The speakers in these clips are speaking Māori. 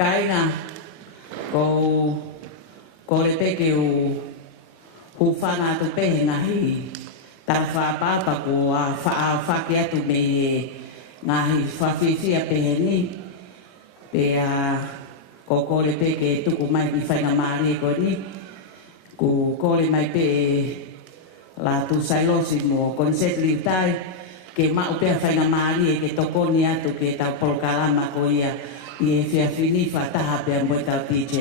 Kaina ko le te ke u whana tu pehe ngahi ta wha papa ko a wha ki atu me ngahi whawhiwhia peheni pe ko kore pe ke tuku mai ki whainga maari ko ni ku kore mai pe la tu sailosi mo konset liutai ke mau pe whainga maari ke tokoni atu ke tau polkalama ko ia i e whiawhini whataha pe amboi tau TJ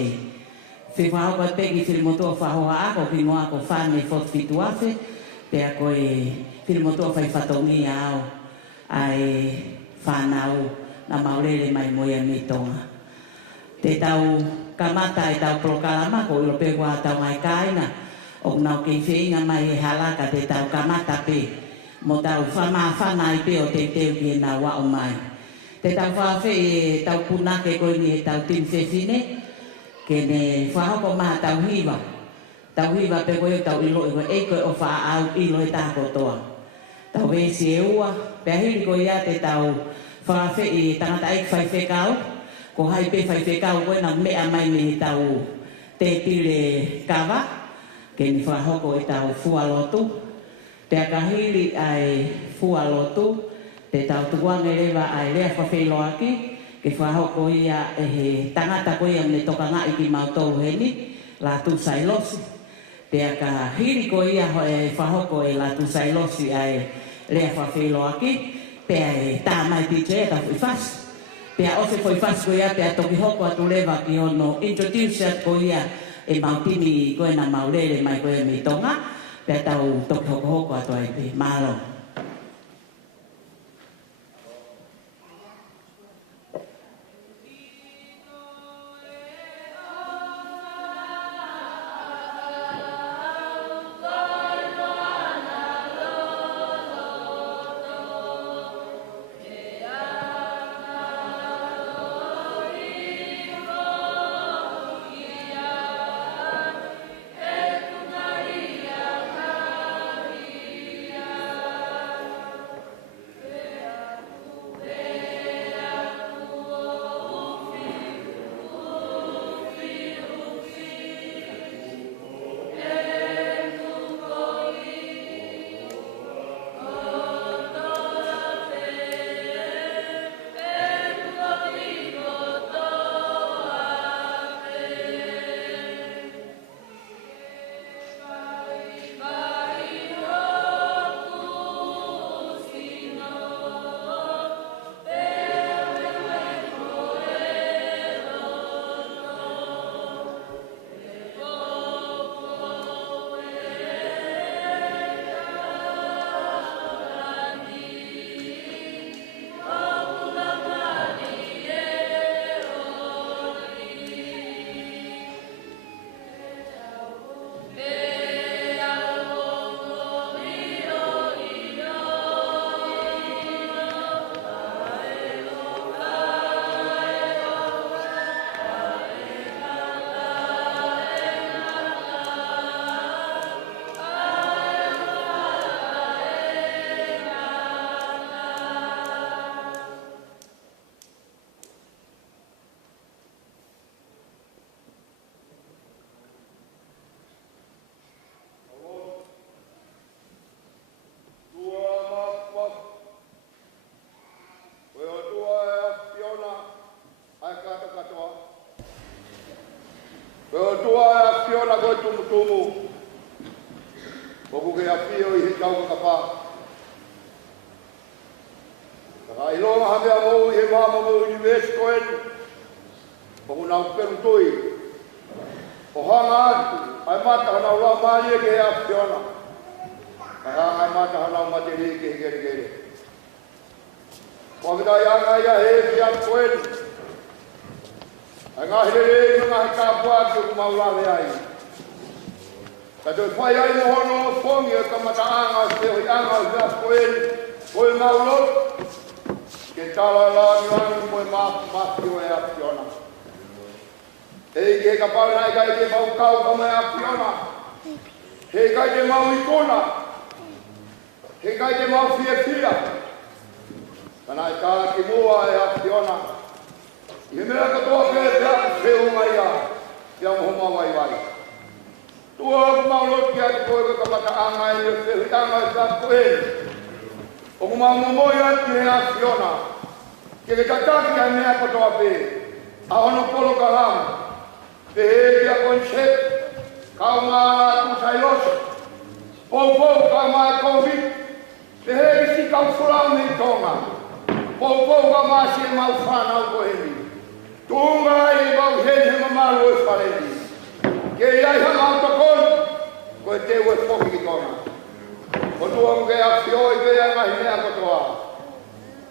whiwhao ko pe ki whirimotua whahoa ako ki moa ko whane whotwhitu afe pe a ko e whirimotua whai whatongi ao ai whanau na maurere mai moia mi tonga. Te tau kamata e tau prokalama ko ilo pe kua tau mai kaina o nau kei whiinga mai e halaka te tau kamata pe mo tau whanai pe o te teu ki e nā wao mai. Te tau whawhi e tau punake koe ni e tau tin whewhine ke ne whahoko maha tau hiwa. Tau hiwa pe koe tau ilo e koe e koe o wha au ilo e tāko toa. Tau wesi e ua, pe ahiri koe ia te tau whawhi e tangata eik whai whekau ko hai pe whai whekau koe na mea mai me tau te pire kawa ke ni whahoko e tau fualotu. Te akahiri ai fualotu te tau tuange rewa ai rea whawhiloaki ke whahoko ia e he tangata koe ia me toka ngai ki mautou heni la tu sailosi. Te akahiri koe ia e whahoko e la tu sailosi ai rea whawhiloaki pe ai tā mai TJ e tau whiwhasi. Pea ofe foi fasi ko ia pea toki hoko atu lewa ki ono introduce at ko ia e mautimi koe na maurere mai koe mi tonga pea tau toki hoko atu ai pe malo. O kumamomoy ati hea Fiona. Ke tataki a mea katoa pe. A hono polo kalam. Te he kia konsep. Kau ngā kusailos. Pou ka ngā COVID. Te he isi kau fulau me tonga. Pou ka ngā si mau whanau ko hemi. Tunga i mau heni he mamaru e whareni. Ke iai hanga autokon. Ko e te ue whoki ki tonga. O tua ke a whioi pe a ngahi mea katoa.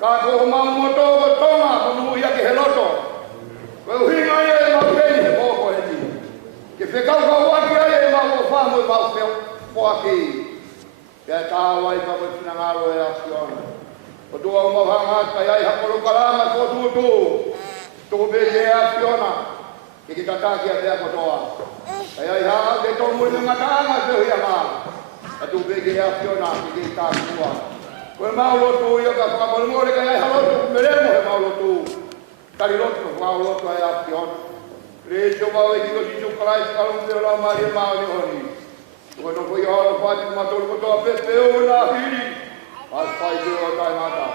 Ka ko mau moto o tonga o nui a ki he loto. Ko e uhinga ia e mau heni he mōko heni. Ke whekau ka waki ai e mau o whamu e mau whoaki. Pea tāwa i papatina ngaro e a Fiona. O tua o mau hanga kai ai haporo kalama ko tutu. Tō beke e a Fiona. Ke ki tataki a mea katoa. Kai ai haa ke tō mui ngā tāanga te hui a maa. A tu beke a Fiona ki ki tākua. Koe maulotu ia ka whakapalimore kai ai halotu meremo he maulotu. Kari lotu ka maulotu ai a Fiona. Re tō mau e kiko Jisu Christ kalum te ola maria mau ni honi. Koe no koe halo whati kumatoro kotoa pepe o na hiri. As pai te o tai mata.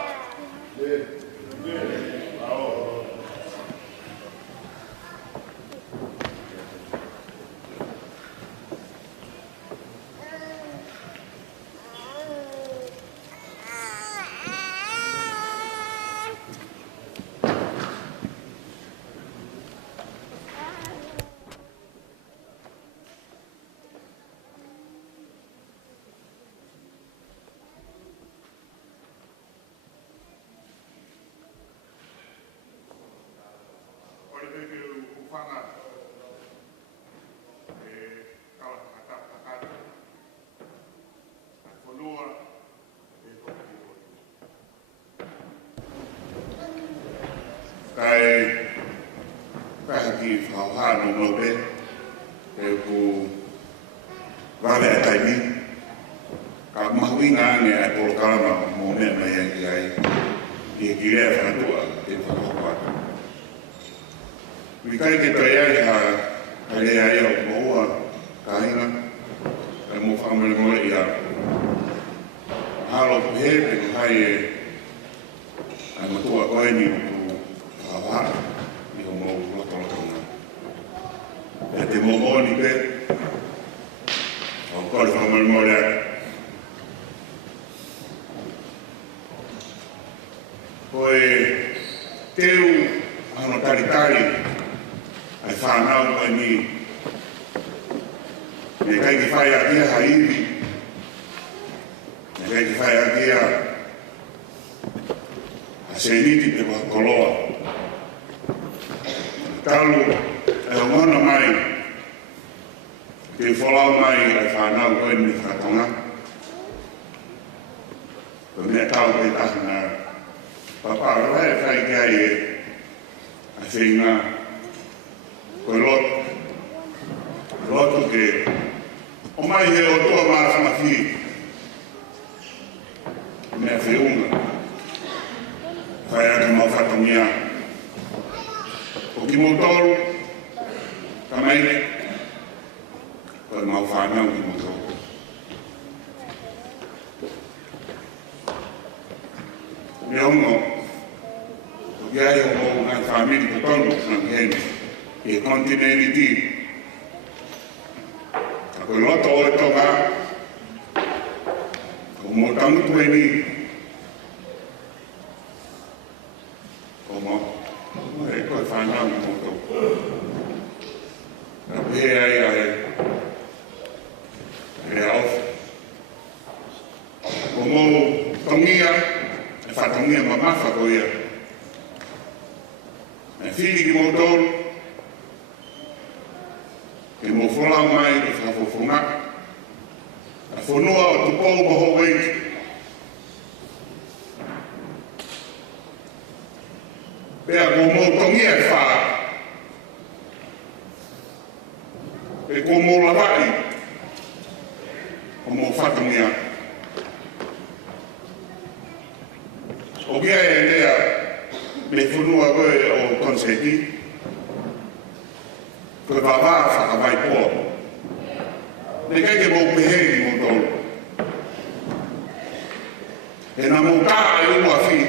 e na mota e ua fi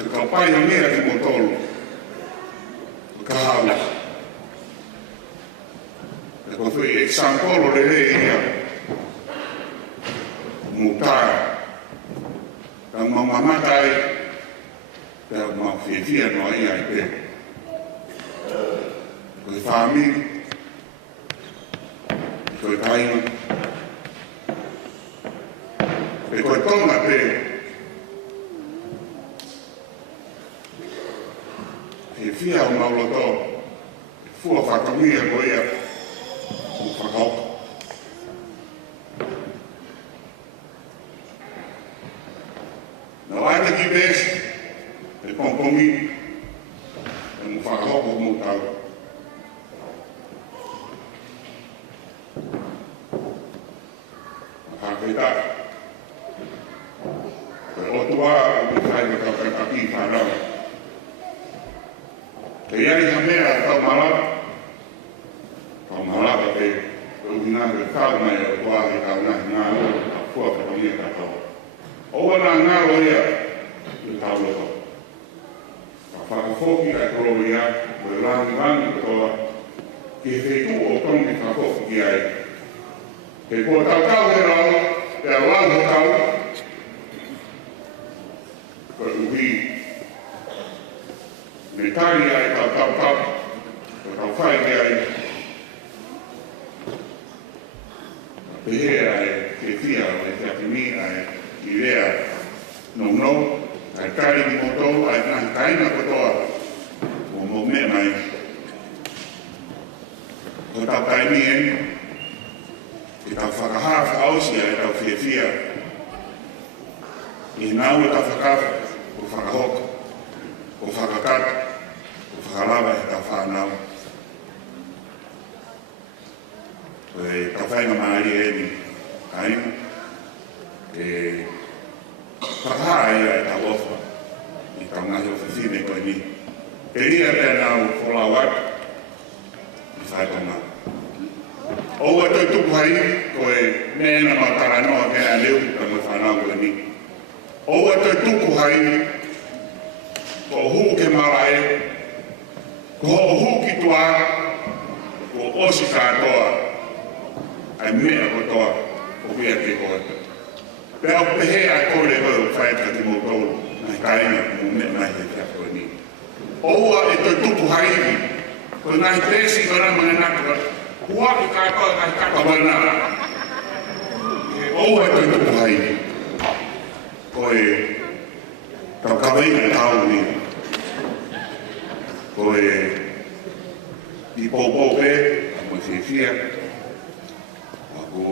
e ka pai na mea ki motolo ka hawa e ko fui e sankolo le le ia mota ka mamamatai ka mawhiawhia no ia i pe ko e whamiri ko e kainga e koe tonga pe whia o mauloto fua whakamia ko ia o whakau na waita ki besi e pongpongi e mo whakau o mo tau hawheta o tua o te whai o tau kaki whanau. Te iari ka mea tau malawa te uhinga ke tau mai o tua he tau nahi ngā o a kua whakamia ka tau. Owa nā ngā o ia i tau loto. Ka whakafoki ai koro ia o e rangi katoa ki he whetu o tongi whakafoki ai. Ke kua tau he rau, e a rangi tau, ko uhi me tari ai tau ko tau whai ai pehea ai ke fia o e te atimi ai i rea no ai tari ni moto ai nahi kaina kotoa o mo mea mai ko tau kaini e ke tau whakahawha ausi ai tau fia i nau e tau whakafa o whakahoka, o whakakata, o whakarawa e ka whanau. E ka whainga maari e ni kaina, e whakaha ia e ka wofa, i ka ngahi o whiwhine koe ni. E ria pēr nau wholau atu, i whaitanga. Oua toi tuku hai, koe mena matara noa kena leu, ka mo whanau koe ni. Oua toi tuku hai, ko hu ke marae, ko hu ki tua, ko osi kātoa, ai mea ko toa, ko pia ke koe. Pea o pehe a kore koe o whaeta ki mo tolu, nai kaina mo mea mai he kia koe ni. Oua e toi tuku hai, ko nai pēsi ko ramana nakura, hua ki kātoa kai kakawana. Oua e toi tuku hai, koe tau kawaina tau ni. Koe i pōpōpe, a mo whiwhia, aku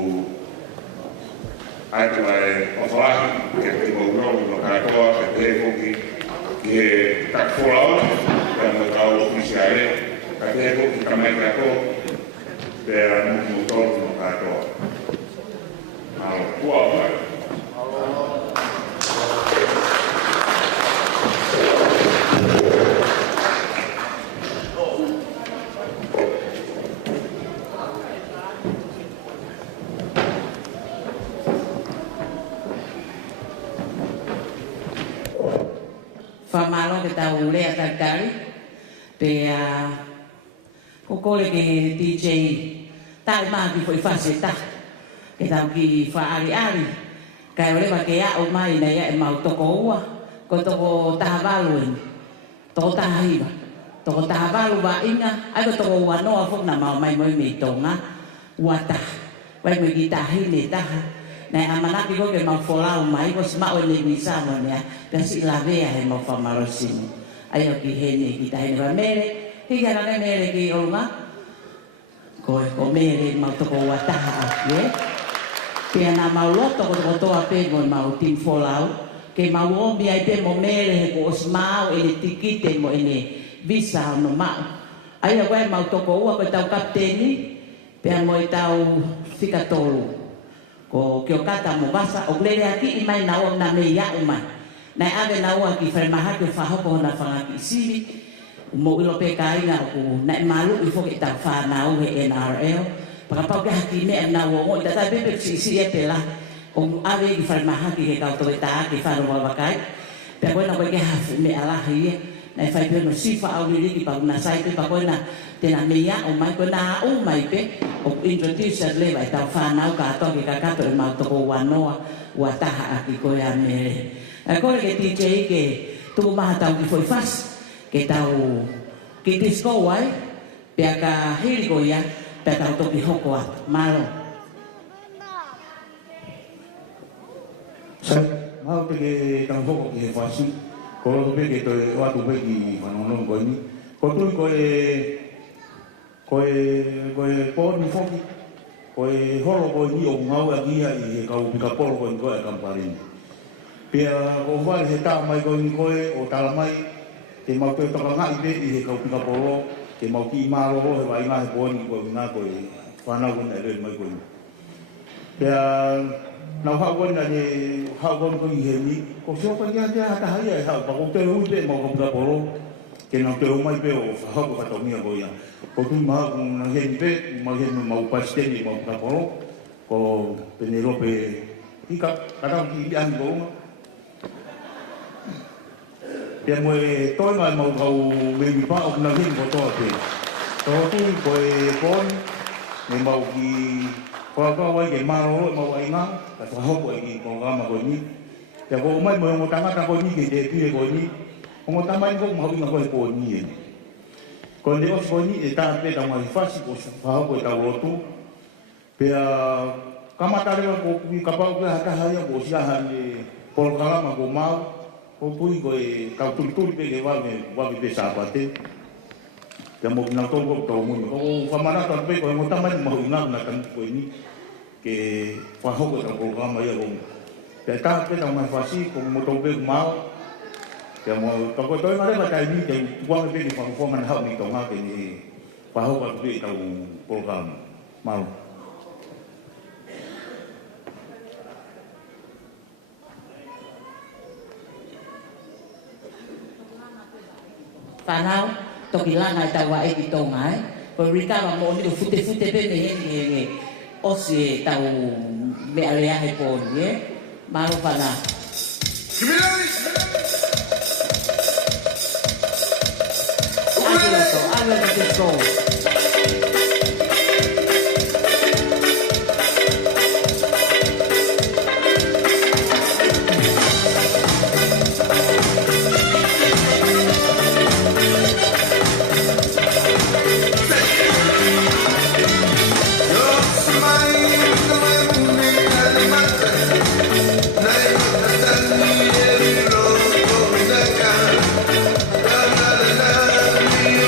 aitu ai o whahi, ke ti mōrau no kātoa, ke pēhoki, ke takwholau, ke mo tau ofisi aere, ke pēhoki ka mai kako, pēra mo tau no kātoa. Ao, kua wai. Whamalo ke tau lea takari, pe kokole ke DJ tai maa ki whai whaseta, ke tau ki whaari, kai orewa ke au mai na ia e mau toko ua, ko toko tahawalu toko tahahiwa, toko tahawalu wa inga, ai ko toko ua noa fuk na mau mai moi me tonga, ua taha, wai moi ki tahine taha, nei amanaki ko ke mau wholau mai, ko si mao e nei misamo nea, pia si lavea he mau whamarosini. Ai o ki hene ki tahine wa mere, hika nane mere ki olunga, ko mere mau toko ua taha aki e. Pia na mau loto ko toko toa pe mo mau tim wholau, ke mau ombi ai pe mo mere he ko os mau ene tikite mo ene visa no mau. Ai o koe mau toko ua ko tau kapteni, pia mo i tau whikatolu. Ko kio kata mo basa o glere aki i mai nao na me ia umai. Nai ave nao aki whaimaha ke whahoko na whangaki siri. Mo ilo pe kainga o nai malu i whoke tau whanau he NRL. Pakapau ke haki mea nao o i tatai pepe si e pela. ave ki fai mahaki ke kau toe ta ki fa no wakai pe ko na ko ke ha me ala hi na fai pe no sifa au ni ki pa na sai pe pa ko na te na me ya o mai ko na o mai pe o introduce le vai ta fa na ka to ki ka ka to ma to ko wa no wa ta ha ki ko ya me ko ke ti ke tu ma ta ki foi fas ke tau ki disco wai pe ka hiri ko ya pe ka to ki hoko malo Sai, mau pergi tang hoko ki fasi. Kalau tu pergi tu waktu pergi manonon kau ini, kau tu kau pon foki, kau holo kau ini ngau lagi ya, kau pika pol kau ini kau akan paling. Pia kau buat heta mai kau ini kau otal mai, ke mau tu tak ngai be, kau pika polo, ke mau ki malo hebai ngai kau ini kau nak kau, fana kau nak ada mai kau ini. Pia nau hawan ni hawan ko ihemi ko so pa ya ta haya ha pa ko te hu te mo ko ka poro ke no te mai pe o ha ko ta mi ko ya ko tu ma na hen pe ma hen ma pa ste ni mo ka poro ko Penelope ika kada ki an go ya mo toi ma mo ko me mi pa o na hen ko to te to tu ko pon ni mau ki kalau kau lagi malu mau ingat, kalau kau lagi kalau kau ini, ya kau mai mau tangga kau ini ke dia kau ini, kau tangga kau mau ingat kau ini. Kalau dia kau ini, kita ada tangga fasi kau faham kau tahu tu, dia kamatari kau kapal kau hata haya kau siahan di polkalam kau mau, kau pun kau tutur pergi wabi besapate. Yang mau nak tahu tahu mungkin. Oh, kamana tapi kalau mau tambah mau ingat nak kan ini ke faham kita program ayah om. Kita kita nak fasi kalau mau tahu mau. Yang mau kalau tahu mana baca ini jadi buang lebih di faham hal ni tahu apa ini faham kalau kita tahu program mau. Panau toki langa e tawa e ki tonga ko rika ma mo ni fute pe me he o se tau me alea he po ni malo pana Agora disco La la la la, mi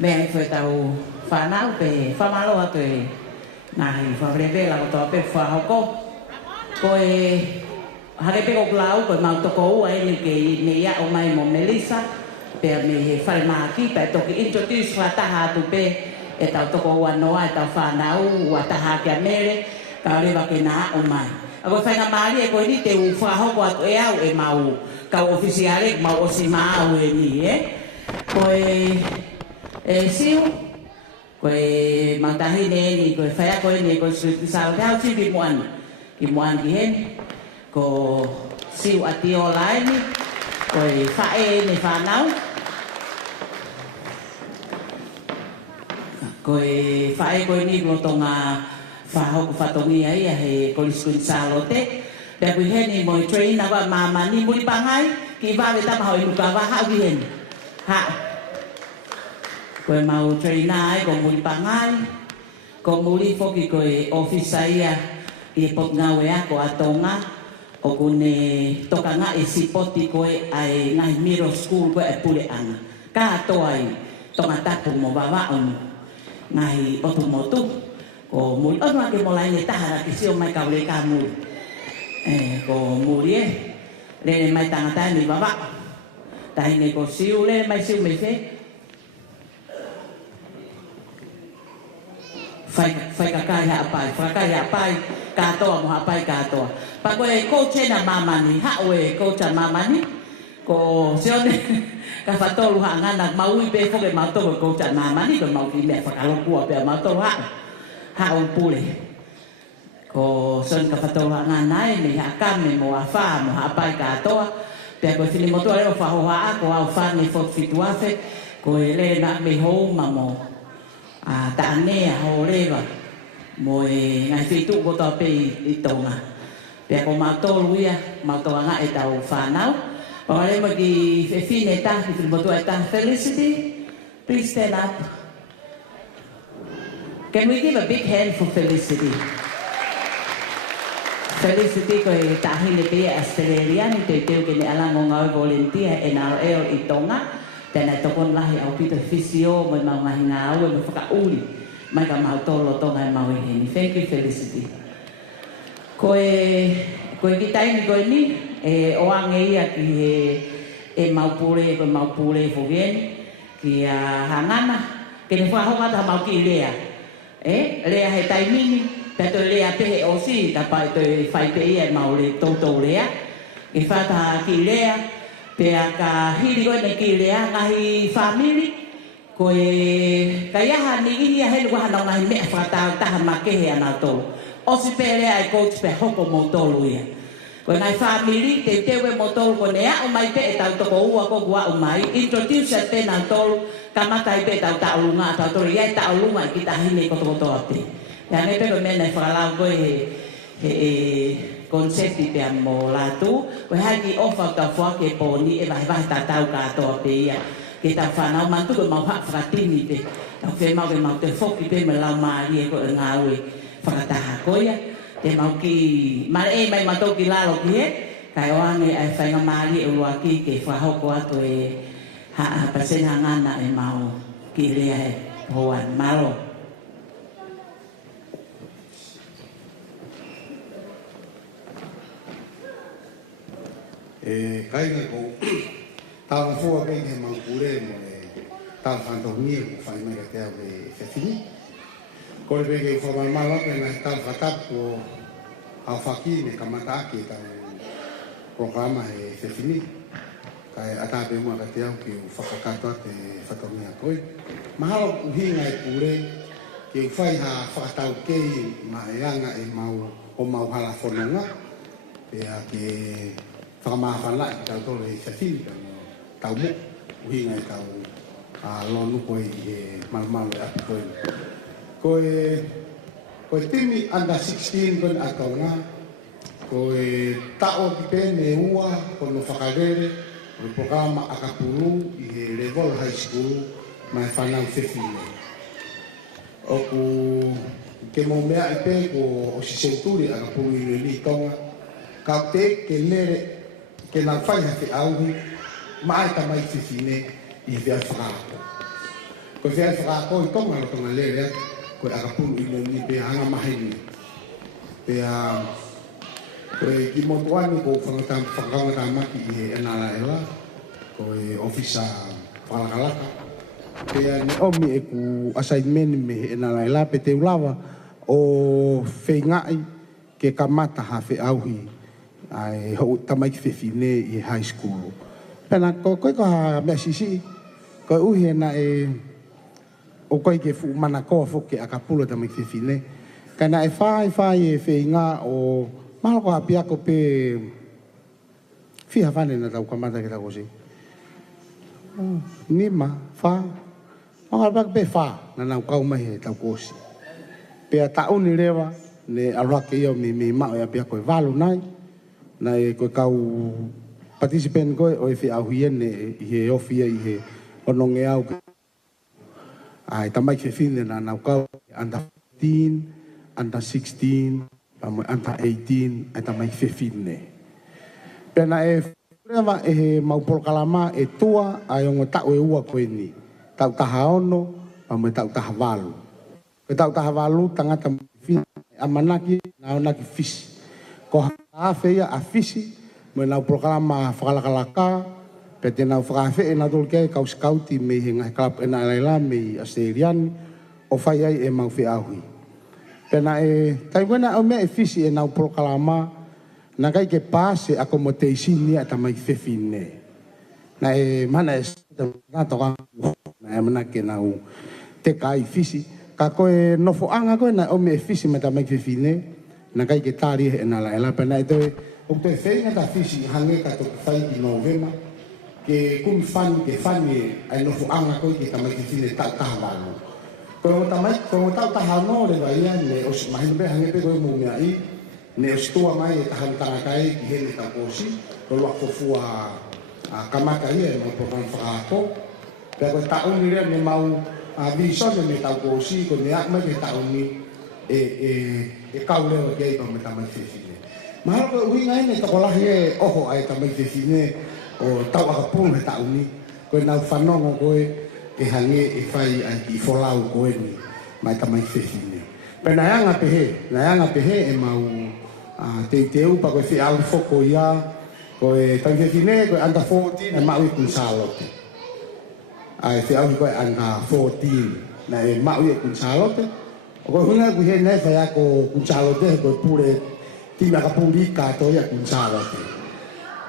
Mea foi tau whanau pe whamaloa koe ngahi whawrepe lau toa pe whahoko. Koe harepe ko klau koe mau toko ua eni ke me ia o mai mo Melissa. Pea me he whare maaki pe toki introduce whataha atu pe e tau toko ua noa e tau whanau ua taha kia mere ka rewa ke naa o mai. A koe whainga maari e koe ni te u whahoko atu e au e mau kau ofisiale mau osi maa au e ni koe siu koe mautahi ni koe whaia koe ni koe sao te hau siu ki moan ki heni ko siu ati o laini koe whae ni whanau koe whae koe ni lotonga whahoko whatongi ai a he koliskuin salote pia koe heni mo i train awa mamani muri pangai ki wawe tamaho i luka waha ki heni ha koe mau traina ai ko muri pangai ko muri foki koe ofisa ia i pot ngau ea ko atonga o kune toka nga e sipoti koe ai ngai miro school koe e pule anga ka atoa i tonga tapu mo wawa onu ngai otu motu ko muri onu ake mo laine tahara ki sio mai kaule ka muri ko muri lele mai tangata ni wawa tahine ko siu lele mai siu me se fai kakai apai katoa mo apai katoa pa koe coach na mamani ha oe coach mamani ko sione ka fatolu ha ngana maui pe foke mautoro coach mamani ko mau ki me fakalokua pe mautoro ha o pule ko son ka fatolu ha ngana me ha kame mo afa mo apai katoa pe ko fili moto le fa ho ha ko au fa ni fo fituafe ko ele na me ho mamo taanea horewa mo e ngai fitu ko to pe i tonga pe ko matolu ia matoanga e tau whanau pare mo ki fine ta ki filmoto eta Felicity please stand up can we give a big hand for Felicity Felicity ko e tahine pe Australian te teu ke ne ala ngau volunteer NRL i tonga tena tokon lahi au pito fisio mo mau ngahi ngau e mo whakauli mai ka mau tolo tonga e mau e heni thank you Felicity koe ki taimi koe ni e oange ia ki e maupure fogeni ki a hangana ke ne whahonga ta mau ki lea lea he taimini peto lea pehe osi ta pai to whai pe ia mau le toto lea ke whata ki lea pea ka hiri koe ne ki lea ngahi family koe ka iaha ni inia helu wahana ngahi mea whakatau taha makehe ana tolu osi pe lea e coach pe hoko mo tolu ia koe ngai family te tewe mo tolu ko nea o mai pe e tau toko ua ko gua o mai introduce a tena tolu ka matai pe tau taulunga tau tolu ia e taulunga ki tahine koto ate pea ngai pe koe mena e whakalau koe he konsepti pe mo latu ko hai ki ofa ka fo ke poni e vai ta tau ka to pe ia ke ta whanau mantu ko mau hak fratini pe ta fe mau ke mau te foki pe me la mai ko ngawe whakataha ko ia te mau ki mare e mai mato ki lalo ki he kai oange ai whainga mari e ua ki ke whahoko atu e ha pasena ngana e mau ki lea he hoan malo kai nga ko tau fua kai ke mau pure mo tau fanto mi fai mai ke au ke fini ko le ke fo mai malo ke na tau fatap ko au faki ne kamata ki tau programa e fini kai ata pe mo ke au ke fakakato te fato mi ko mahalo uhi ngai pure ke fai ha fatau ke maianga e mau o mau hala fononga pe ke whakamahawhan lai ki tau tolo e whawhiri tau mo uhi ngai tau lonu koe i he malumalu e api koe koe timi under 16 koe atonga koe tao ki pene ua koe no whakarere koe programa akapuru i he level high school mai whanau whewhine oku ke mo mea i pe ko o si senturi akapuru i reli tonga kau te ke nere ke na whai hake auhi, mai ta mai whiwhine i vea whakaako. ko fia fa ko tonga lo tonga le ko akapu ni pe hanga mahini pe ko ki mo tuani ko fanga maki ena la ko ofisa fala pe ni omi e ku assignment me ena la pe te ulawa o feingai ke kamata ha fe auhi ai ho tamai fe fine i high school pena ko me sisi ko uhi na o koi ke fu mana ko fo ke akapulo tamai fe fine kana e fai e feinga o malo ko apia ko pe fia vane na tau kamata ke tau kosi nima fa o ba pe fa na na kau mai tau kosi pe ta uni lewa ne alwake yo mi ma ya pia ko valu nai na ko kau participant ko o fi au hien ne he ofia he ononge au ai tamai ke fin na na kau under 15 under 16 pamo under 18 ai tamai ke fin ne pena reva mau por kalama tua ai ngo ta o ua ko ni tau tahaono pamo tau tahavalu tau tahavalu tangata fin amanaki na onaki fish ko afe ya afisi me na programa falakalaka pete na frafe na dolke ka scouti me hinga club ena lela me Australian o fai ai e mau fi ahui pena tai bona o me fisi na programa na kai ke passe accommodation ni ata mai fefine na mana na to na mana ke na u te kai fisi ka koe nofo anga koe na o me fisi me ta mai fefine na kai ke tari e na la ela pena ito o te feinga ta fisi hange ka to fai i novema ke kum fan ke fani ai no fu anga ko ke ta mai fine ta ta vano ko ta mai ko ta ta hano le vai ne o se mai be hange pe ko mu mi ai ne o stua mai ta han ta kai ki hele ta kosi ko lo ko fu a kamata ia no po ran fa ko pe ko ta un ni ne mau a vision ne ta kosi ko ne ak mai ke ta un ni e kaule o ke pa meta mai fine mahal ko ui ngai ne tokolah ye oho ai ta mai fine o tau aka pung he ta uni ko na fanongo ko e hange e fai ai ki folau ko ni mai ta mai fine pe na yanga pehe e mau te upa ko fi au foko ia ko e ta fine ko anda 14 e mau ku salote ai fi au ko anda 14 na e mau ku salote ko huna ku he nei fa ko kunsalo de ko pure ti ma ka puri ka to ya kunsalo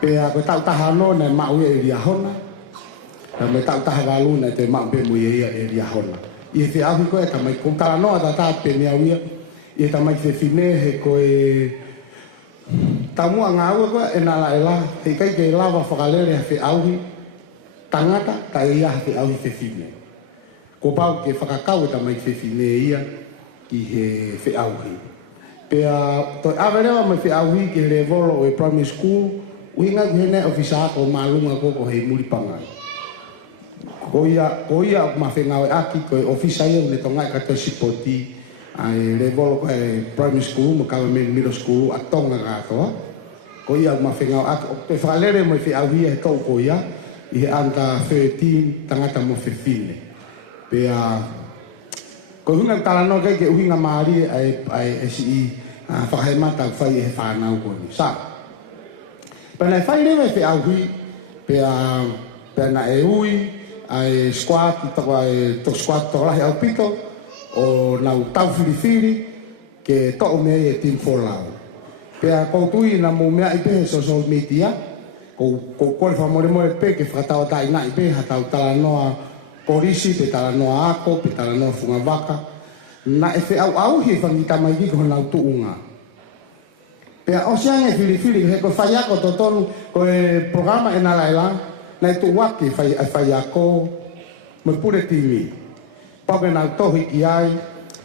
pe ko tau tahano na mau e ria hona na me tau tahalo na te mau pe mu ye e ria hona i fe ahu ko ta mai ko kala no ata ta pe me awia i ta mai fe fine he ko e tamu anga ko e na la ela te kai ke lava fa galere fe ahu tangata ta ia fe ahu fe fine ko pau ke fa ka kau ta mai fe fine ia i he fe auhi. Pea, to awerewa mai fe auhi ki le volo o e primary school, uhinga kuhene ofisa ko malunga ko he mulipanga. Ko ia ma fe ngawe aki ko e ofisa ia ne tonga kato sipoti ai le volo ko e primary school mo kawe middle school atonga kato. Ko ia ma fe ngawe aki pe falere mai fe auhi e to ko ia i he anta 13 tangata mo fe fine. Pea ko hunga tala no ke uhinga mari ai si fa he mata fai he fa na ko ni sa pana fai le fe auhi pe na e ui ai squat to squat to la au pito o na tau fili ke to me e tin folau pe ko tui na mo me ai pe social media ko fa mo pe ke fa ta ta ina pe ha ta tala no polisi pe tala no ako pe tala no funga vaka na e fe au he fangita mai ki ko na tuunga pe o sia nge fili he ko faya ko toton ko e programa ena la na tu waki faya ko mo pure timi pa pe na to hi ai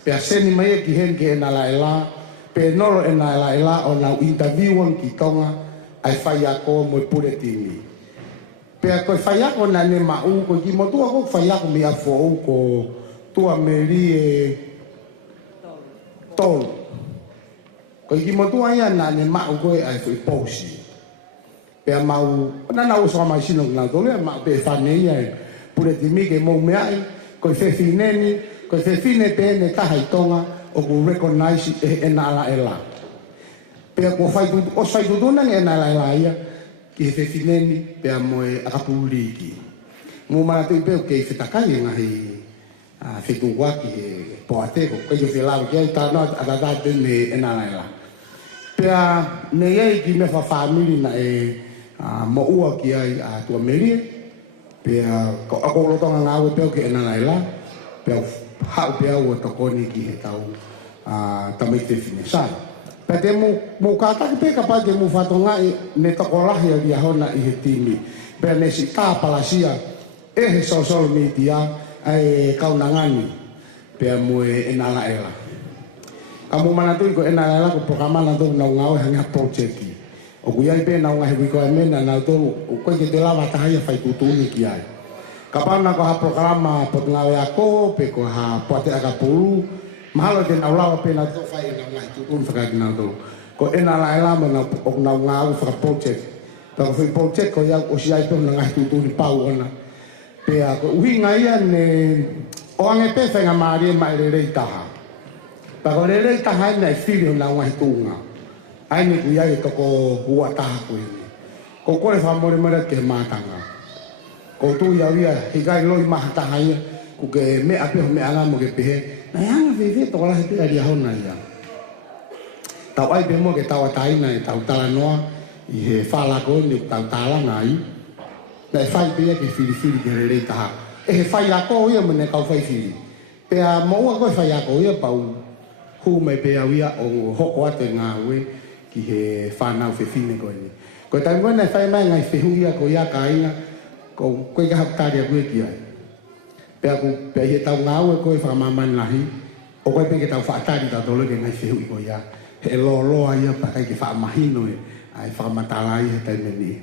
pe aseni mai ki hen ke ena la pe nolo ena la o na interview ki tonga ai faya ko mo pure timi pe ko faya ko na ne ma u ko ki mo tu ko faya ko mi afo ko tu a meri e tol ko ki mo tu ai na ne ma u ko ai foi posi pe ma u na na u so ma sino na do le ma pe fa ne ia pure ti mi ke mo me ai ko se fineni, ko se fine pe ne taha tonga o ku recognize e na ala ela. Pe ko fai tu o sai tu dona e na ala ia ki se fineni pe mo e akapuli ki. Mo mana tu pe ke se takai nga hi a se tu wa ki po ate ko yo se la ki ta no ada da de ne na ala. Pe ne ye ki me fa family na e mo ua ki ai a tua meri pe ko ako lo tonga ngau pe ke na ala pe ha pe o to koni ki he tau tamai te fine sai pe te mo ka ta pe ka pa te mo fatonga ne to ko la ya dia hona i he timi pe ne si ta palasia e he social media ai kaunangani pe mo e na ala kamu mana tu ko na ala ko programa na to na ngau hanga project o kuia pe na nga he ko me na to ko ke te lava ta ia fai tutu ni ki ai kapana ko ha programa pot ngau ya ko pe ko ha pote aga pulu mahalo te na lawa pe na to fai na nga tutu fa ka na to ko ena la ela na o na ngau fa project ta ko fai project ko ya o si ai pe na nga tutu ni pau ona pe a ko uhinga ia ne o ange pe fa nga mari mai re taha pa ko re taha na filio na nga tunga ai ni kuia e toko hua taha koe ni. Ko kore whamore mara ke mātanga. Ko tu ia wia, he kai loi maha taha ia, ku ke mea peho mea ngā mo ke pehe, na hanga whewe toko lahe pia ria hona ia. Tau ai pe mo ke tau ataina e tau tala noa, i he whalako ni tau tala ngai, na e whai pia ke whiri ke re taha. E he whai ako ia mene kau whai whiri. Pea maua koe whai ako ia pau, hu mai pea wia o hoko ate ngā ue, ki he whanau whiwhine koe ni. Ko tai mwana e whai mai ngai whihuia ko ia ka inga, ko koe ka haptari a koe ki ai. Pea he tau ngau e koe whakamamani lahi, o koe pe ke tau whaatari tau tolo ke ngai whihui ko ia. He lo loa ia pa kai ke whakamahino e, ai whakamatala i he tai meni.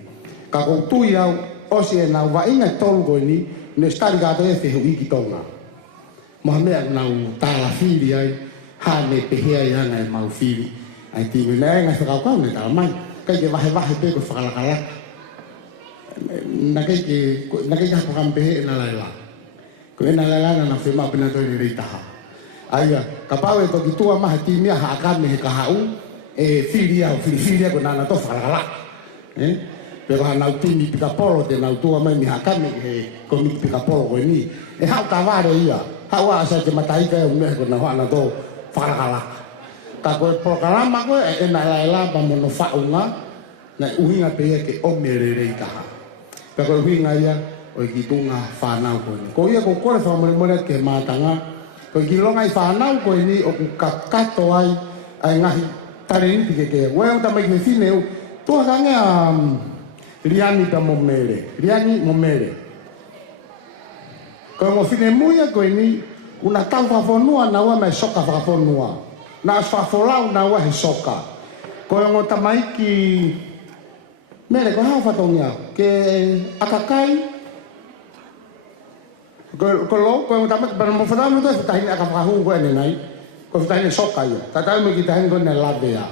Ka kou tui au, osi e nau wa inga tolu koe ni, ne stari kato e whihui ki tonga. Moha mea nau tala whiri ai, hane pehea i hana e mau whiri. Ai timi nai ngai whakau ne tala mai kai ke wahe pe ko whakalakala na kai ke hapakampehe na laila ko ena laila na whima pina toi ni reitaha aia ka pau e toki tua maha timi a haakame he kahau e whiria ko nana to whakalakala pero ha nau timi pika polo te nau tua mai mi haakame he komiki pika polo ko ni e hau taware ia hau a asa te mataika e umehe ko na wana to whakalakala ka koe programa koe e na laila pa mono whaunga na uhinga pe ke o mererei taha. Pa koe uhinga ia o i ki tunga whanau koe ni. Ko ia ko kore whamore ke mātanga, ko i ki longa i whanau koe ni o ku kakato ai ai ngahi tare niti ke kea. Ue o tamai ke whineu, tua kange riani ta riani momere. Ko mo whine muia koe ni, una tau whawhonua na ua mai soka whawhonua. Na asfafolau na wahe soka. Ko ngo tamai ki mere ko ha fatongia ke akakai ko lo ko tamai bar mo fadam to tahin akafahu ko ne nai ko tahin soka ya tatai me kita hin ko ne labea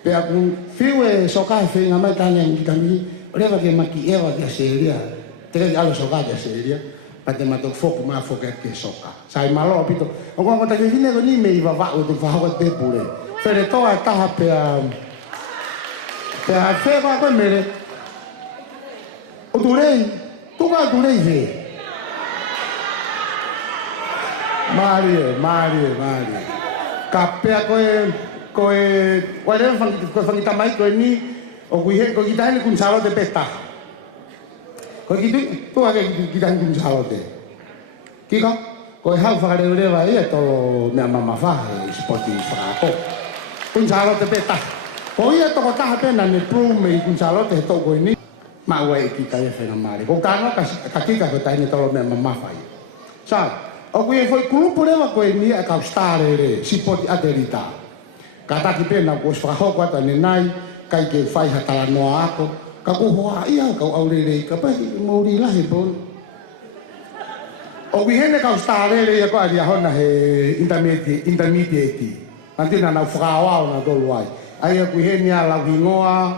pe aku fiwe soka fe ngamai tanen kitami reva ke maki eva ke seria te alo soka ke seria pate mato foco ma foca ke soka sai malo pito o ko ta ke fine ko ni me iba va o tu fa ko te pure fere to a ta pe a fe va ko mere o durei tu ga durei ve Mario kapea ko wale fan ta mai ko ni o ko kita ni kun salo de pesta. Ko gitu tu ake kita kun salote. Kiko ko hau fakare ure va ia to me mama fa sporti fraco. Kun salote peta. Ko ia to ta pena ni pro me kun salote to ko ni ma wai kita ia fena mare. Ko kano kakika ko tai ni to me mama fa. Sa o ko foi grupo leva ko ni a caustare re sporti aderita. Kata ki pena ko fraco ko ta ni nai kai ke fai hatala no ako. Ka ko hoa ia ka aurere ka pa mo ri la he bon o vihene ka stare le ko ali hona he intermediate antina na frawa na do luai ai ku hene ala vingoa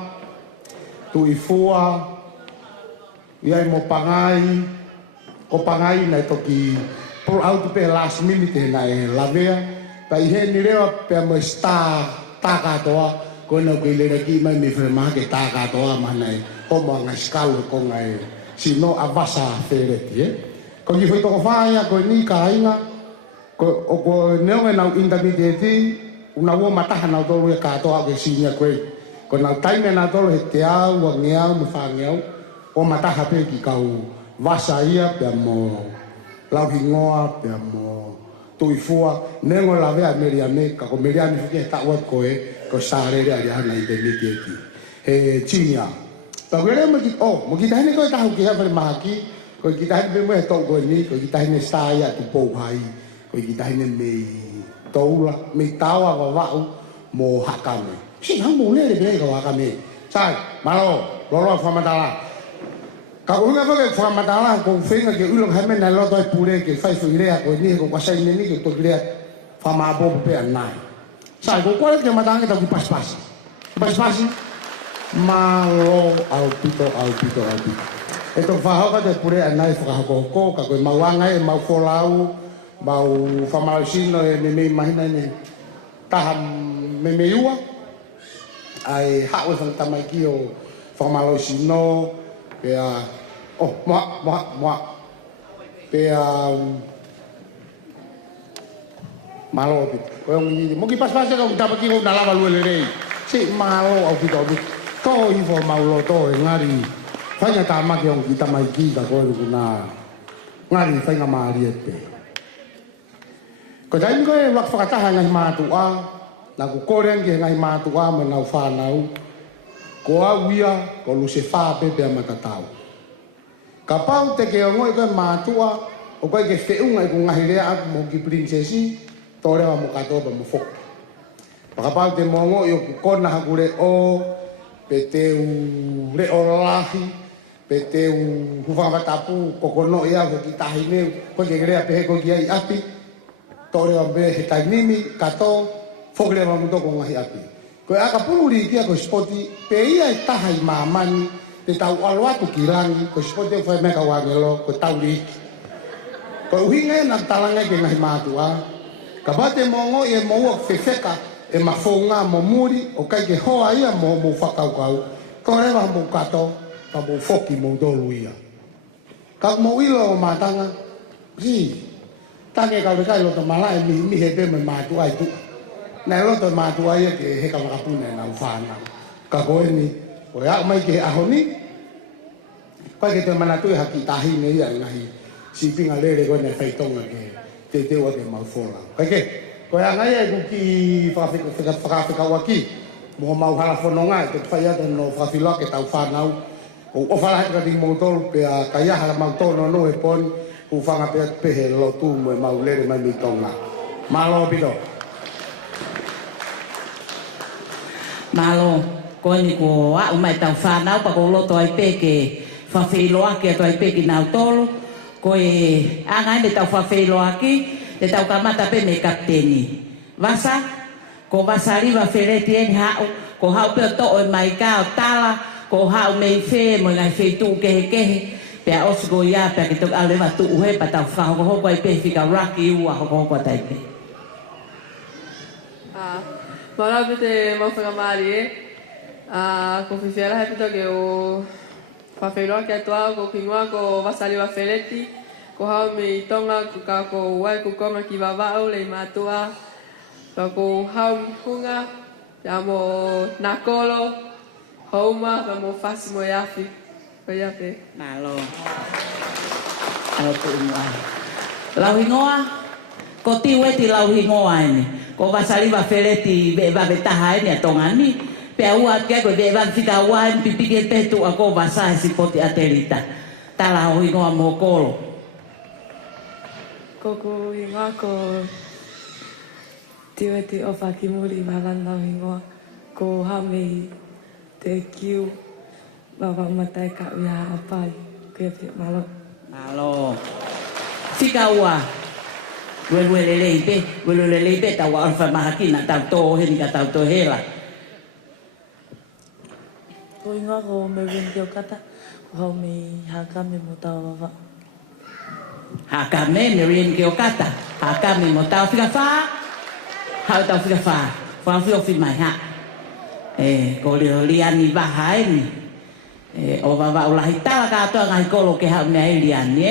tu ifua ia mo pangai ko pangai na toki pull out pe last minute na e lavea pa i he ni leo pe mo sta ta katoa ko no ko le ki mai mi frema ke ta katoa mana e o mo nga skalo ko ngai si no avasa fereti ko ki foi to faia ko ni kainga ko o ko neo na intermediate una wo mataha na to e katoa ke sinya ko ko na taime na to he te au wa ngeau mo fa ngeau o mataha pe ki kau vasa ia pe mo lau hingoa pe mo tuifua nengo la vea meriame ka ko meriame fuke ta wa ko sare ria ya na intermediate e chinya ta gere mo ki mo ki tane ko ta hu ki ha per maki ko ki tane be mo to ko ni ko ki tane sta ya tu po hai ko ki tane me toula me tawa wa wa mo hakame si ha mo le be ko hakame sai malo lo fa matala ka unga ko fa matala ko finga ke ulo ha me na lo to pure ke fai fu ile ko ni ko kwasai ni ke to ile fa ma bo pe anai sai ko ko ke matanga ta ku pas malo au pito eto fa ha ka te pure anai fa ko ka ko mawanga e mau folau mau fa malsino e me mahina ni taham me ua ai ha o fa tamai ki o fa malsino pe mo pe malo pito ko ngi mo ki pas ko ta ki ko na lava lu le si malo au pito to i fo maulo to ngari fanya tama ke on kita mai ki ka ko na ngari fanya mari ete ko dai ko wak fakata ngai matua na ku koreng ke ngai matua me na fa nau ko awia ko lu se fa pe pe matatau kapau te ke ngoi ko matua o ko ke fe unga ku ngai le ak mo ki princesi tore wa mo kato ba mo fok kapau te mongo yo ku kona hakure o peteu le orolahi peteu hufa tapu kokono ia ko kitahine ko ke grea pe ko ki ai api tore wa be hetanimi kato fogle wa muto ko ngai api ko aka puluri ki ko spoti pe ia tahai mamani te tau alwa tu kirangi ko spoti fa me ka wangelo ko tauri ko uhinga na talanga ke ngai matua kabate mongo e mo fefeka e mafonga mo muri o kai ke hoa ia mo whakau kau kore wa mo kato ka mo foki mo dolu ia ka mo ilo o matanga si tange ka le kai lo to mala e mi he pe me matu ai tu na lo to matu ai ke he ka kapune na ufana ka ko ni o ya mai ke ahoni ka ke te mana tu ha ki tahi ne ia ngai si pinga le ko ne feitonga ke te wa ke mau fola ka ke ko ya ngai ku ki fa waki mo mau hala fononga te faya te no fa filo ke tau fa nau o fa la ka di motor pe ka ya hala mau to no e pon u fa nga pe he lo tu mo mau le mai mi tonga malo pito malo ko ni ko a mai tau fa nau pa ko lo to ai pe ke fa filo ke to ai pe ki nau tolo ko e anga ni tau fa filo aki te tau kamata pe me kapteni vasa ko vasari va fereti en hau ko hau pe to o mai ka tala ko hau me fe mo ngai fe tu ke pe os go ya pe ke to ale va tu he pa tau fa ko ho ko pe fika raki u ho ko tai pe Mara pete mau fa mari ko fisiera he pito ke o fa felo ke atua ko kinwa ko vasari va fereti ko hau me tonga ko ka ko wai ko konga ki baba o le matua ko hau hunga ya mo nakolo homa va mo fasi mo yafi ko yape malo alo tu mo lau hingoa ko ti weti lau hingoa ni ko vasali va feleti va betaha ni atongani pe ua ke ko de va fika wan pipi ke petu ako vasa si poti atelita tala hingoa mo kolo koko hingoa ko tiweti o fakimuri malanda hingoa ko hame te kiu baba matai ka ya apai ke malo fika ua Welelele ipe ta wa alfa mahakina ta to he ni ta to hela. Ko inga ko me vin kata ko me haka me mota wa. Hakame Marian ke o kata. Hakame mo tau fika fa. Hau tau fika fa. Fa fio fi mai ha. Ko le liani va haini. O va ula hitala ka to ngai kolo ke ha me liani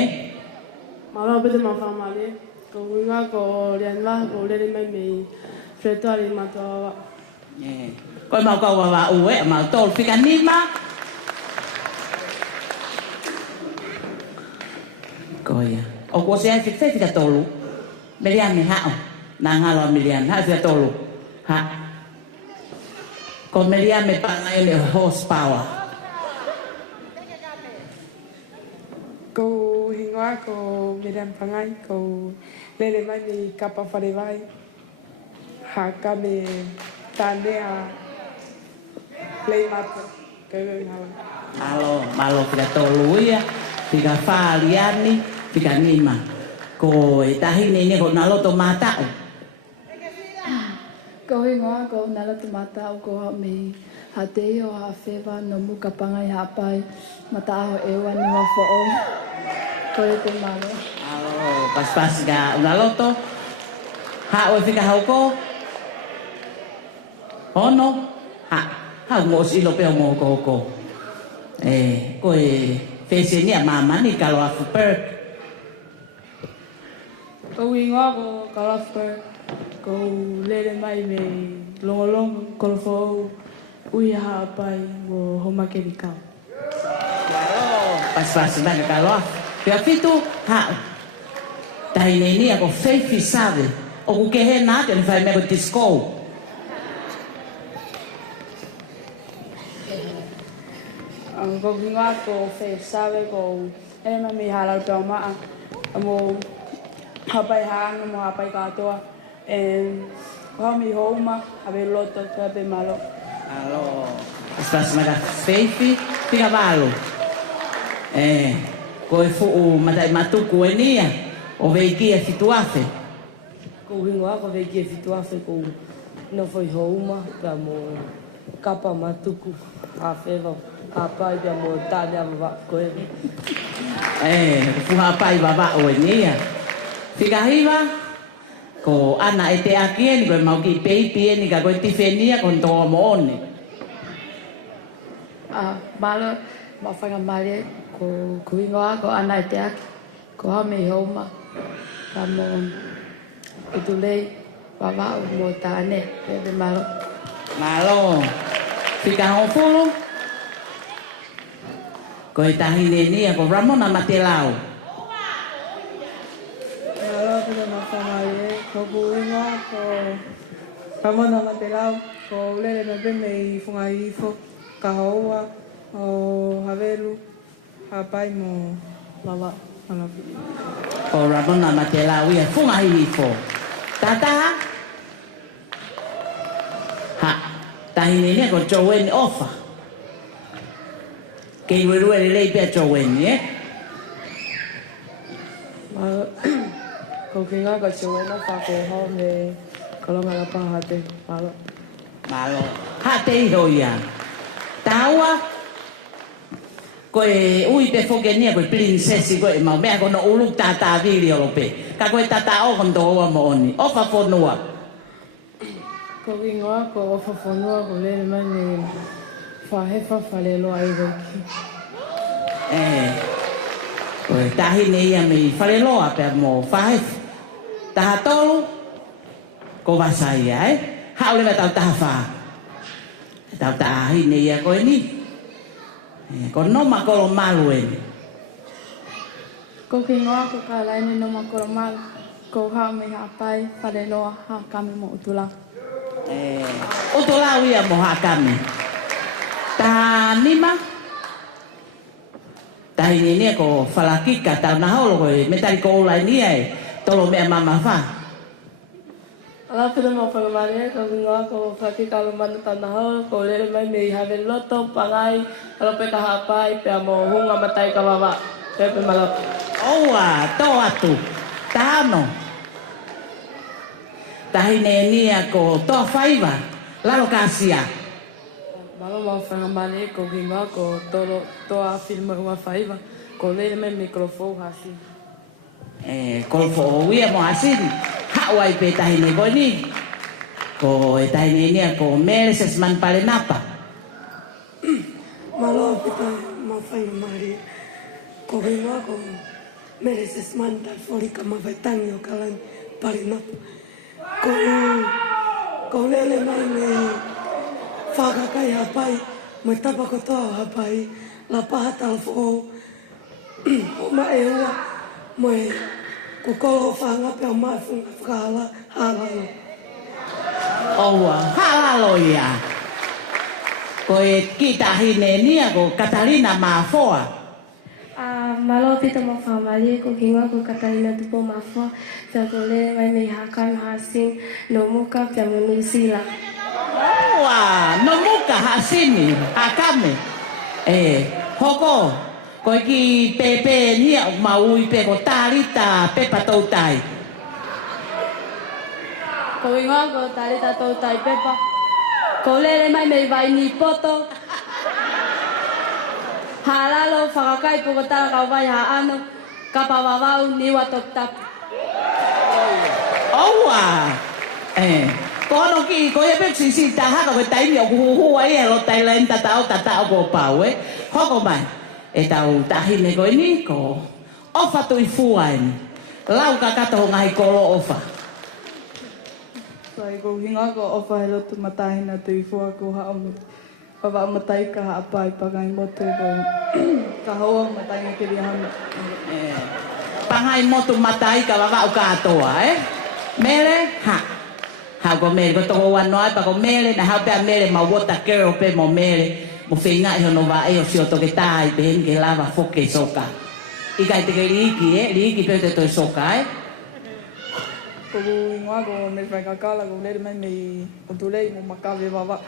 Malo bete ma fa male. Ko winga ko lian va ko le mai me freto ali ma to. Ko mau ka wa uwe ma to fika nima. Ko ya. O ko se ai fika tolu. Melian ha. Na ngalo melian ha fika tolu. Ha. Ko melian me pa ngai le horsepower. Ko hingoa ko miriam pangai ko lele mai ni kapa whare vai. Haka me tane a play mata. Kau halo. Malo fika tolu ya. Fika fa liani fika nima. Ko tahi ni ko nalo to mata. Ko hingoa ko nalo to mata ko me hate o ha feva no muka pangai hapai mata aho ewa ni wa fo o ko te malo pas ga ngaloto ha o fika hauko ono ha mo si lo pe mo ko ko fese ni mama ni kalau aku per ko hingoa ko kalau per ko lele mai me longolong ko fo ui hapai mo homa ke dikau. Pas na kalau ya fitu ha dai ni ako faith sabe o que he na te fai me disco ang ko hinga ko faith sabe ko ma mi halal to ma mo hapai hang mo hapai ka to ko mi homa ave loto te malo. Allora, stas maga feifi fica malo. Ko fu madai matuku enia o veiki e situafe. Ko hingoa ko veiki e situafe ko no foi homa ka mo kapa matuku a feva apa ia mo tanya va ko fu pai baba o enia. Fica riva ko ana e te aki ni ko mau ki peipi ni ka ko tifenia kon to mo one. Malo ma whanga mare ko kuingoa ko ana e te aki ko ha me homa ka mo utulei wawa o mo tane pe malo fika ho fulu ko tahi ni ko Ramona Matelao. Kalau masa male ko kuingoa ko Ramona Matelao ko lele na be me funga ifo kahoa o havelu hapai mo lava alapi O Ramona Matelao ia funga hifo tata ha tahi ni ko Joen ofa ke ruere le pe Joen ko kinga ka Joen ofa ko ho me kalau ngala pa hate malo hate hoia tawa ko ui pe fogenia ko princesi ko ma me ko no ulu tata vili pe ka ko tata o kon do mo oni o fa fonua ko kinga ko fa fonua ko le mane fa hefa fale lo ai ko ko tahi nei a me fale lo pe mo fa ta tolu ko vasaya ha ole ta fa ta ini ya ko ini ko no ma ko malu ini ko kingoa ko kala ini no ma ko mal ko ha me hapai pare lo ha kami mo utula utula wi mo ha kami ta nima ta ini ko falakika ta na holo ko metali ko la ini tolo me mama fa. Ala pila mo pangmare ko nga ko fati kalau man tanah ko le mai me have loto pangai kalau pe kahapai pe mo hunga matai ka baba pe malap Oa to atu tano tahine ni ko to faiva la locasia malo mo pangmare ko nga ko to a filma uma faiva ko le mai microfone assim Kolfo uia mo asin. Hawai pe tahine ko ni. Ko tahine ni ko mereses man pale napa. Malo pita mafai mari. Ko vinga ko mereses man tal fori kama vaitang yo kalan pale napa. Ko lele mai me faga kai hapai. Mai tapa ko to hapai. La paha tal fo. O ma e ua. Mai kukolo whanga pia mai funga whakahala halalo. Oua, halalo ia. Ko kita hine nia ko Katarina Mafoa. Malo pita mafamali ko kinga ko Katarina tupo Mafoa. Pia ko le mai me hakan hasin no muka pia menusila. Oua, no muka hasini, hakame. Hoko. Ko ki pepe nia maui pe ko tarita pepa tautai. Ko inga ko tarita tautai pepa. Ko lele mai me vai ni poto. Halalo whakakai po ko tala kau vai haano. Kapawawau ni watop tap. Oua. Kono ki ko ye pe sisi taha ko tai mi o hu ai lo tai len tatao ko pau hoko mai. E tau tahine ko ini ko ofa tu ifuain lau kakato ngai kolo ofa sai ko hinga ko ofa helo tu matahina tu ifua ko ha om papa matai ka ha pai pagai moto ko ka ho matai ke dia ham pangai moto matai ka baba ka toa mele ha ko mele ko to wan noi pa ko mele na ha pe mele ma wota kero pe mo mele mo feinga yo no va yo si o toke tai ben ke lava foke soka ika te ke liki pe te to soka ko ngwa ko me fa ka kala ko le mai me o tule mo makave baba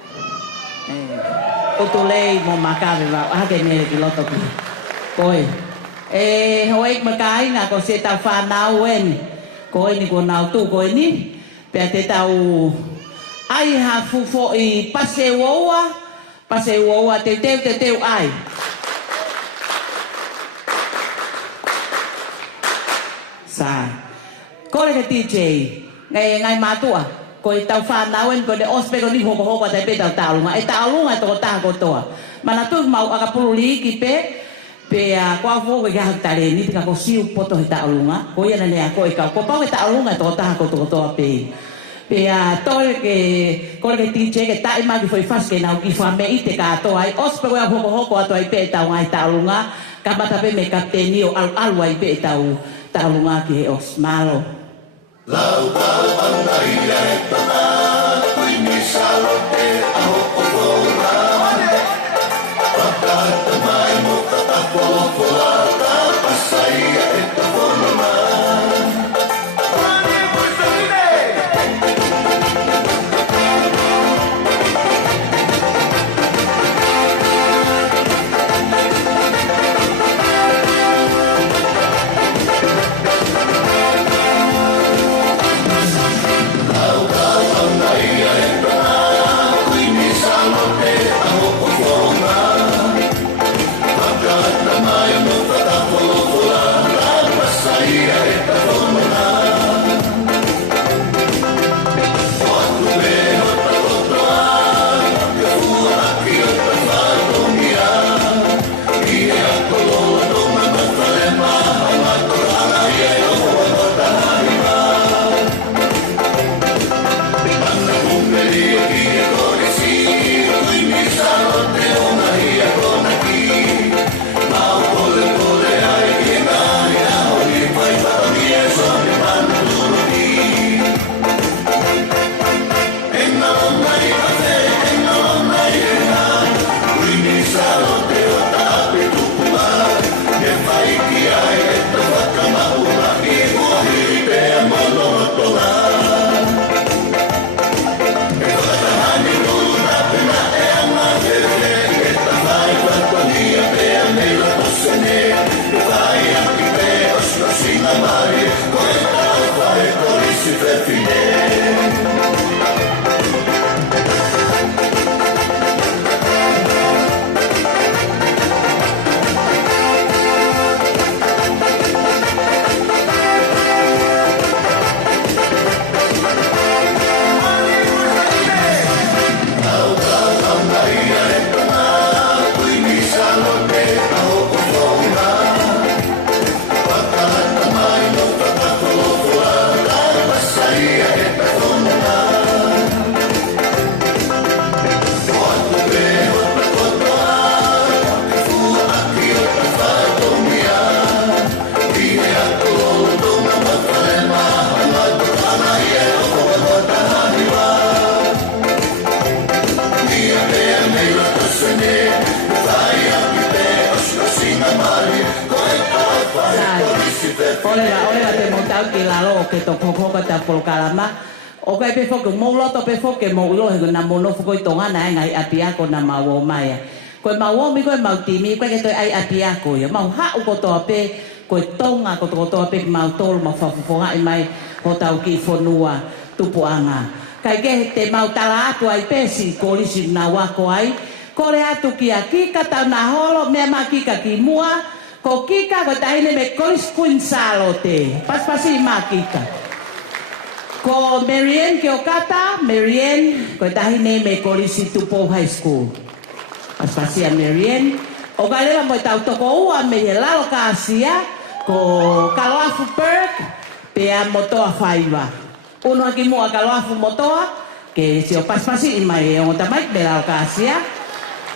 o tule mo makave baba ha ke me ki loto ki koi hoek makai na ko se ta fa na wen koi ni ko na tu koi ni pe te tau ai ha fu fo I pase woa Pase woa te teu ai. Sa. Ko le DJ. Ngai matua. Ko tau whanauen ko le ospe ko ni hoko te pe tau lunga. Tau lunga to ta ko toa. Mana tu mau aka pululi ki pe kwa fo ko ga tare ni ka ko siu poto tau lunga. Ko ia ne ko ka ko pa tau lunga to ta ko toa pe. Tole ke kole tinche ke tai ma ki foi fas ke nau ki fa me ite ka to ai ospe wa hoko ato ai pe tau ai taulunga ka bata pe me kapteni o al ai pe taulunga ki os malo lau tau anda ia tana ni salote a hoko ora pata mai mo ta ko ta pasai e ta bona lalo ke to koko ka ta pol kalama o ka pe foke mo lo to pe foke mo lo he na mo no foko tonga na ngai apia ko na mawo mai ko mawo mi ko mau timi ko ke to ai apia ko ya mau ha ko to pe ko tonga ko to pe mau tol ma fa fo ai mai ho tau ki fonua tupuanga kai ke te mau tala atu ai pesi ko lisi na wa ko ai ko le atu ki akika ta na holo me ma kika ki mua ko kika ko taine me kolis kuin salote pas-pasi ma kika ko Marian ke okata Marian ko taine me kolis tupo high school pas-pasi a Marian o galela mo tau toko ua me lalo ka asia ko kaloafu perk pe a motoa faiva uno aki mua kaloafu motoa ke si o pas-pasi mai o tamai me lalo ka asia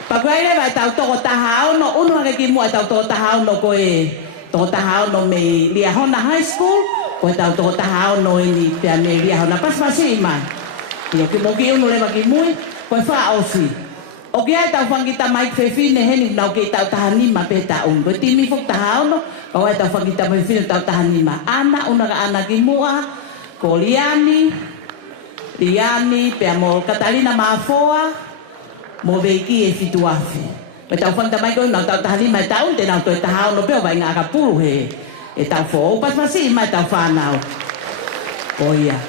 Pagwaile vai tau toko tahao no uno ki mua tau toko tahao no koe toko tahao no me Liahona High School koe tau toko tahao no ini pia me Liahona pas-pasi mai Iyo ki moki uno leva ki mui koe wha osi o ki ai tau whangita mai whewhine heni nau ki tau tahanima pe taun koe timi fuk tahao no koe tau whangita mai whewhine tau tahanima ana una ka ana ki mua ko Liani pia mo Katalina Maafoa mo veiki e fituafi. Me tau whangta mai koe nau tau tahani mai taun te nau toi tahao no peo vai ngā ka puru he. E tau whoo pas-pasi mai tau whanau. O ia.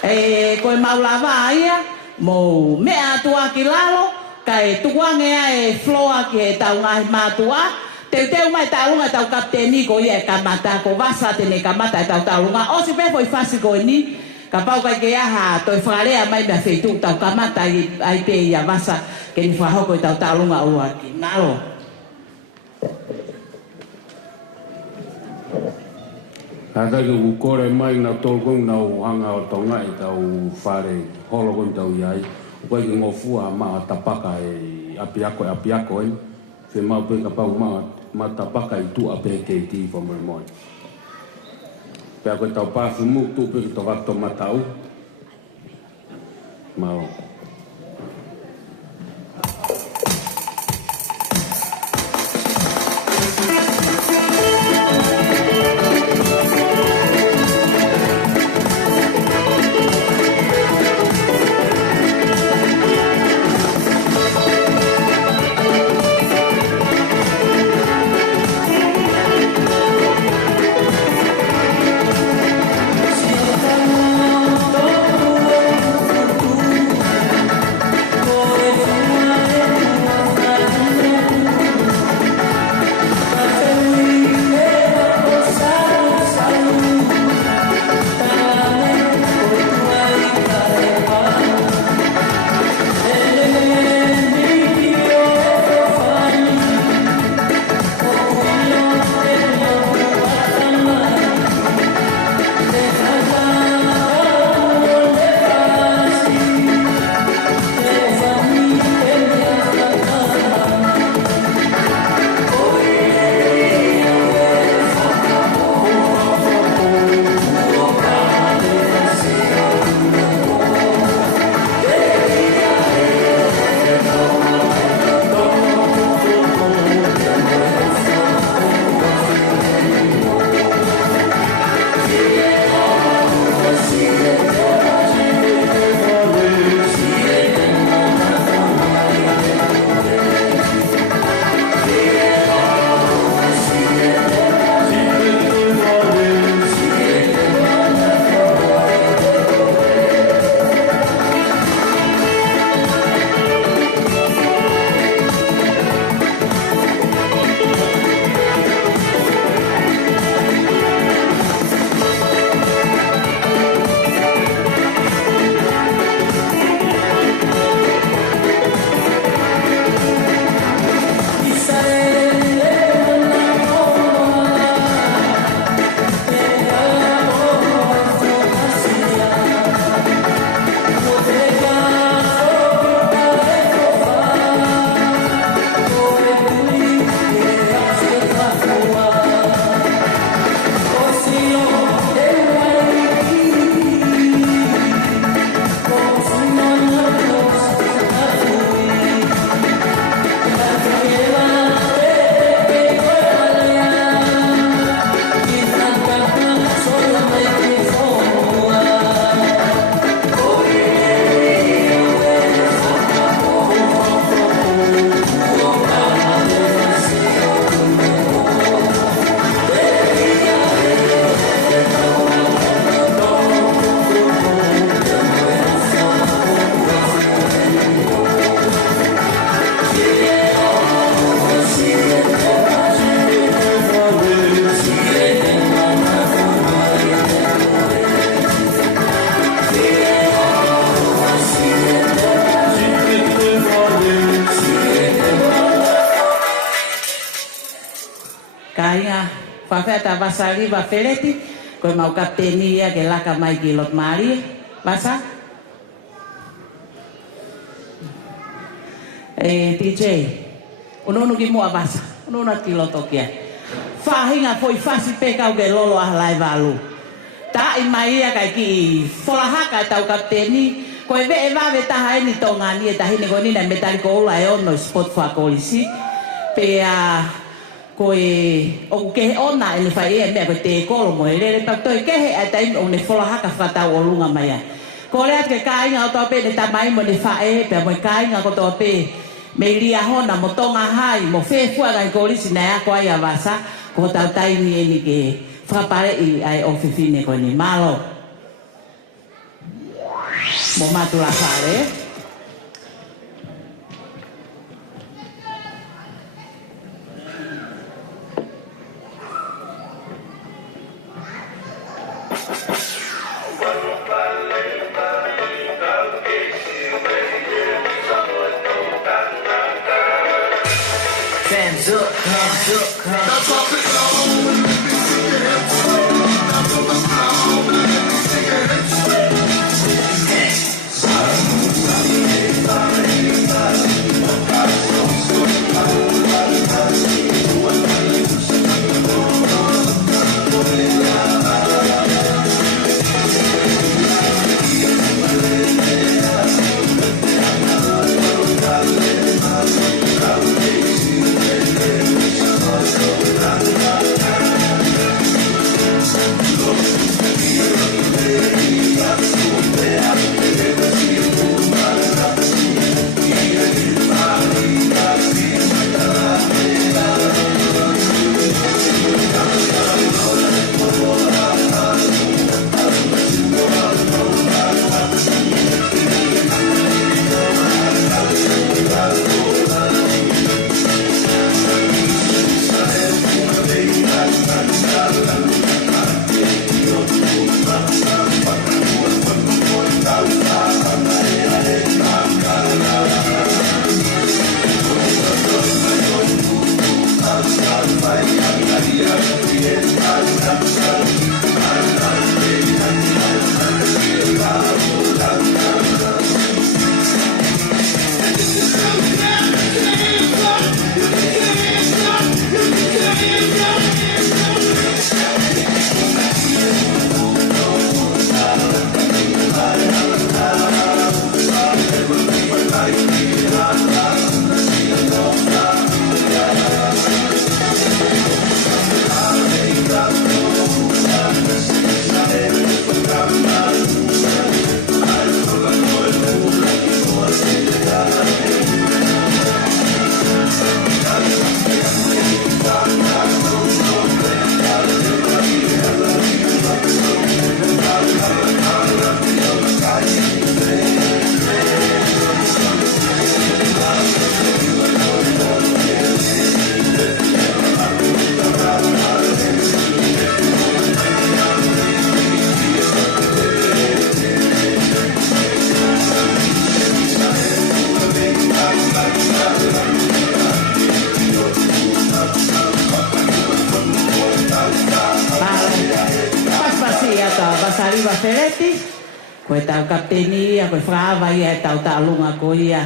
E koe maulawa ia mo mea atua ki lalo kai tukuangea e floa ki he tau ngahi mātua. Teu mai taulunga tau kapteni ko ia e kamata ko vasa tene kamata e tau taulunga. O si pefo i fasi koe ni. Ka pau kai ke aha toi wharea mai mea wheitu tau kamata ai pe ia vasa ke ni whahoko i tau taulunga ua ki nalo. Hata ki ukore mai na tolkong na uhanga o tonga i tau whare holokon tau iai. Wai ki ngofua maa tapaka e apiako e. Whe mau pe ka pau maa tapaka i tu ape ke ti whamoi moi. Pea koe tau pāwhi muk tūpe ki tō wato matau. Mao. whawheta vasari wa whereti, koe mau kaptenia ke laka mai ki lot maari, vasa? DJ, ununu ki mua vasa, ununu ki loto kia. Whahinga foi whasi pekau ke lolo ah lai walu. Ta i mai ia kai ki wholahaka tau kapteni, koe ve wawe taha eni tonga ni e tahine ko nina metari ko ula e ono spot whakolisi. Pea koe o kehe ona eni whai e mea koe te kolo mo e rere tau toi kehe a taimi o ne wholahaka whatau o lunga mai a. Ko rea ke kāinga o toa pe ne tamai mo ne whae, pea mo kāinga ko toa pe me lia hona mo tonga hai mo whewhua ngai kolisi na ako ai a vasa, ko tau taimi eni ke whapare i ai o whiwhine koe ni malo. Mo matula whare. Hands up, hands up, hands up. Koe tau kaptenia, koe whaawa ia e tau ta'alunga ko ia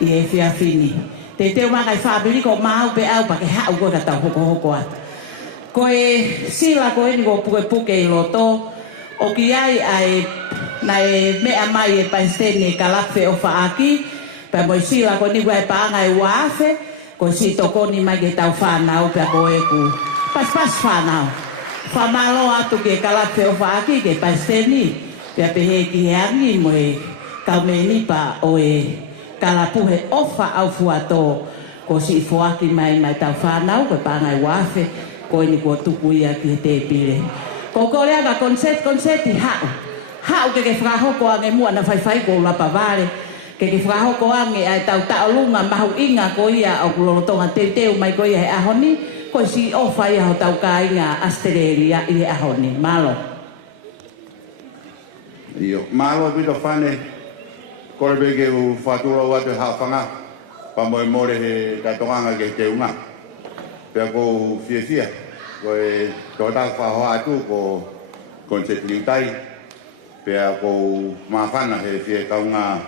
i e whiawhini. Te teo makai whaabiri ko mau pe au pa ke hau koe ka tau hoko hoko ata. Koe sila koe ni ko puke puke i loto, o ki ai ai na e mea mai e paisteni e kalakwe o whaaki, pa moi sila koe ni koe paanga e waafe, koe si toko ni mai ke tau whanau pe koe ku pas whanau. Whamalo atu ke kalakwe o whaaki ke paisteni, pea pehe ki heangi mo e kaumeni pa o e kalapuhe ofa au fuato ko si fuaki mai tau whanau ko pangai wafe ko ni ko tuku ia ki te pile. Ko korea ka konseti hau ke whahoko ange mua na whai ko lapa vare ke whahoko ange ai tau taolunga mahu inga ko ia au kulolotonga teu mai ko ia he ahoni ko si ofa ia ho tau ka inga Australia i he ahoni malo. Io, malo pito fane korbe ke u fatura watu hafanga pa mo more he katonganga ke te unga pe ko fia koe tōtau whahoa atu ko konsep liutai, pea ko mawhana he whie kaunga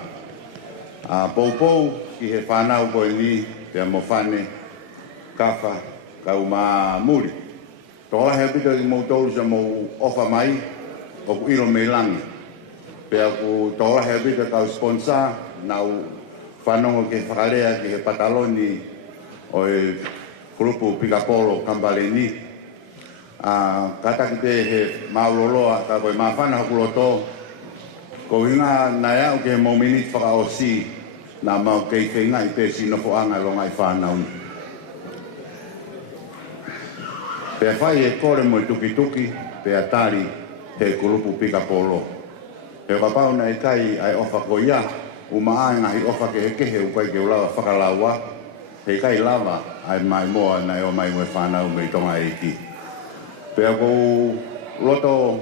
poupou ki he whanau koe ni, pea mo whane kawha kau mā muri. Tōla he pito ki mou tōru sa mou ofa mai, o ku iro mei langi. Pea ku tōla he pito kau sponsor, nau whanongo ke whakalea ki he pataloni o e grupu Pikapolo Kambaleni. Kata ki te he mauloloa, ka koe mawhana hakuloto, ko hinga nai au ke mou minit whakaosi, na mau kei whenga i pēsi nofo anga longa i whanau. Pea whai e kore mo i tuki, pea tari he grupu Pikapolo. Pea kapau na i kai ai ofa ko ia, umaa ngahi ofa ke he kehe ukai ke ulawa whakalaua, he kai lava ai mai moa na eo mai mwe whanau me tonga eiki. Pea kou loto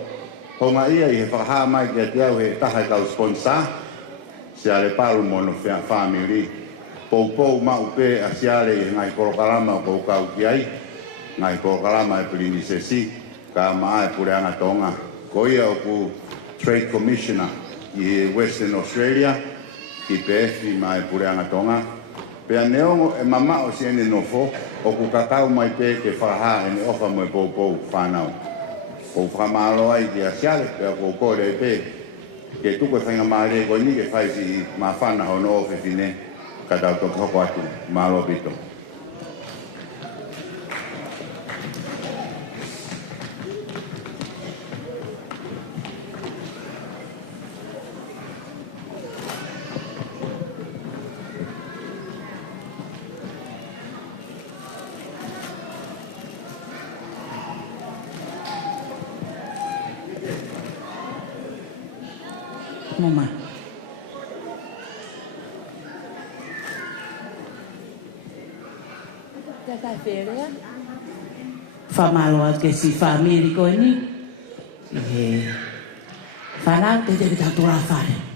honga ia i he whakaha mai ki ati au he taha kau sponsor, siale paru mono family. Pou mau pe a siale i ngai korokarama kou kau ki ai, ngai korokarama e pilini sesi, ka maa e pureanga tonga. Ko ia o ku Trade Commissioner i Western Australia, ki PF mai pureanga tonga. Pea neongo e mama o siene nofo, o ku kakau mai pe ke whaha e ne ofa mo e pou whanau. Kou whamalo ai ki a siale, pea kou kore e pe, ke tuko whainga maare koe ni ke whaisi ma whana ho no ofe fine, ka tau toki hoko atu, malo bito. Mama. Whamaloa ke si whamiri koe ni. Whanau te te tatu rā whare.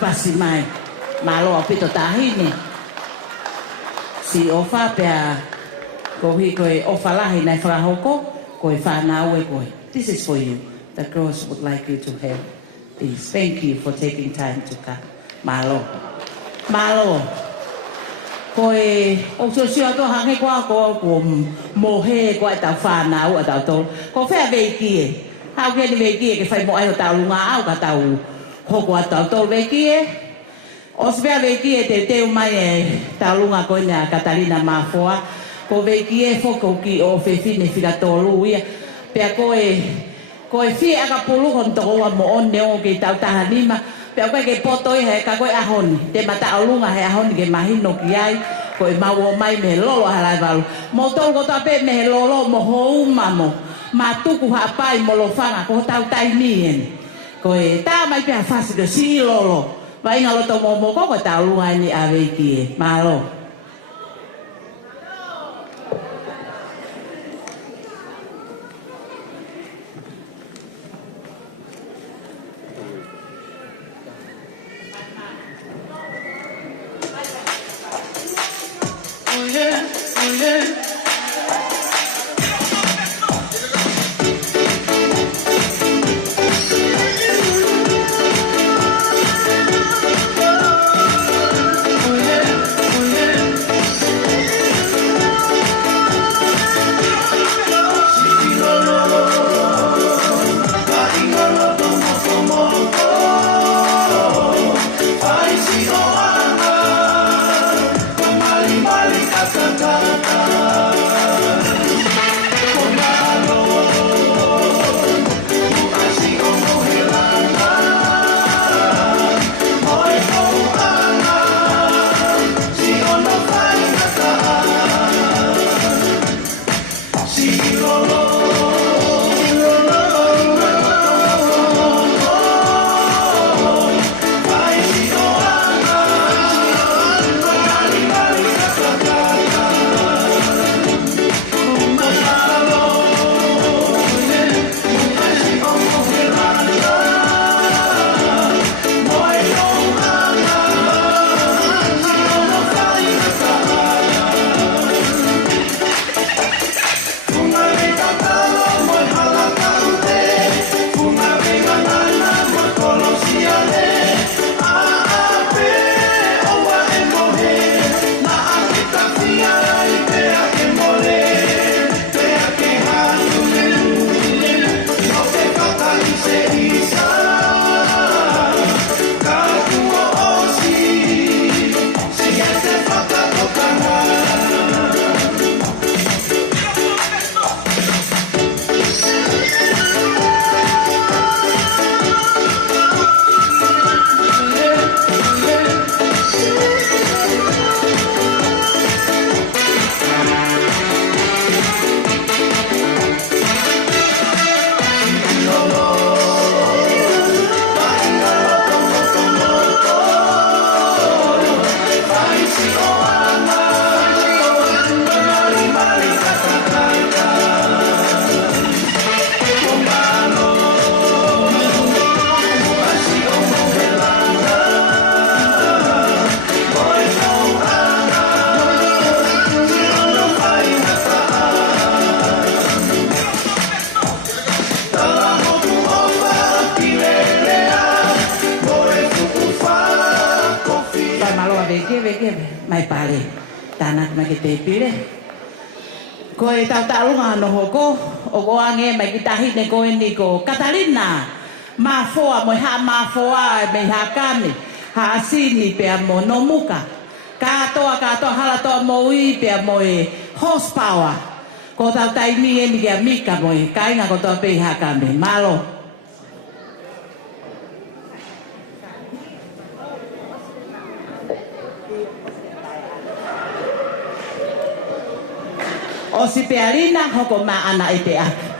Pasi mai malo pito tahini si ofa pea kohi koe ofa lahi nai whahoko koe whanau e koe. This is for you. The girls would like you to have this. Thank you for taking time to come. Malo. Koe o sosio to hange kwa ko mohe koe tau whanau a tau tol. Ko whea veiki e. Hau ke ni veiki e ke whai mo ai o tau lunga au ka tau hoko atau tol vekie. Os vea vekie te teu mai e talunga koina Katalina Mafoa. Ko vekie foko ki o fefine fila tolu ia. Pea koe fie aka puluhon tokoa mo on neo ki tau tahanima. Pea koe ke potoi he ka koe ahoni. Te mata olunga he ahoni ke mahino ki ai. Koe mau mai me lolo halai walu. Mo tolu ko tape me lolo mo houma mo. Ma tuku hapai mo lo fanga ko tau tai nien. Koe tā mai pia fasi do si lolo. Vai ngalo to mo ko tau lunga ni aveki. Malo. mai pare tanak mai te pire ko e tau lunga no hoko o go ange mai kitahi ne ko ni ko Katalina Mafoa mo ha Mafoa me ha kani ha sini pe mo no muka ka to hala to mo i pe mo e horsepower ko tau tai ni e ni ga mika mo e kai nga ko to pe ha kani malo o si pearina hoko ma ana i te aki.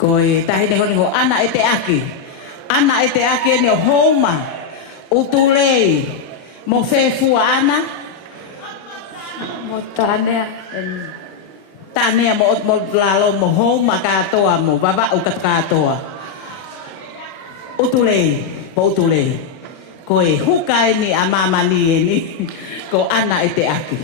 Ko e tahi ne honi ho ana e te aki. Ana e te aki ne o houma. Utulei. Mo whewhua ana. Mo tānea. Tānea mo lalo mo houma katoa mo. Wawa ukat katoa. Utulei. Po utulei. Ko e hukai ni a mamani e ni. Ko ana e te aki.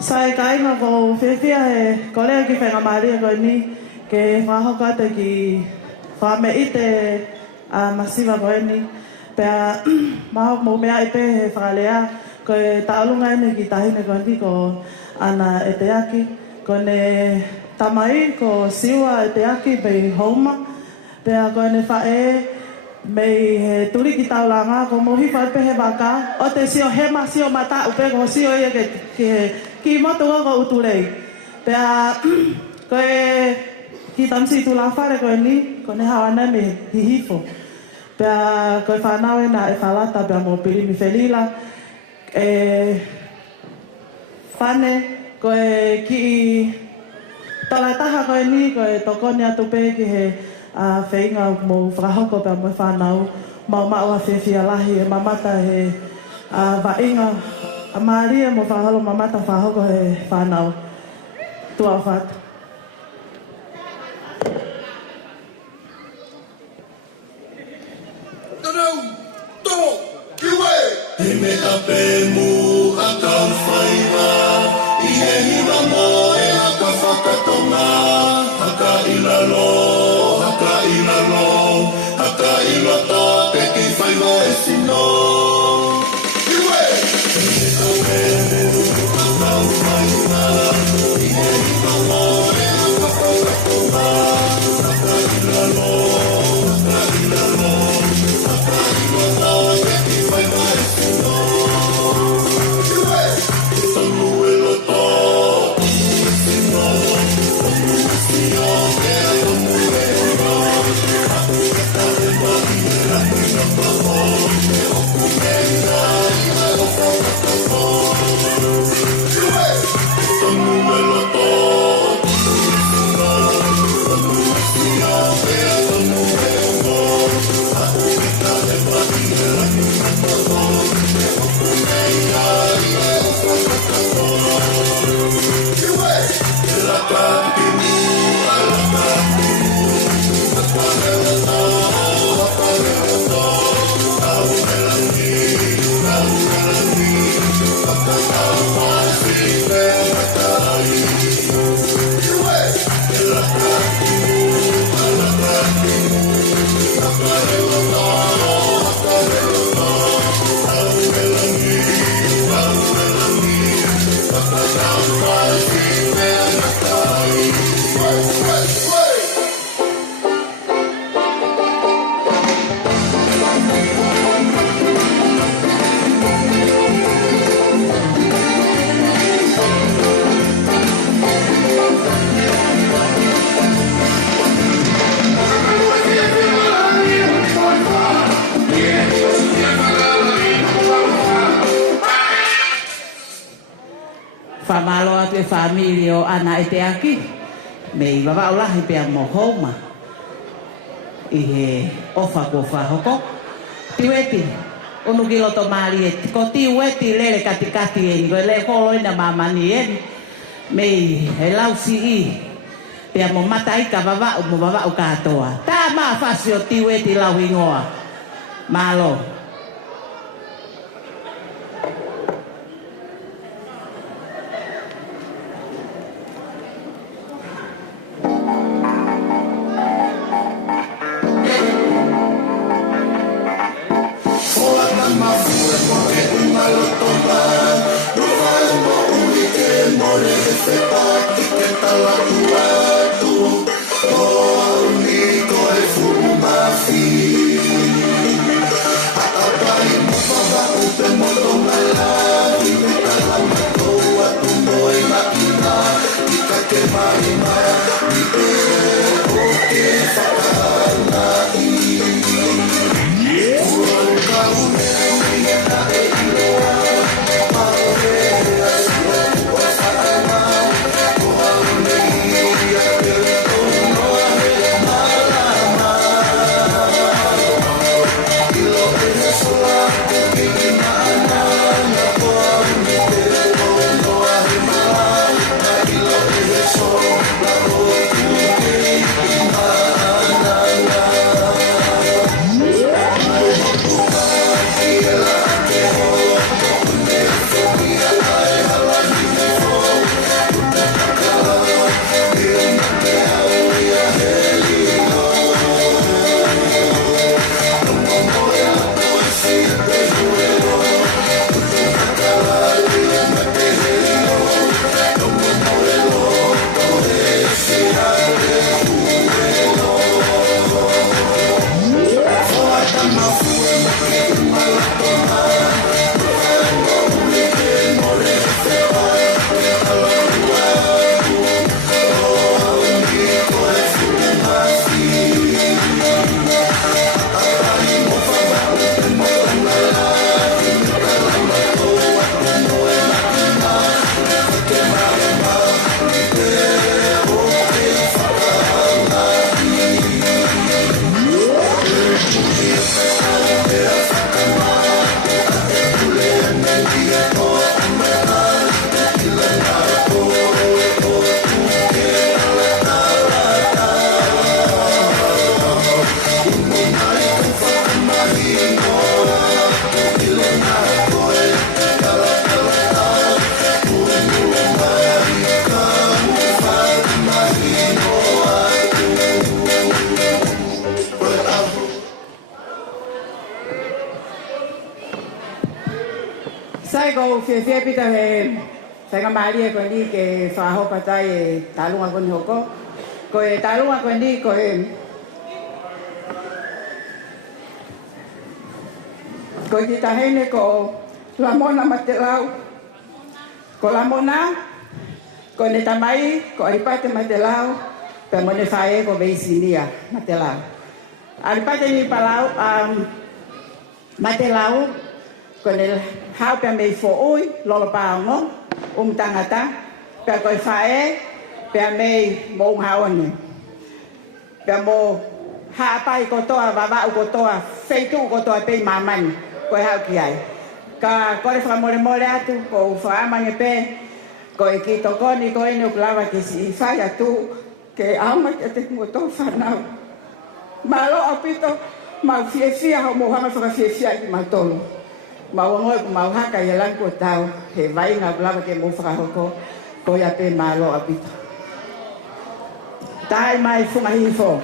Sai kai nga ko fefia e kolea ki whenga maria koe ni ke whahoka te ki whame i te masiva koe ni pea maho mo mea i pe he whakalea koe taolunga ene ki tahine koe ni ko ana e te aki ko ne tamai ko siwa e te aki pei houma pea koe ne whae mei he turi ki taulanga ko mohi whae pe he waka o te sio hema sio mata upe ko sio ia ke ki motunga ko utulei. Pea koe ki tamsi tu la whare koe ni, ko ne hawana me hihifo. Pea koe whanau e na e whalata pea mo pirimi whelila. Whane koe ki talataha koe ni, koe tokoni atu pe ki he whainga mo whakahoko pea mo whanau. Mau maua whewhia lahi e mamata he wainga a Maria mo whahalo mamata whahoko he whanau. Tua whata. Tanau, tomo, kiwe! He me ape mu aka whainga, i he hiwa mo e aka whakatonga. Haka ilalo, haka ilalo, haka ilata pe ki whainga e sino. Kiwe! He me ape mu aka whainga, i he hiwa mo e aka whakatonga. Haka ilalo, haka ilalo, haka ilata pe ki whainga e sino. Kiwe! Tanu e loto, e sino, tanu e sio, e tanu e ora. Aku kata e mati e rahi na paho, e oku me ia i a oku kataho. Kiwe! Tanu e loto, tanu e sino, tanu e sio, e tanu e ora. Aku kata e mati e rahi na paho, e oku me ia i a oku kataho. Kiwe! E laka pimu, a laka pimu, a kwarela to, a kwarela to. Au melangi, a kakao pasi pe matai. Kiwe! E laka pimu, a laka pimu, a kwarela to, a kwarela to. Au melangi, a kakao pasi pe matai. Whamalo atu e whamiri o ana e te aki. Mei wawa o lahi pea mo houma. I he ofa ko whahoko. Tiweti, unu kiloto maari e ko tiweti lele katikati e ni koe le kolo ina mamani e ni. Mei he lausi i. Pea mo matai ka wawa mo wawa o katoa. Tā maa whasi o tiweti lau ingoa. Malo. Ai ko fie pita he whainga maari e koe ni ke whahoka tai e tālunga koni hoko. Ko e tālunga koe ni ko e ki tahene ko lamona ma te lau. Ko lamona, ko ne tamai, ko aripate ma te lau, pe mo ne whae ko veisinia ma te lau. Aripate ni palau ma te lau, ko ne hau pe mei fo ui, lolo paongo, tangata, pe koe whae, pe mei mo hau ane. Pe mo haapai kotoa, wawau kotoa, feitu kotoa pei mamani, koe hau ki ai. Ka kore whamore atu, ko whaamane pe, ko e ki tokoni, ko ene uklawa ke si whai atu, ke auma ke te moto whanau. Malo apito, mau fia ho mo hama whakafia ki matolo. Mau ngoi ku mau haka i lanku o tau, he vai ngā uklawa ke mo whakahoko, ko ia pe malo apito. Tai mai whungahifo.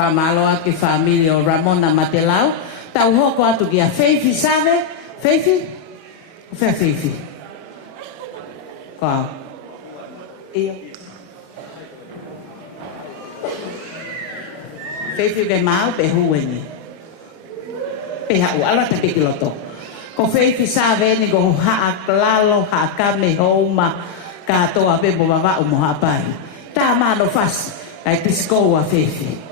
Whamaloa ki familia o Ramona Matelau. Tau hoko atu ki a Feifi Save. Feifi? Whea Feifi? Koau. Ia. Feifi ke mau pe hueni. Pe hau ala te pikiloto. Ko Feifi Save ni ko haa klalo, haa kame houma, katoa pe bo mawau mo hapai. Tā mano fas, kai piskou a Feifi.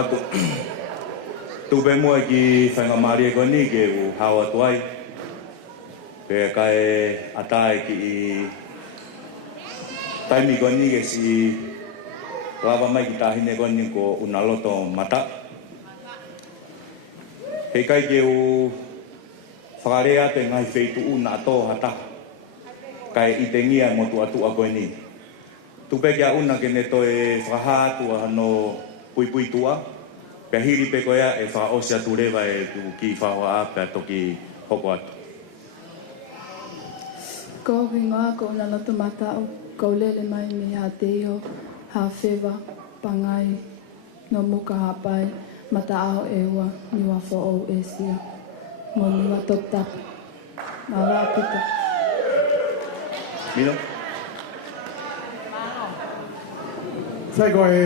atu. Tupe mua ki whainga maria ko ni ke u hawa tuai. Pe kai atai ki i taimi ko ni ke si lava mai ki tahine ko ni ko unaloto mata. He kai ke u whakarea te ngai wheitu una ato hata. Kai i te ngia mo tu atu a koe ni. Tupe kia una ke ne toe whahātua no pui tua. Pea hiri pe koea e whaosia tu rewa e tu ki whaoa a pea toki hoko atu. Ko hingoa ko unaloto matao, ko lele mai me ha te iho, ha whewa, pangai, no muka hapai, mata aho e ua, niwa fo o e sia. Mo niwa topta, ma rapita. Mino? Sai koe,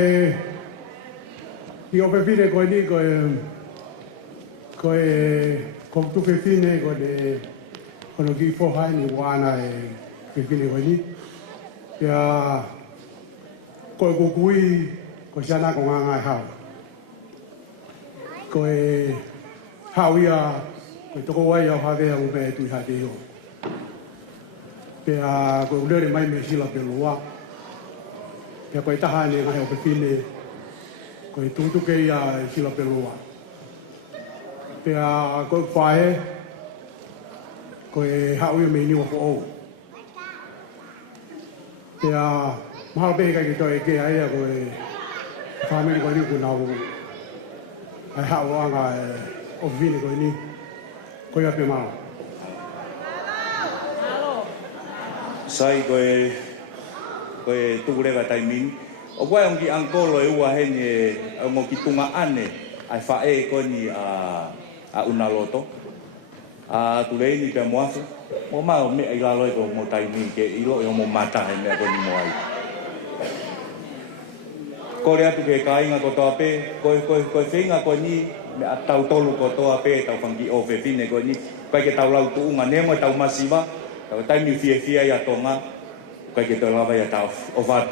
i ope pire koe ni koe tuke fine koe kono ki fohai ni wana e pipine koe ni. Pea koe kukui koe siana ko ngangai hao. Koe hao ia koe toko wai au hawea upe e tui hate iho. Pea koe ulere mai me sila pe lua. Pea koe taha ne ngai ope pine koe tutuke ia sila pe lua. Pea koe whae koe hao ia me niwa ho ou. Pea maha pehe kai ki toi ke aia koe whamiri koe ni ku nau ai hao anga e ofine koe ni koe ape mao. Sai koe tukureva taimin. O koe onki angkolo e ua heni e ongo ki tunga ane ai whae koe ni a unaloto. A tulei ni pia moafu. Mo mao me ai lalo e ko mo taimin ke ilo e o mo mata he mea koe ni moai. Kore atu ke kainga ko toa pe, koe whinga koe ni me a tau tolu ko toa pe tau whangi o whewhine koe ni. Koe ke tau lau tuunga nemo tau masiva, tau taimi fia ia tonga, koe ke tau lawa ia tau o vat.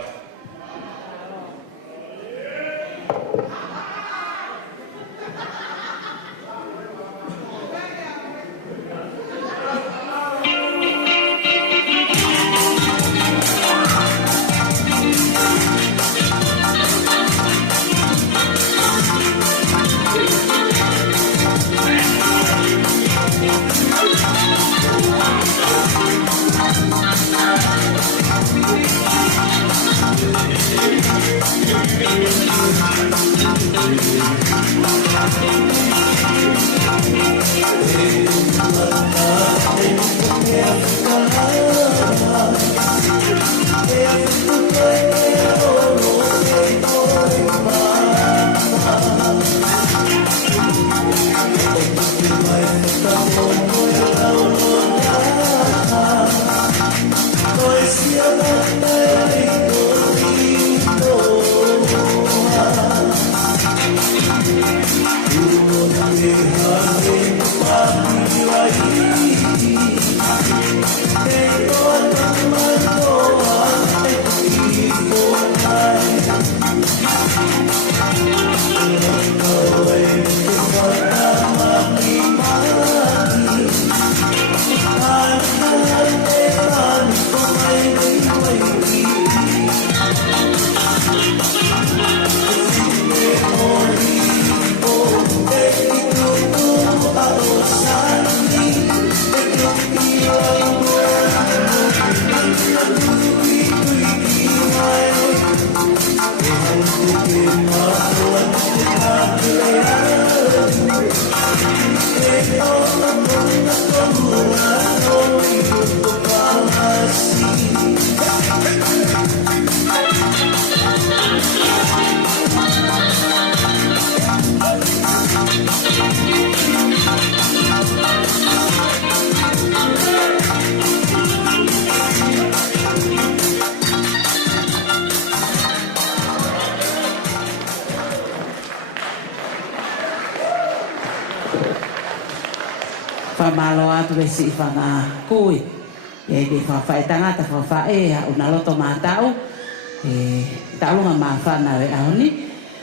Whamalo atu e si whanga kui. E ke whawhae tangata whawhae a unaloto mātau. E taulunga mā whanau e ahoni.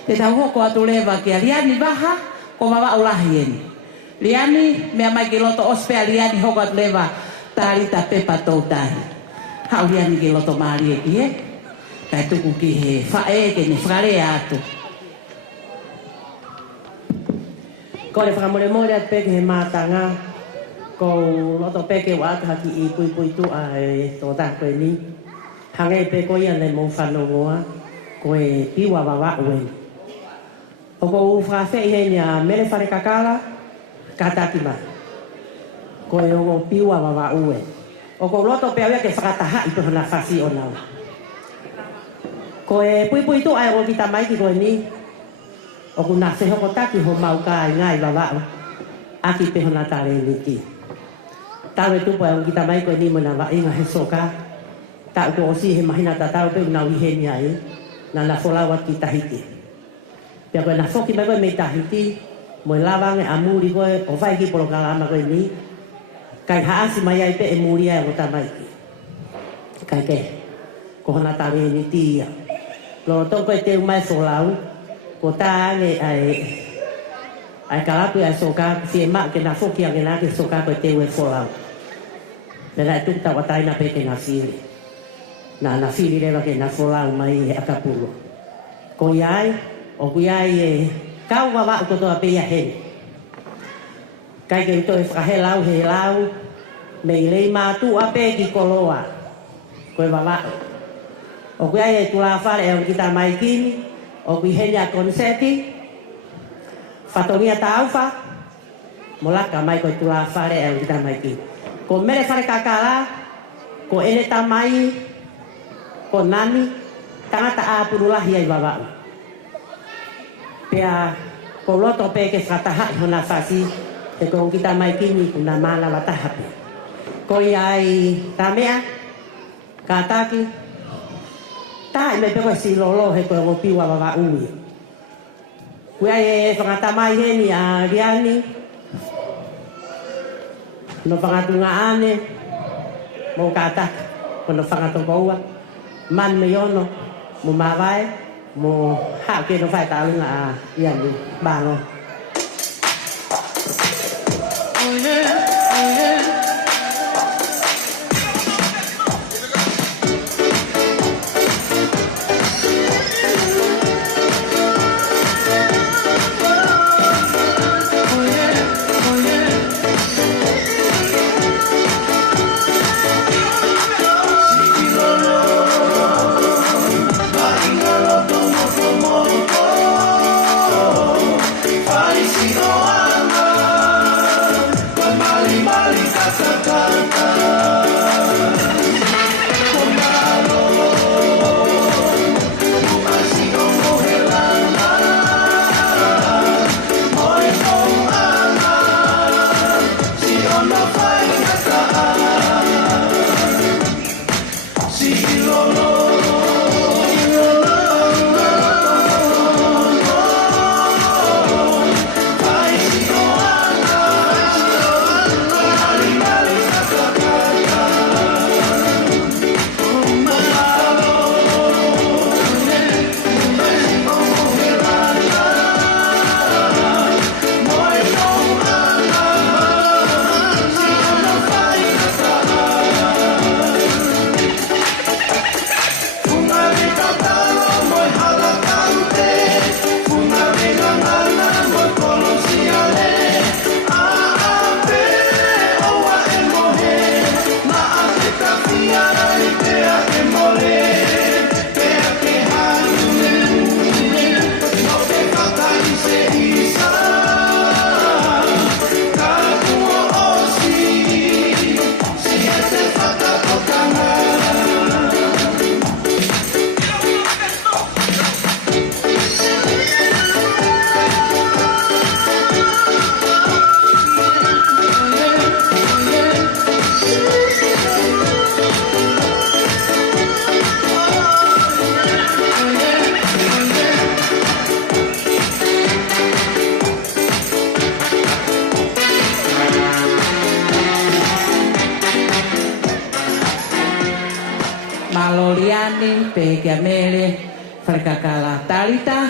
Te tau hoko atu lewa kia liani waha, ko mawa ulahi eni. Liani, mea mai ki loto ospea liani hoko atu lewa, tarita pepa tau tahi. Hau liani ki loto maari eki he. Tai tuku ki he whae ke ni whakarea atu. Ko le whakamore atu peke he mātanga, ko loto peke wa atu haki i pui tu a tō tāko e ni. Hange pe ko ia le mō whanongoa, ko e piwa wawa uen. O ko u whawhei he ni a mele whare kakala, kataki ma. Ko e o piwa wawa uen. O ko loto pe awea ke whakataha i tuhana whasi o nau. Ko e pui tu ai o kita mai ki ko e ni. O ku nase hoko taki ho mau ka i ngai wawa o. Aki pe hona tare ni ki. Tau e tupo e o kita mai ko e ni mo na wa inga he soka. Tau ko osi he mahina tatau pe una wihe ni ai. Na na folawat ki tahiti. Pia koe na foki mai koe me tahiti. Mo e lawang e amuri koe o vai ki polo kalama koe ni. Kai haasi mai ai pe e muri ai o tamai ki. Kai ke. Ko hana tare ni ti ia. Lo toko e te umai solau. Ko tā ne ai kalapu ai soka. Si e mak ke na foki a ke na ke soka koe te ue solau. Pena e tukuta watai na pe ke na fili. Na fili rewa ke na solau mai e akapulo. Ko iai, o ku iai e kau wawa ko toa pe ia heni. Kai ke ito e whakahelau he lau, me i lei mātu ape ki koloa, koe wawa. O ku iai e tula whare e o kita mai kini, o ku i heni a konseti, whatongia ta auwha, molaka mai koe tula whare e o kita mai kini. Ko mere whare kakala, ko ene ta mai, ko nani, tangata āpurulahi ai wawa. Pea, ko loto pe ke whataha hona whasi, te ko kita mai kini kuna mana watahapi. Ko iai tamea, kātaki, tae me peko si lolo he koe o piwa wawa ui. Kua e whangatamai heni a riani, no whangatunga ane, mo kātaki, kono whangatonga man me yono, mo mawai, mo hao ke no whai tālunga a riani, bāno. Maloliani, Pegamele, Farkakala, Talita,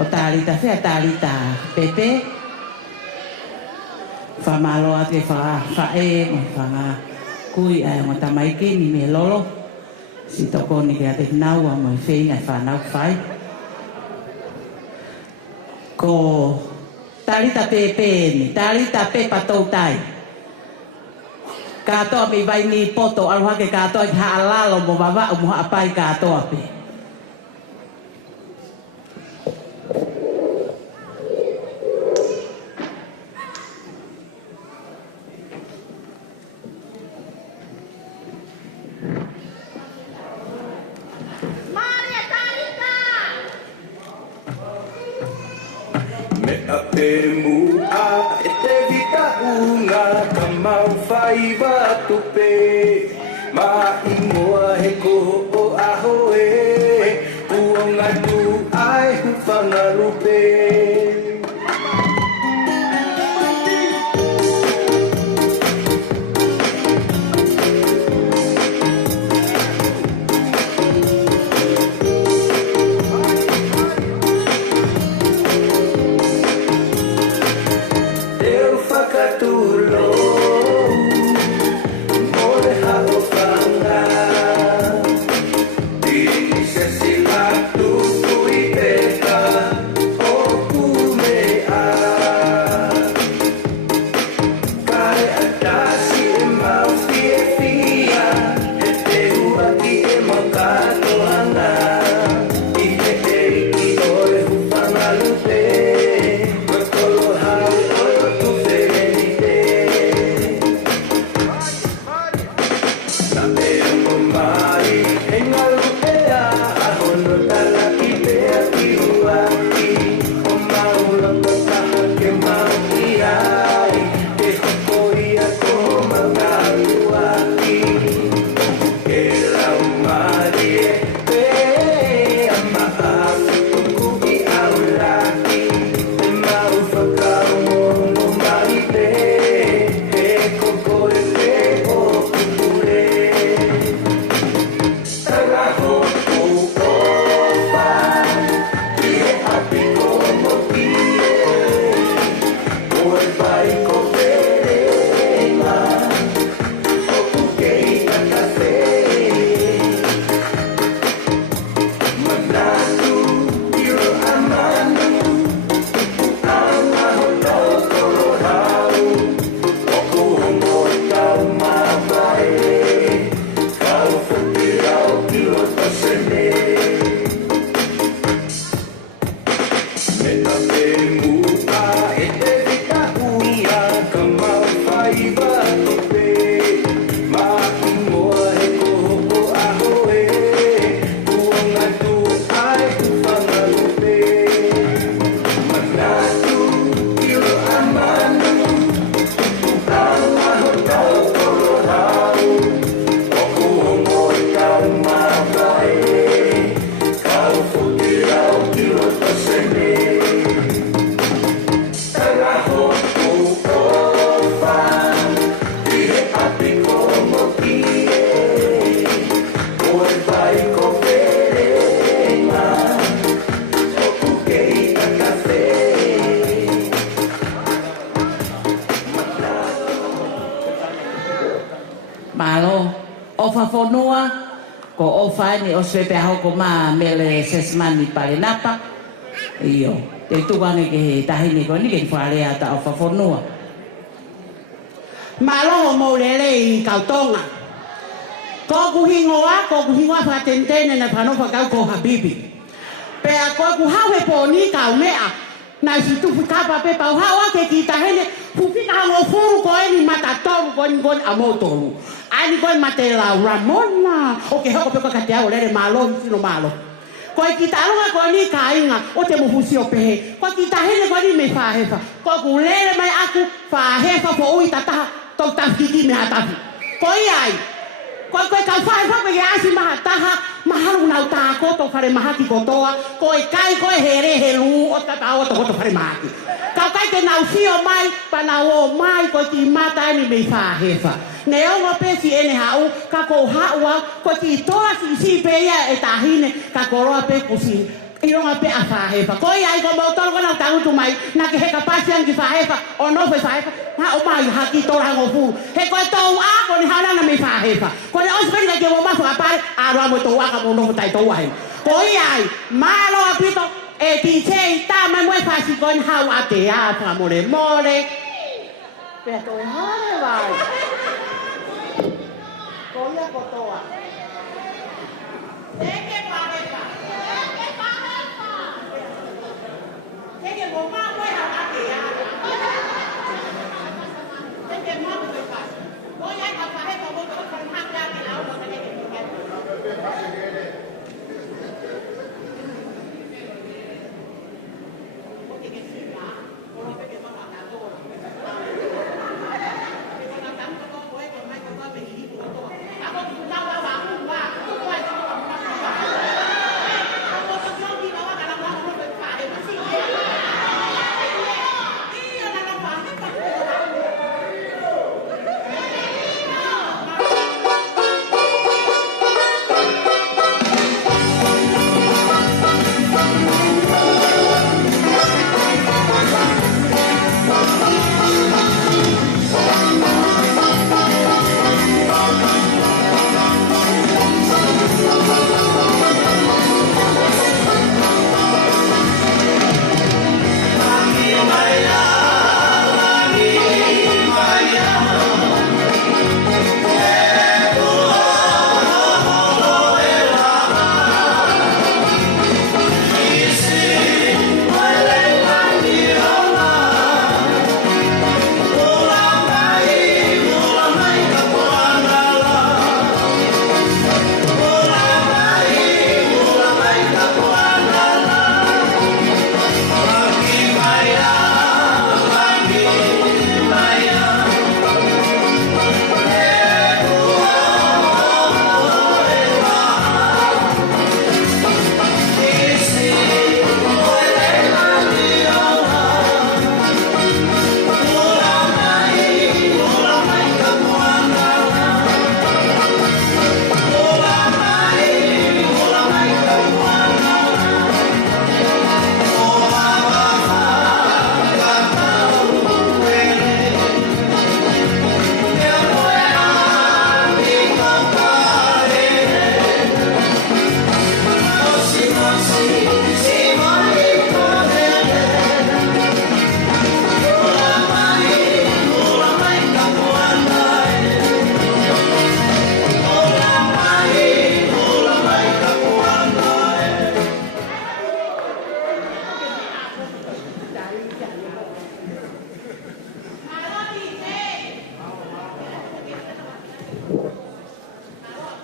O tālita whea tālita pepe. Whamalo ate whae mo whanga kui ai mo tamaike ni me lolo. Si toko ni ke ate naua mo whenga whanau whai. Ko tālita pepe ni, tālita pepa tau tai. Katoa mi vai ni poto aluha ke katoa ki haalalo mo wawa o mo haapai katoa pe. Whafonua, ko o whaini o svepe ahoko maa mele sesmani pare napa. Iyo, te tuwane ke he tahini ko ni ke wharea ta o whafonua. Maloho maulele I kautonga. Ko kuhingoa whatentene na whanofa kau ko habibi. Pea ko kuhawe po ni kau mea. Na si tufu kapa pe pau hawa ke ki tahene pupika hango furu ko eni matatoru ko ni kon amotoru. Ani ko matela Ramona. O ke hoko pe ko katea o lere malo sino malo. Ko ki talonga ko ni kainga o te muhusi o pehe. Ko ki tahene ko ni me fahefa. Ko ku lere mai aku fahefa po ui tataha tau tafkiki me hatafi. Ko iai. Ko ka fahefa pe ke asi mahataha. Maharu nau tako to fare mahaki kotoa. Ko kai ko here helu o tata o to fare mahaki. Ka kai te nau sio mai pa na o mai ko ti mata ni me fahefa. Ne o pesi ene hau ka ko hawa ko ti toa si pe ia e tahine ka ko roa pe kusi Ilonga pe a whahepa. Ko ia i ko mautoro kona tautu mai, na ke he kapasian ki whahepa, o no pe whahepa, ha o mai haki tora hango fu. He koe tau a ko ni hana na me whahepa. Ko ne osperi ka ke mo mafu a pare, a roa mo tau aka mo no tai tau ahe. Ko ia i, malo a pito, e ti chei ta mai moe whasi kon hau a te a pa more more. Pea toi hare vai. Ko ia ko toa. Eke whahepa. Thế thì bố má quay học ăn thì à? Thế thì má phải phải. Bố dạy học phải hay bố có phần học ra cái áo đó cái này cái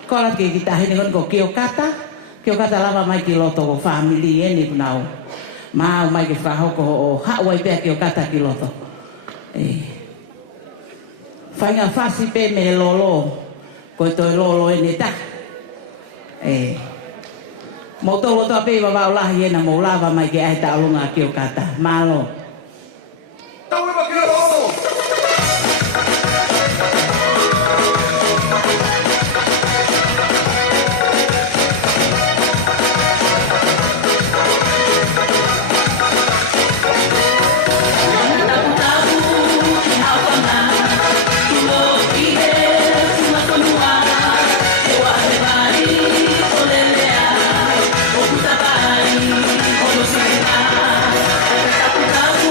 Kola ke kita hene kon ko kio kata lava mai ki loto ko family eni punau ma mai ke faho ko ha wai pe kio kata ki loto fanga fasi pe me lolo ko to lolo eni ta mo to loto pe ba la hiena mo lava mai ke ai ta lunga kio kata malo tawe ba kio lolo Tapu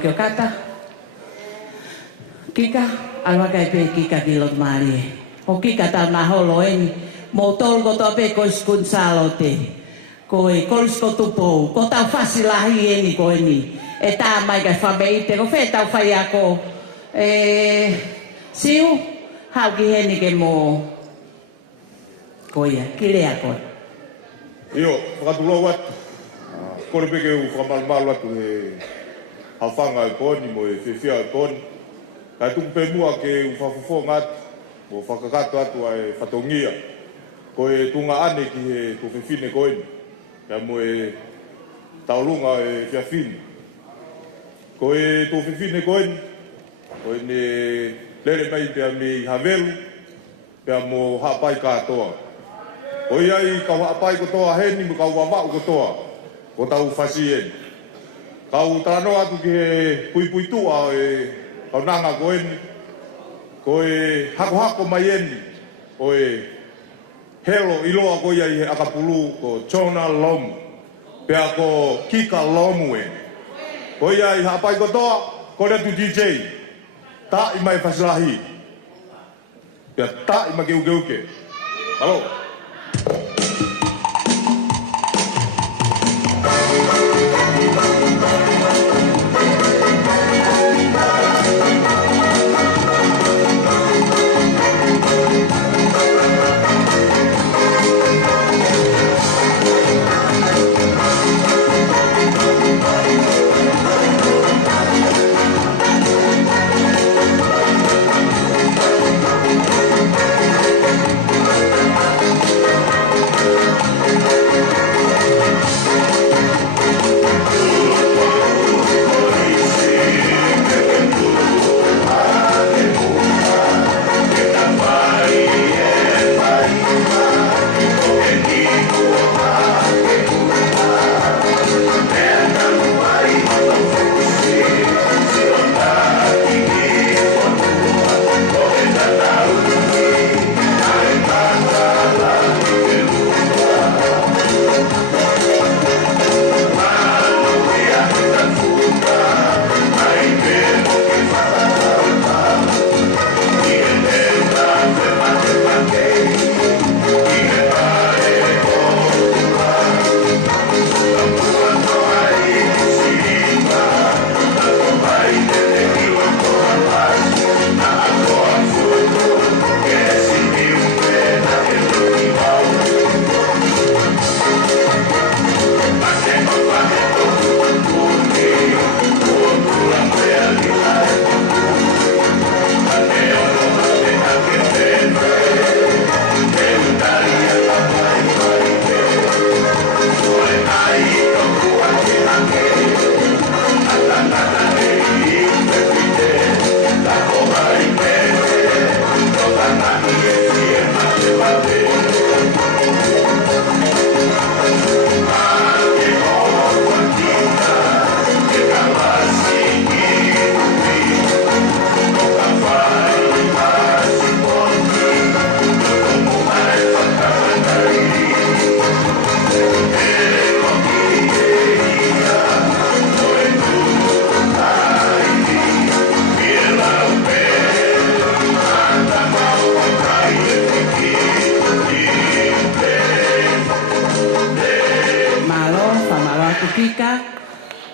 kio kata. Kika, alwa kai pe kika ki lot mari. O kika ta maholo eni. Mo tol ko to pe ko skun salote. Ko e kolis ko tupo. Ko ta fasilahi eni ko eni. E ta mai kai fabeite ko fe ta fai ako. Siu, hau ki heni ke mo. Ko ia, kile ako. Io, whakatulo watu. Kore peke u whakamalmal watu he hawhanga e koni mo e whiwhia e koni. Kai tuku pe mua ke u whawhawho ngati mo whakakato atu ai whatongia. Ko e tunga ane ki he tu whiwhine koini. Kia mo e taurunga e whiawhine. Ko e tu whiwhine koini. Ko e ne lere mai pia me havelu. Pia mo hapai katoa. O iai kau hapai kotoa heni mo kau wamau kotoa. Ko tau whasien. Kau tarano atu ki he pui tua e kau nanga ko eni. Ko e hako mai eni. Ko e helo iloa ko iai he akapulu ko Chona Lomu. Pea ko Kika Lomu e. Ko iai hapai kotoa ko retu DJ. Ta i mai whasilahi. Pea ta i ma geuke. Halo.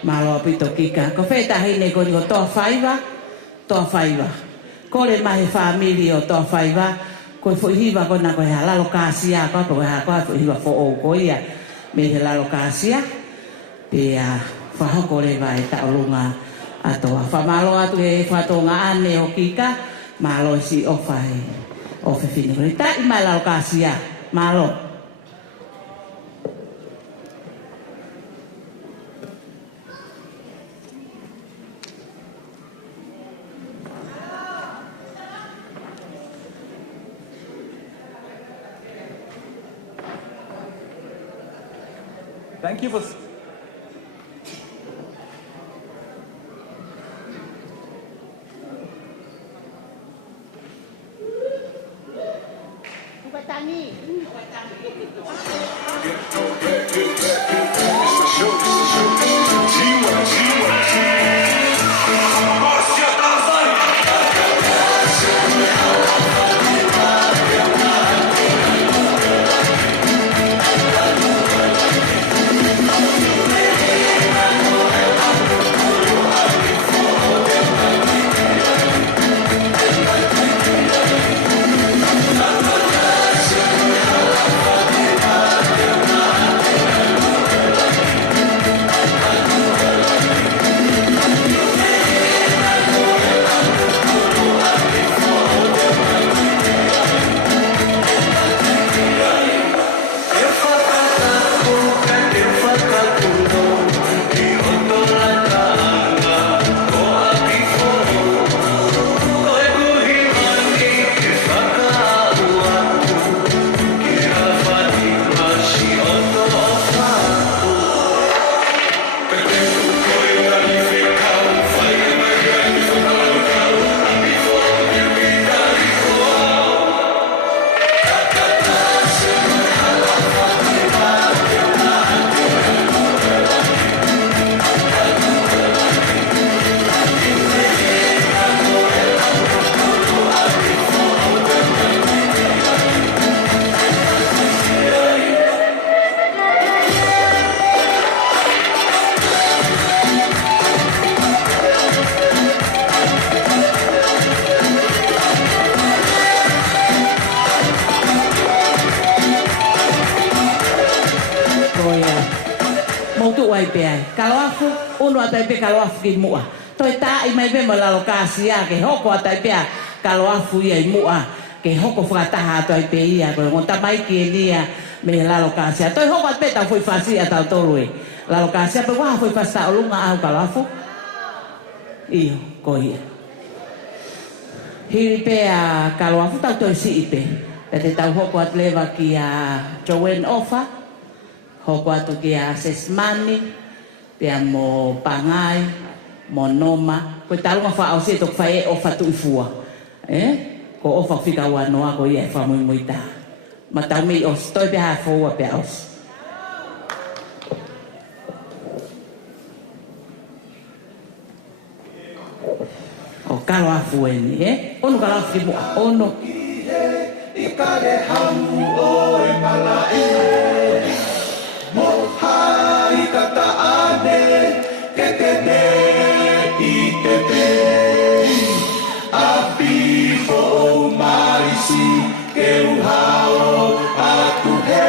Malo pito kika. Ko feta hine ko ngo toa faiva. Ko le mai familia toa faiva. Ko fo hiva ko na ko ha lalo kasia ko ha ko hiva fo o ko ia. Me he lalo kasia. Pea fa ko le vai ta olunga ato fa malo atu e fa tonga ane o kika malo si o fai. O fe fine ko ta i mai lalo kasia. Malo. Thank you for... ai pe ai. Kalo afu, uno atai pe kalo afu ki mua. Toi ta i mai pe mo lalo kasia ke hoko atai pe kalo afu ia i mua. Ke hoko whakataha atai pe ia. Koe ngota mai ki nia me lalo kasia. Toi hoko atai pe tau fui fasi atau tolue. Lalo kasia pe waha fui fasi ta olunga au kalo afu. Iyo, ko ia. Hiri pe a kalo afu tau toi si i pe. Pe te tau hoko at lewa ki a Joanne Ofa. Hoko atu ki a Sesmani. Pe a mo Pangai. Mo Noma. Koe talunga wha au si tok whae Ofa tu i fua. Ko Ofa whika wanoa ko ia e wha mui mui tā. Ma tau mi os. Toi pe haa fōua pe a os. O kalo afu eni, Ono kalo afu ki mua. Ono. Ikare hamu o e pala e Mohai kata ane Ke te te i te te Api fo o marisi Ke uhao atu he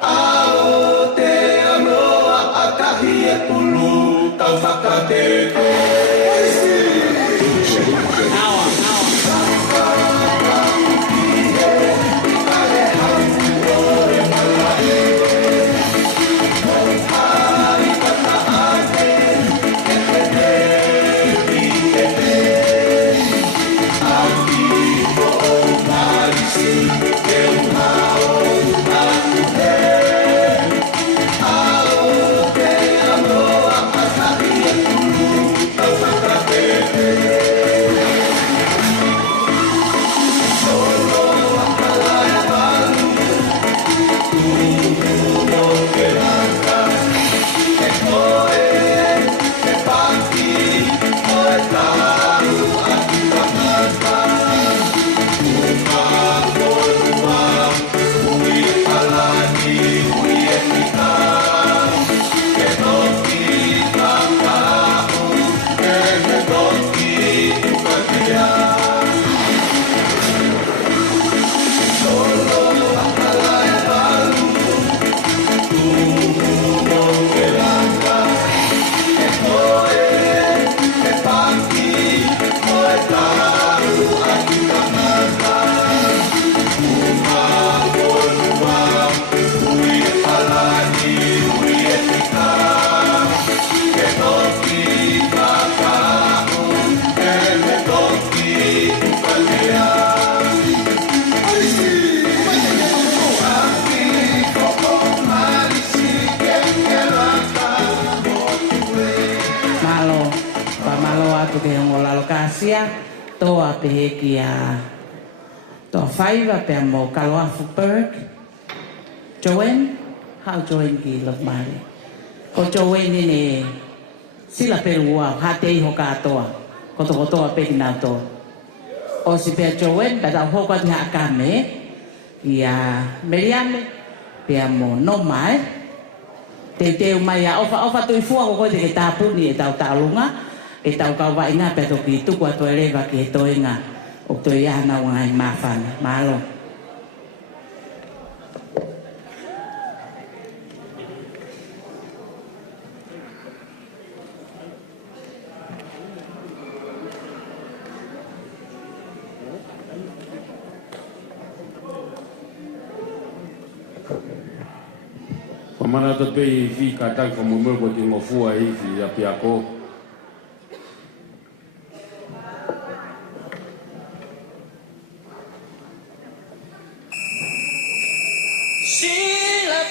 Ao te anoa akahi e pulu Tau whakatete Toa pehe ki a toa whaiva pe mo kalo afu Berg. Joanne, hau Joanne ki love mare. Ko Joanne ne sila perua hate iho katoa. Ko toko toa pe ki nā toa. O si pe Joanne pe tau hoko ati haakame ki a Meriame pe mo Noma Te teu mai a ofa tui fua ko te ke tāpuni e tau tālunga. E tau kau wa inga pe toki tuku ato e rewa ki e to inga o to i ana wangai mawhana. Mahalo. Pamana to pe i fi katak fa mo ko ti mo fua i fi a piako. Sila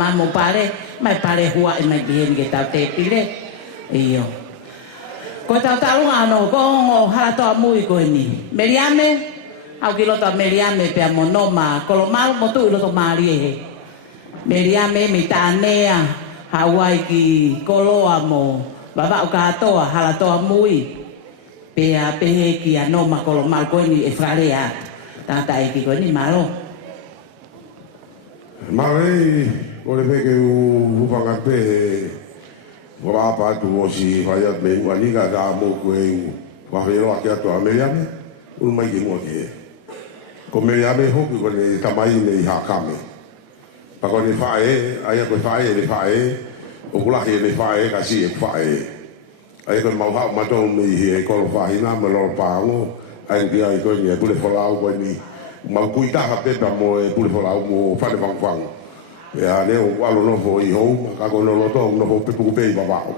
mama mo pare, mai pare hua e mai bien ke tau te pile. Iyo. Ko tau talunga no ko ngo halato mui ko ni. Meriame, au ki loto meriame pe monoma, kolomal mo tu loto mari e. Meriame mi tanea, Hawaii ki koloa mo, baba o katoa halato mui. Pe a pe ki anoma kolomal ko ni e frarea. Tata e ki ko ni malo. Marei, o le peke u whakape wala apa tu o si whaiat me uaniga ka mo koe whawero ake ato a meriame, unu mai ki mua ki e. Ko meriame hoki ko ne tamai me i hakame. Pa ko ne whae, aia koe whae ne whae, o kulahi ne whae ka si e whae. Aia koe mauhau matou me i he kolo whahina me loro pāngo, aia ki ai koe ni e pule whalau koe ni ma kui taha pepa mo e pule whalau mo whane whangwhang. E a leo alo nofo i hou, ka kono loto nofo pepu kupei babao.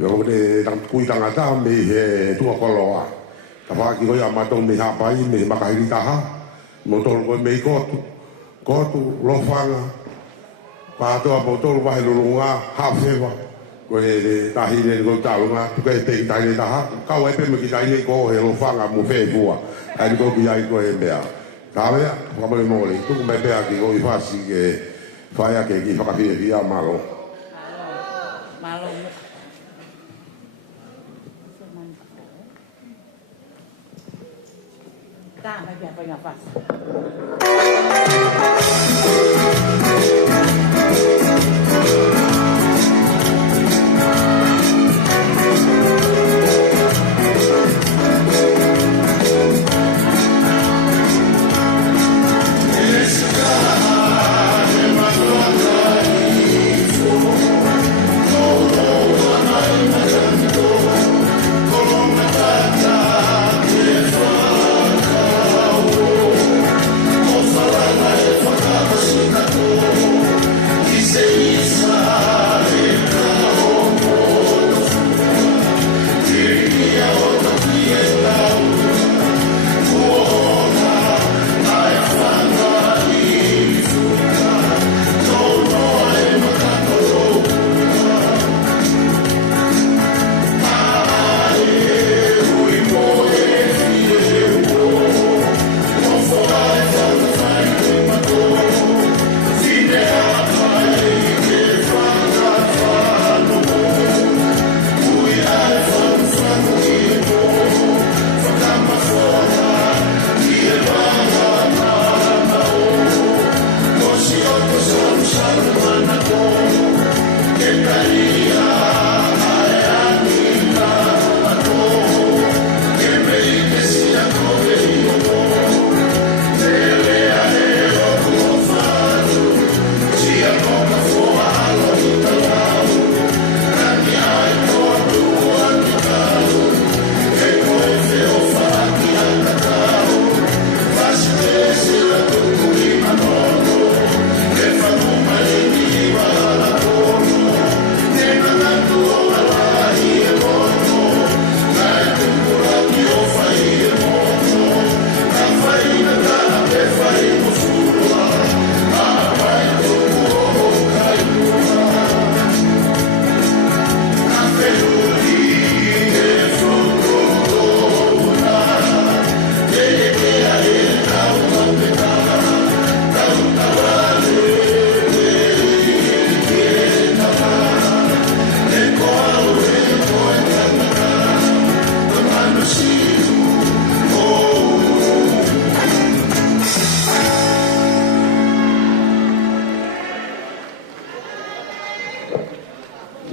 Ia ko te kui tangata me he tua koloa. Ka whaki koe a matou me hapai, me makahiri taha, mo tolu koe me i kotu, lofanga, pātoa mo tolu wahe lulunga, hawhewa, koe he tahine koe talunga, tuka he peki tahine taha, kau epe me ki tahine ko he lofanga mo whewua, ai ko ki ai koe mea. Kawea, whamole mole, tuku mai pea ki o i whasi ke whaia ke ki whakawhia ki a malo. Malo. Tā, mai pia pai ngā whasi.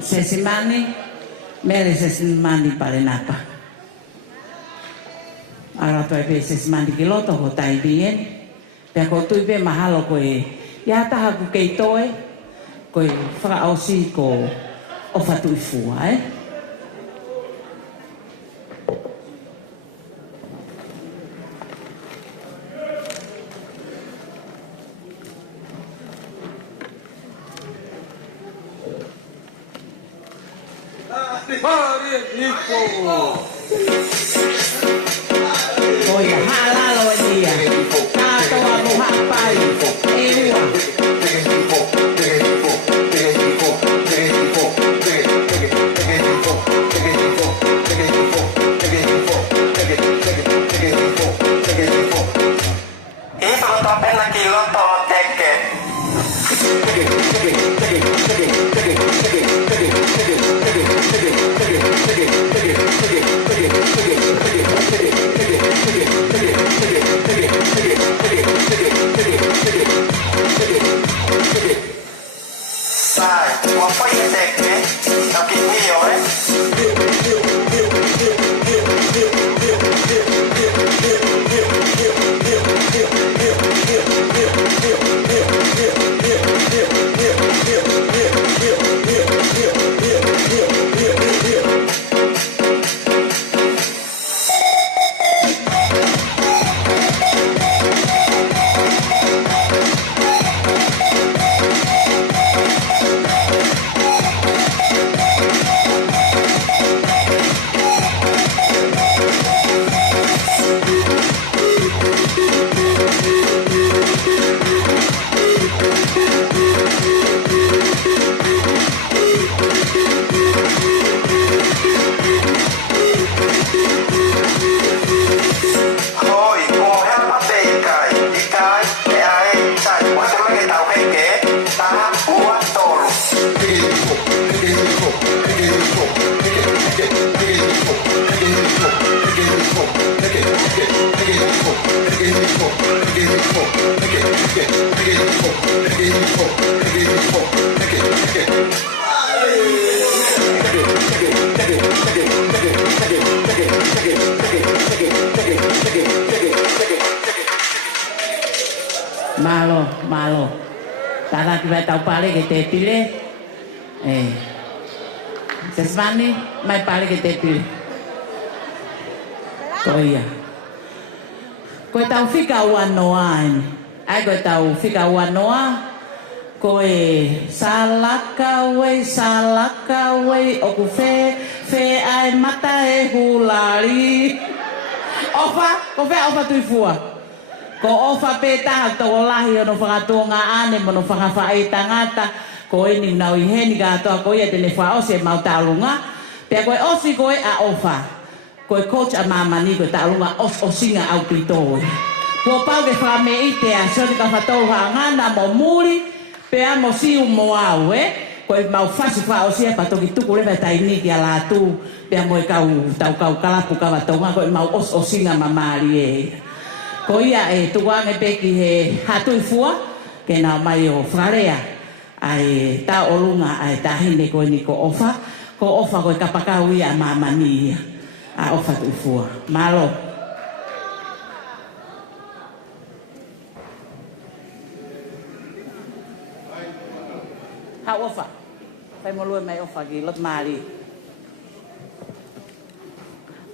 Sesimani, mere sesimani pare napa. Ara toi pe sesimani kiloto ho tai bien. Pe ko tui pe mahalo ko e ya taha ku kei toe ko e fra osi ko o fatu fua Oia, halalo e dia. Katoa mo hapai. Eua. ki vai tau pale ke te pile. Sesmani mai pale ke te pile. Koia. Koe tau whika ua noa ini. Ai koe tau whika ua noa. Koe salaka wei oku fe ai mata e hulari. Ofa, ko fe ofa tui fua. Ko ofa pe taha tō lahi ono whakatua ngā ane mono whakawhai tangata. Ko e ni nau i heni ka atoa ko ia tene whaose mau tālunga. Pea koe osi koe a ofa. Koe coach a mamani koe tālunga osinga au pitoe. Kua pau ke whame ite a soni ka whatau ngana mo muri. Pea mo siu mo au koe mau whasi whaosia patoki tuku lewa tai niki a lātū. Pea moe tau kau kalapu ka watonga koe mau osinga mamari Ko ia tuange peki he hatui fua, ke nā mai o wharea, ai tā olunga ai tā hine koe ni ko ofa koe kapakau ia mamani ia, a ofa tui fua. Malo. Ha ofa, pai molue mai ofa ki lot maari.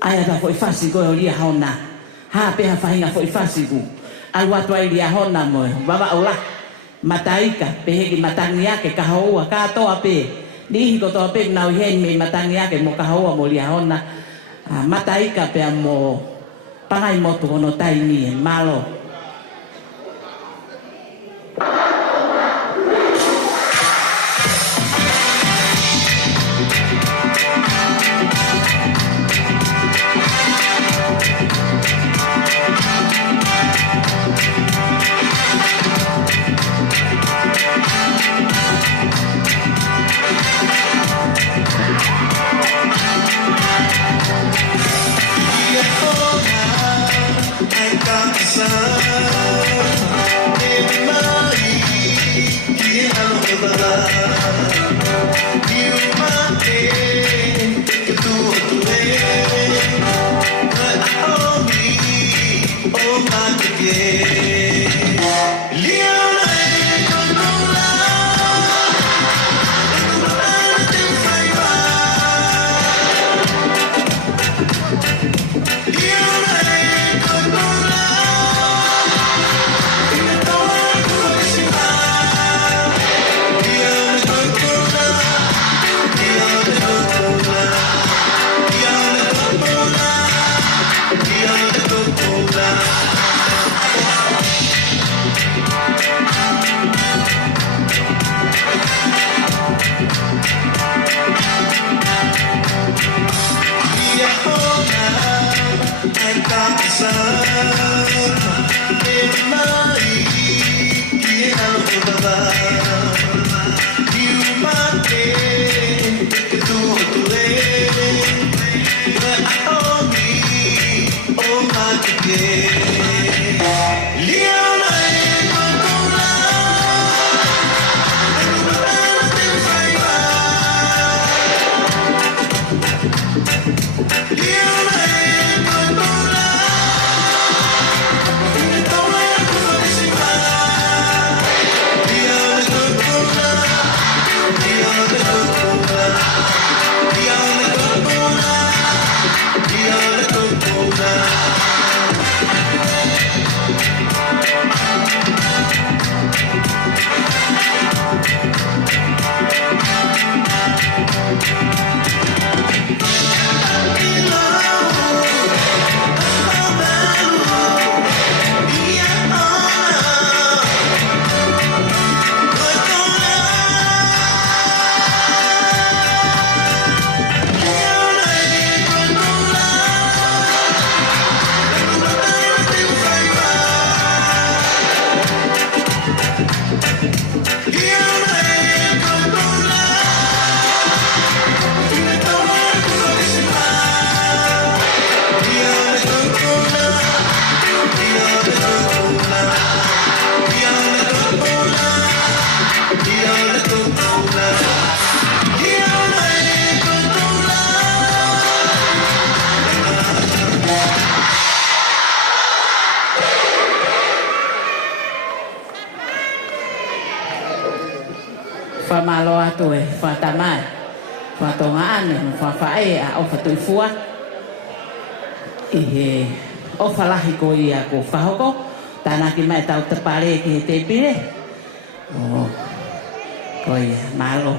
Ai ata foi fasi koe o lia haona. Ha peha whahinga fo i whasiku. Ai watu ai lia hona moe. Wawa ola. Mataika. Peheki matangi ake kahoua. Ka toa pe. Nihi ko toa pe nau hen me matangi ake mo kahoua mo lia hona. Mataika pea mo pangai motu ono taini. Malo. atu e whatamai. Whatonga ane, whawhae a ofa tui fua. I he ofa lahi ko ia ko whahoko. Tāna ki mai tau te pare ki he te pire. Koe malo.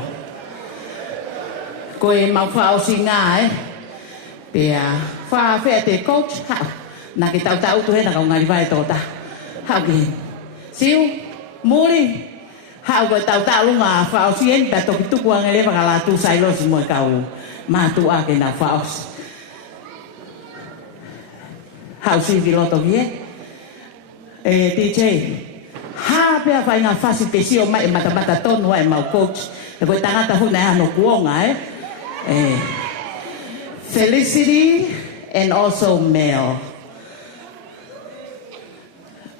Koe mau whao si ngā Pea whawhea te coach. Hau. Nā ki tau tau tu he na kau ngari vai tōta. Hau ki. Siu. Muri. Hau koe tau tau lunga whao si en. Pea toki tuku angele wakala tu sailosi mo kau. Mātu ake na whao si. Hau si viloto ki DJ. Ha pea whai ngā whasi te sio mai mata tonu ai mau coach. E koe tangata huna e ano kuonga Felicity and also Mel.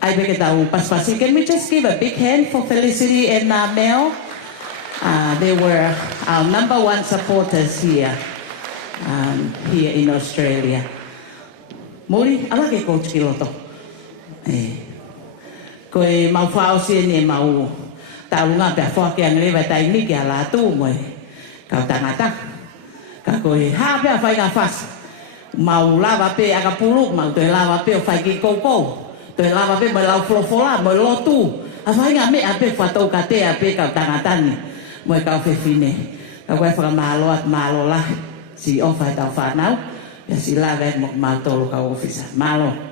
I beg it down, Paspasi. Can we just give a big hand for Felicity and Mel? They were our #1 supporters here in Australia. Muri, ala ke coach kiloto. Koe mau whao sien e mau taunga pia whake ang lewa tai niki a la tu moe. Kau tangata. Ka koe ha pia whai ngā whas. Mau lawa pe aka puluk, mau toi lawa pe o whai ki koukou. Toi lawa pe mo lau flofola, mo lotu. A whai ngā mea pe whatau ka te a pe kau tangatani. Moe kau whewhine. Ka koe whakamalo at malo la. Si o whai tau whanau. Pia si lawa e mo mātolo kau ofisa. Malo.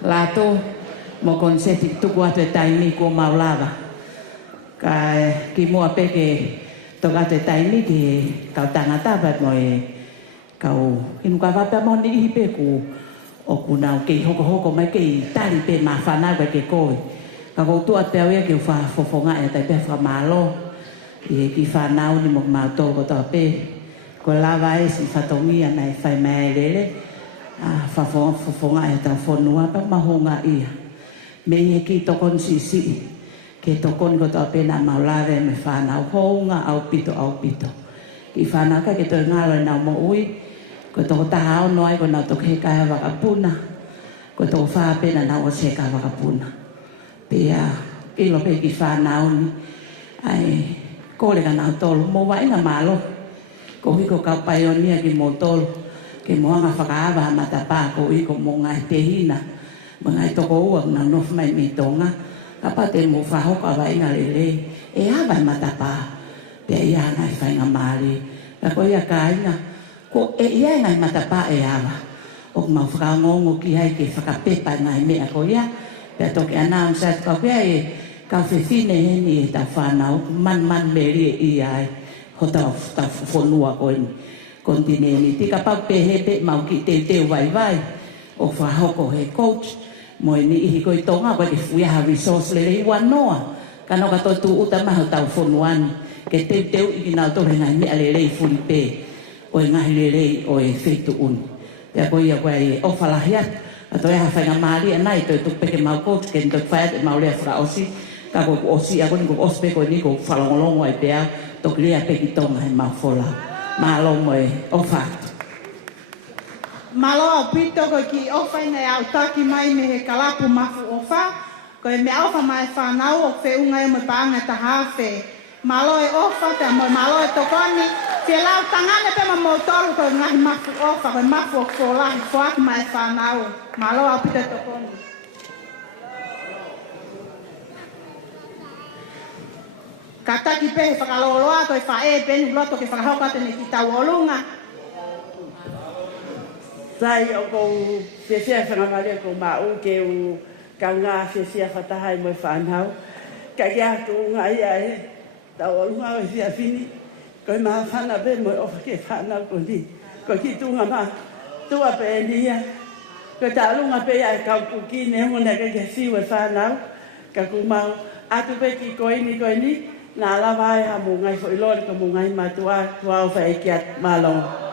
Lato mo konseti tuku atu e taimi ko maulava. Ka ki mua peke toka te taimi ki kau tangata pat mo kau inu ka whapa mo ni ipe ku o ku nau kei hoko mai kei tari pe ma whanau ke koe. Ka kou tua te au ia ki uwha fofonga e tai pe whamalo i ki whanau ni mo mātou ko toa pe. Ko lava e si whatongia nei whai mai lele whafonga e tau whonua pa mahonga ia. Me i ki tokon si ke tokon ko toa pe na maulare me whanau honga au pito. Ki whanau ka ke toi ngalo e nau mo ui ko toko taha o noai ko nau toke kaya wakapuna ko toko whape na nau o seka wakapuna. Pea ilo pe ki whanau ni ai kore ka nau tolu mo wai na malo ko hiko kau paionia ki mo tolu ke moanga whakaawa matapa ko iko mo ngai te hina mga toko ua na nof mai mitonga kapa te mo whahoka wai nga lele e awa matapa pe ia ngai whainga maari ka ko ia kainga ko e ia ngai matapa e awa o mau whakangongo ki hai ke whakapepa ngai mea ko ia pe toke announce ka pia e ka whewhine heni e ta whanau man meri e ia ai ho ta whonua ko ini kontineni tika pau pe hepe mau ki te vai o whahoko he coach mo ni ihi ko i tonga wa ki fuia ha resource le i wanoa kano ka to tu uta maho tau whonuani ke te i ki nau tore ngai mea le fuli pe o i ngahi le o e whetu uni pia ko ia kwa i o whalahiat a to e ha whainga maari anai to i tu peke mau coach ke ni to whaiat e mau lea whra osi ka ko osi ako ni ko ospe ko ni ko whalongolongo e pea to klia peki tonga he mau whola malo mo e o whatu Malo au pito ko ki ofa nei au taki mai me he kalapu mafu ofa ko e me ofa mai whanau o whiunga e mo paanga ta hawhe. Malo e ofa te mo malo e tokoni te lau tangane pe mo tolu ko ngahi mafu ofa ko mafu o kolahi whaaki mai whanau. Malo au pito tokoni. Kataki pe he whakaloloa ko e whae penu loto ke whakahoka tene ki tau olunga. Tai o kou whiawhia whangamare kou mau ke u ka ngā whiawhia whatahai mo i whanau. Ka kia kou ngā ia e tau olunga o i whia whini. Ko i maha whana pe mo i ofa ke whanau ko ni. Ko ki tunga ma tua pe e nia. Ko ta alunga pe ia e kau kuki ne hona ka kia siwa whanau. Ka kou mau atu pe ki koe ni nā lawa e ha mo ngai fo ilori ko mo ngai matua tua o whae kia malonga.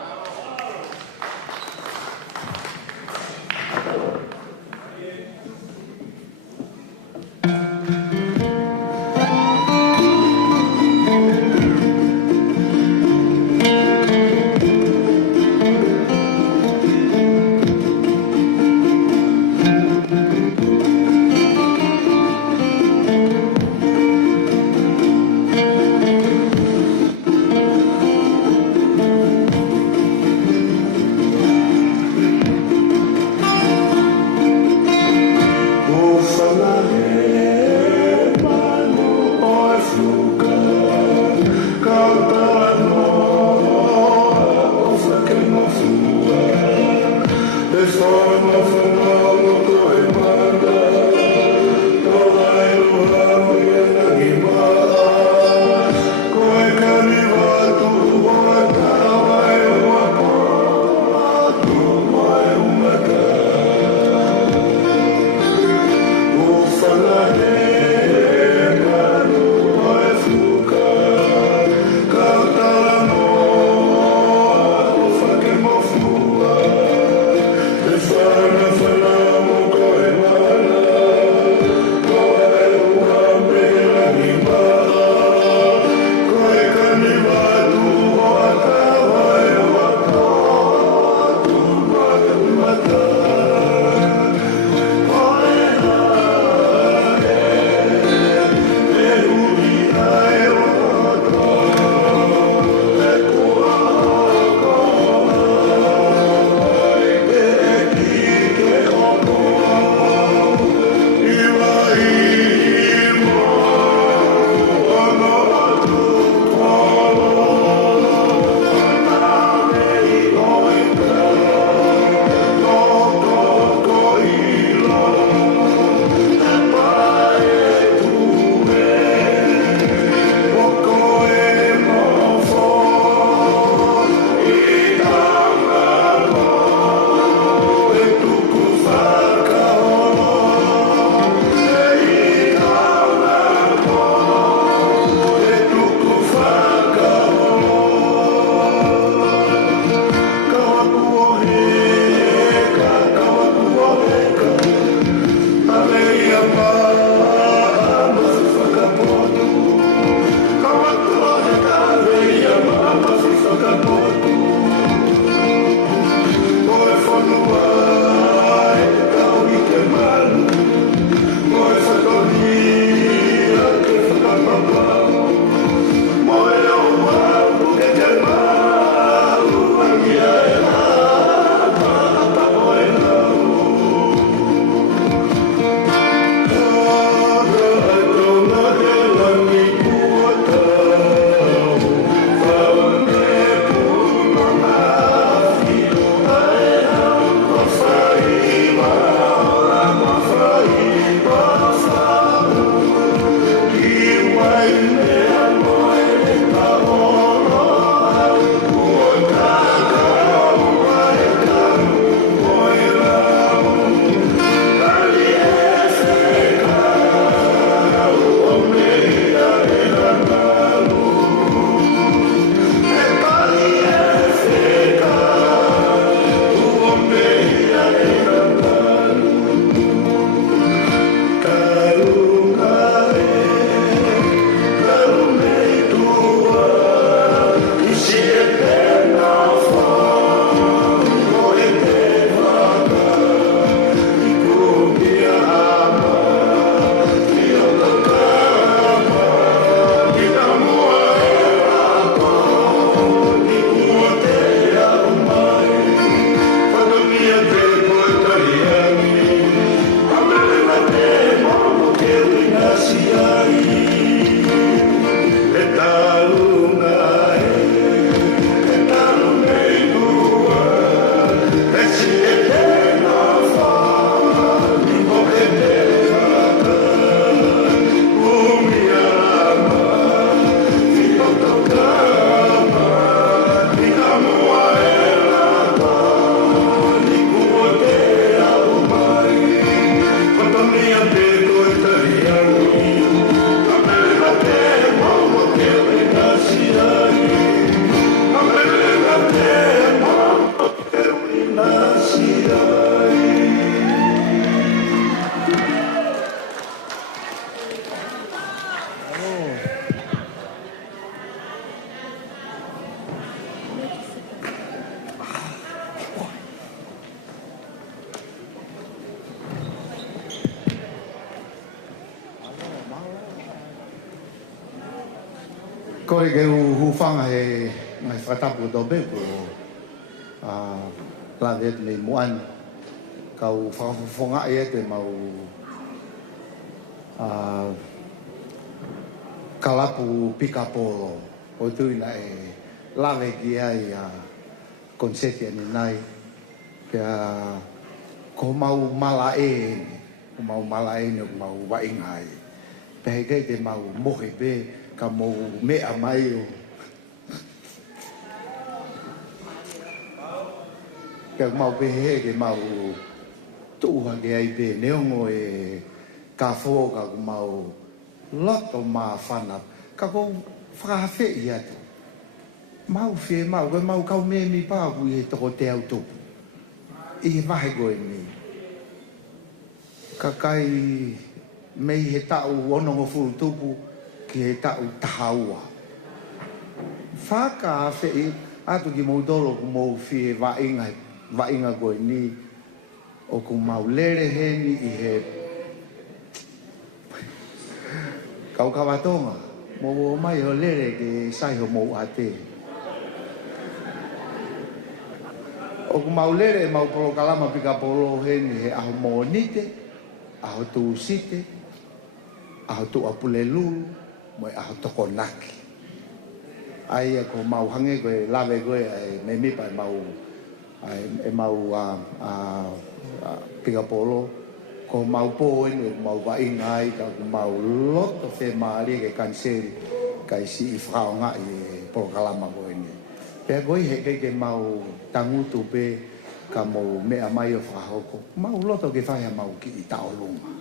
Kore ke hufanga he ngai whatapu dobe ko la vet nei muan kau whakafonga e te mau kalapu pikapolo o tuina e lave ki ai konseti ani nai kia ko mau mala e ko mau mala e ko mau waingai pe ke te mau mohe be ka mau mea mai o kia mau pe he ke mau tuha ke ai pe neongo e ka fo ka mau loto ma fana ka ko whakawhe i atu mau whe mau koe mau kau me mi pāku i he toko te au tupu i he mahe koe ni ka kai mei he tau onongo furu tupu ki he tau tahaua whaka whe i atu ki mau dolo ku mau whe wainga koe ni o ku mau lere heni i he kau kawatonga mo mai o lere ke sai ho mo ate o ku mau lere mau polo kalama pika polo heni he aho monite aho tu site aho tu apule lulu mo aho tokonaki ai ko mau hange ko lave ko me mi pa mau pika polo ko mau po ni mau vai ngai ka mau lot to fe mari ke cancel kai si frau nga e por kalama ko ni pe go he ke mau tangu tu pe ka mau me amai o frau ko mau lot to ke fa ya mau ki ta olunga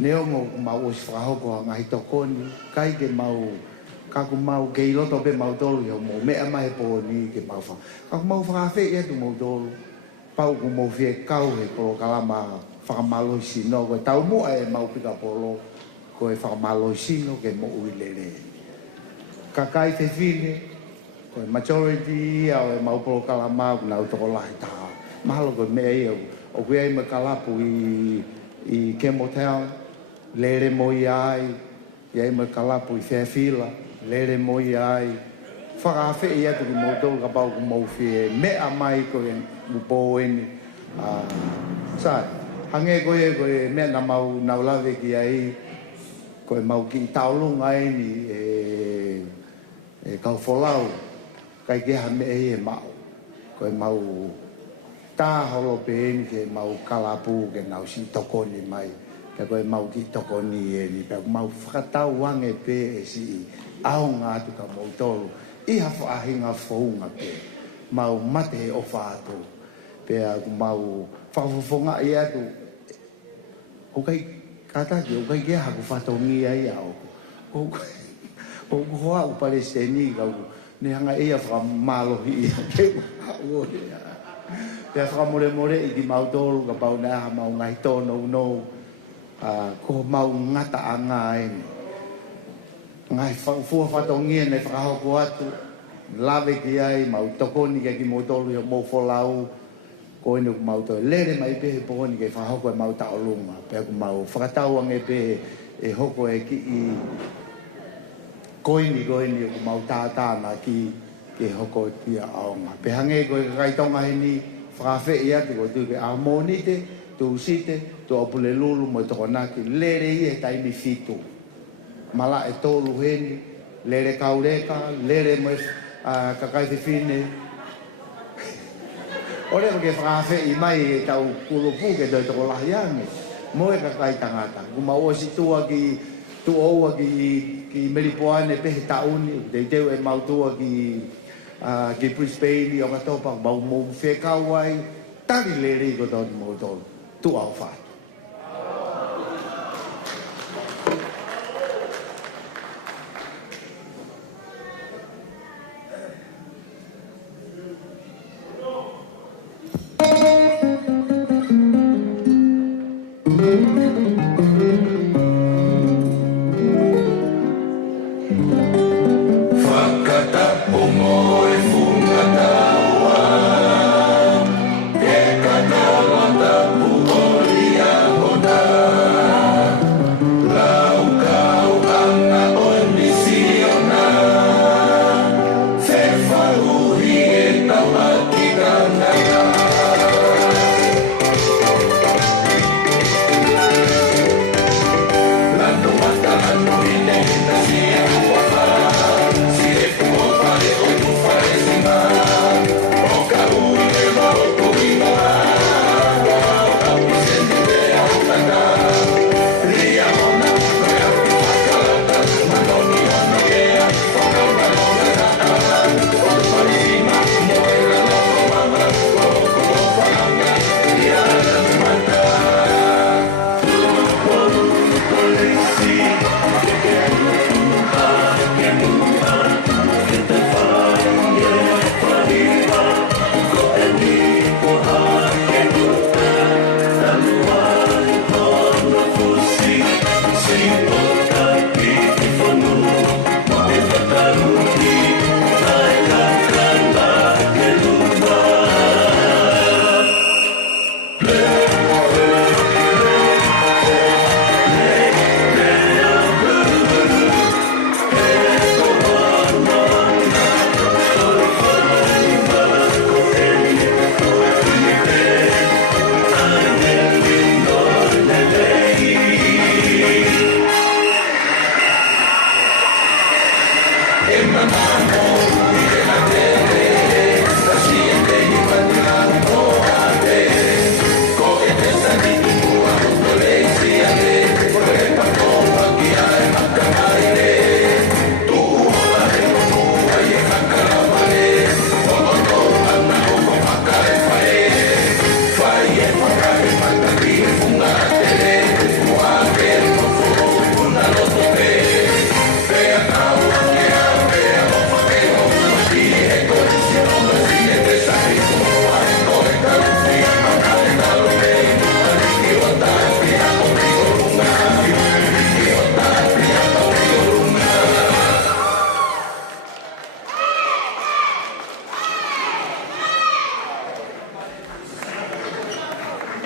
neo mau o frau ko ngai to ko ni kai ke mau ka ku mau ke lot to pe mau tolu yo mo me amai po ni ke mau fa ka mau fa fe e tu mau tolu pau ku mau fe kau he por kalama whakamalo sino ko tau mo e mau pika polo ko e whakamalo sino ke mo uilele kakai te fine ko e majority au e mau polo kalama ku nau toko lahi taha mahalo ko me e o kui ai me kalapu i Kemotown lere mo i ai i ai me kalapu i Fairfield lere mo i ai whakawhe i atu ki mo tolu ka pau ku mo fie mea mai ko e upo eni sai hange koe mea na mau naulawe ki ai koe mau ki taulunga ai ni e kau wholau kai keha me e mau koe mau tāholo pe eni ke mau kalapu ke nau si tokoni mai ke koe mau ki tokoni e ni pe mau whakatau wange pe e si aonga atu ka mau tolu iha whaahinga whaunga pe mau mate o whātu pe mau whakafonga i atu o kai kataki o kai ke haku whatongi ai au o hoa o palestini ka ni hanga ia whakamalohi ia ke o ia whakamore i ki mautolu ka pau naha mau ngai tono no ko mau ngata anga e ngai fua whatongi e nei whakahoko atu lave ki ai mau tokoni ki mautolu i mo wholau ko ene ku mau to lere mai pe po ni ke fa hoko mau ta olunga pe ku mau whakatau ange pe e hoko e ki i koini ku mau ta na ki ke hoko ti aonga pe hange ko kai tonga ni whakawhe ia te ko tu ke amonite tu site tu apule lulu mo to konaki lere i e taimi fitu mala e tolu heni lere kaureka lere mo kakai te fine ore ke whakawhe i mai e tau kurupu ke doi toko lahiange mo e kakai tangata ku mau o si tua ki tu oua ki meripoane pehe tauni te teu e mau tua ki Brisbane o katopa mau mou whekau ai tari lere i ko toni mau tolu tu au whai Fakata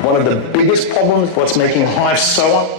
one of the biggest problems, what's making hives sour,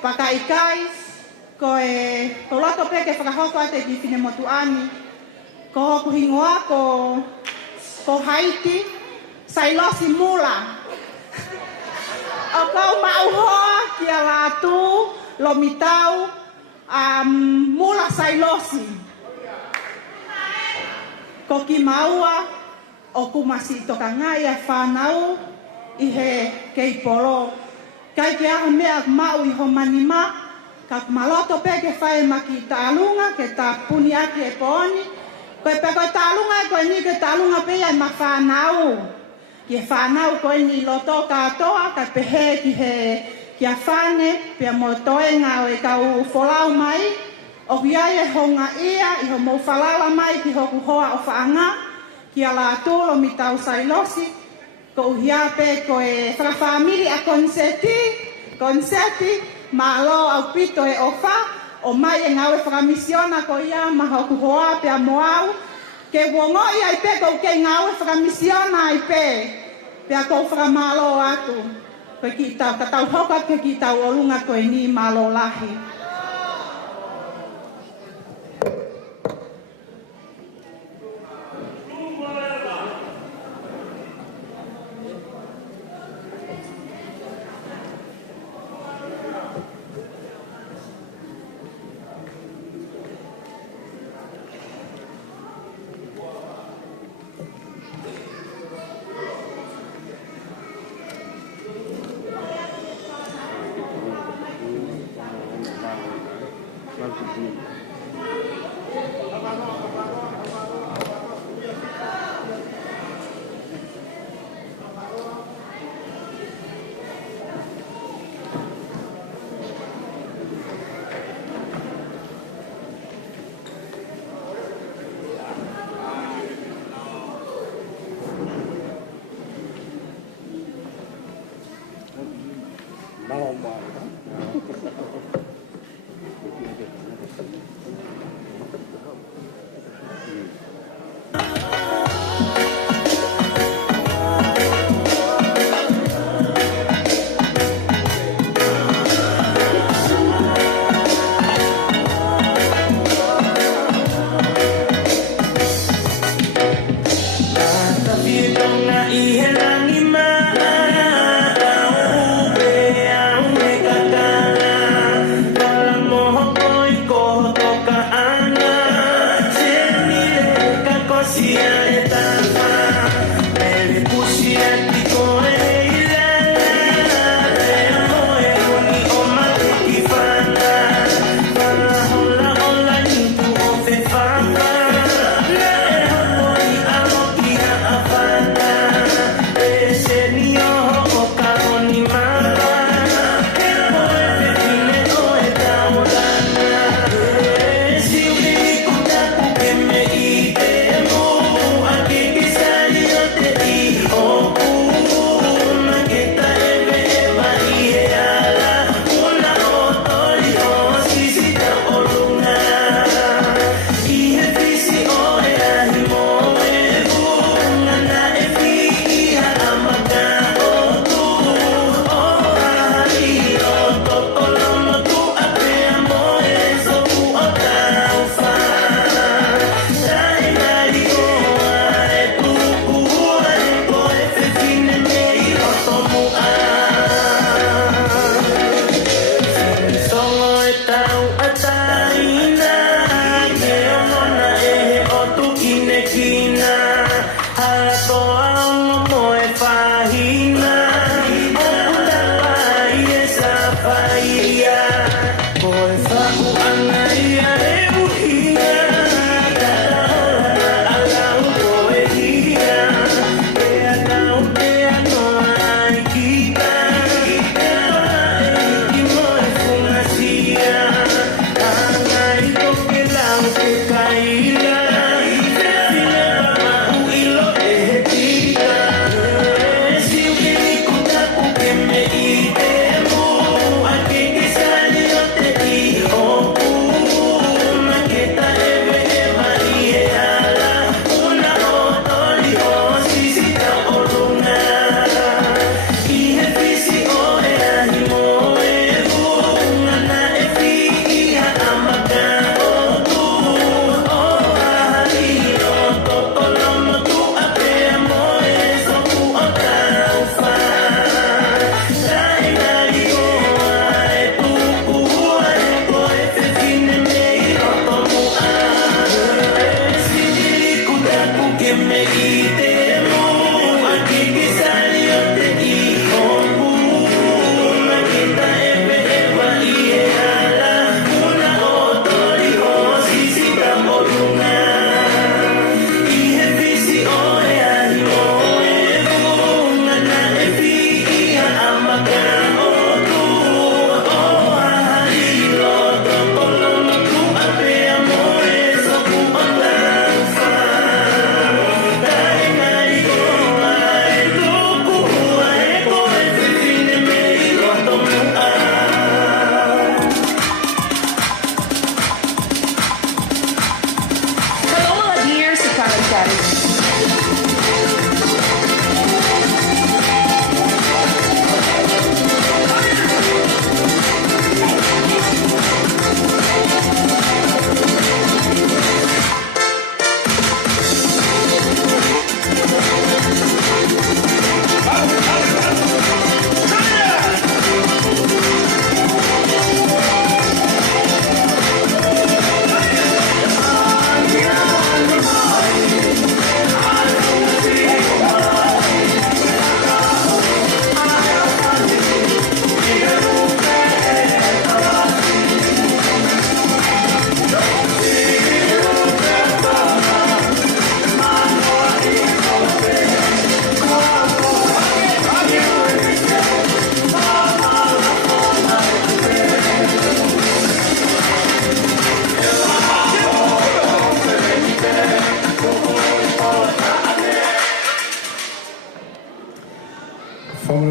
Pakaikai, koe toloto peke whakahoko ate ki whine motuani, ko hoku hingoa, ko Haiti, Sailosi mula. O kau mauhoa kia latu, lomitau, mula Sailosi. Ko ki maua, o kumasi tokangai a whanau, ihe keipolo. Kai ke aha mea mau I ho manima, ka maloto pe ke whae maki tālunga, ke tā puni aki e pōni. Koe pe koe tālunga e koe ni ke tālunga pe ai ma whanau. Ki e whanau koe ni loto katoa, ka pehe ki he kia whane, pia mo toenga o e kau wholau mai. O ki ai e honga ia, I ho mou whalala mai ki hoku hoa o whaanga, ki a la tūlo mi tau Sailosi. Ko uhia pe ko e whakawhamiri a konseti, malo au pito e ofa, o mai e ngau e whakamisiona ko ia maha ku hoa pe a moau, ke wongo ia I pe ko ke ngau e whakamisiona I pe a ko whakamalo atu, ko ki tau katau hokat ke ki tau olunga ko e ni malo lahi.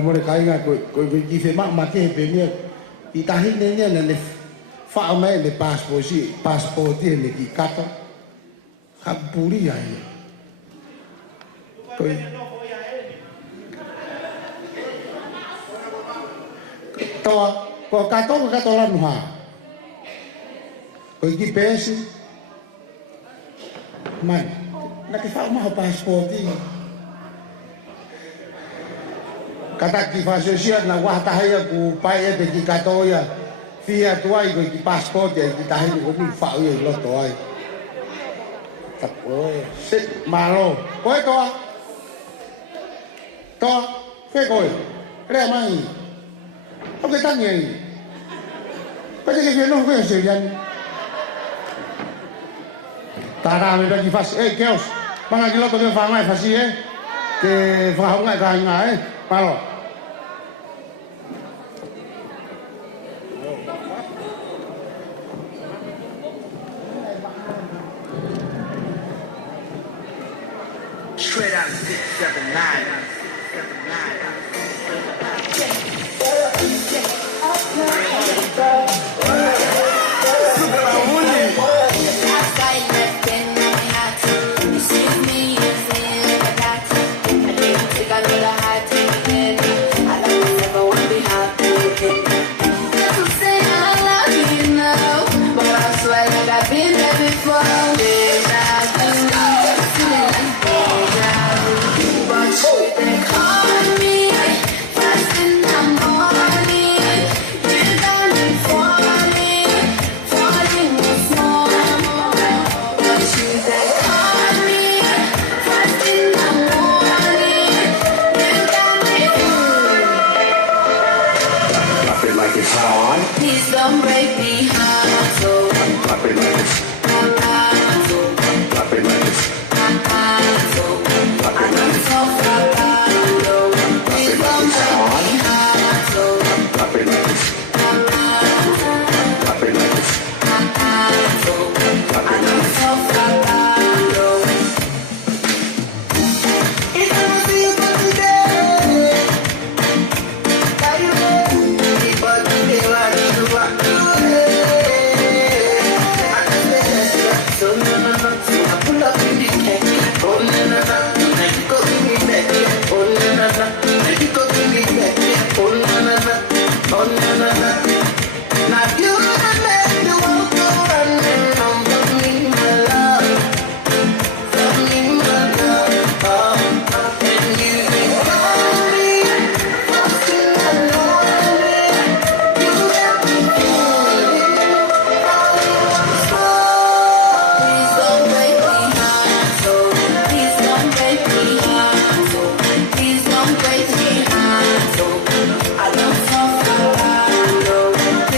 Mole kainga ko ki fe ma ke pe ni I tahi ne ne fa mai le passport ni ki kata ha puri ai ko to lan ha ko ki pesi mai na ke fa ma passport kata ki fasosia na wah tahaya ku pai e ki katoya fia tuai ko ki passport ya ki tahi ko ni fa ye lo toai tak oi sit malo koi to fe koi re mai oke tanya ni pada ke no ko se yan tara me bagi fas keos mga kilo to fa mai fasi ke fa ho ngai ka ngai malo Straight out of 679. Please don't break me heart, so Clap it like this. Clap it like this. Clap it like this.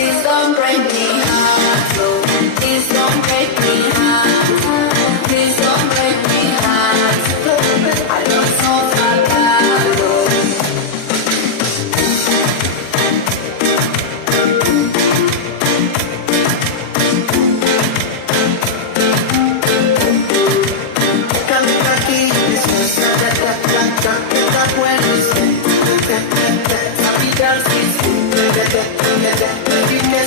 please don't break me heart, so Clap it like this.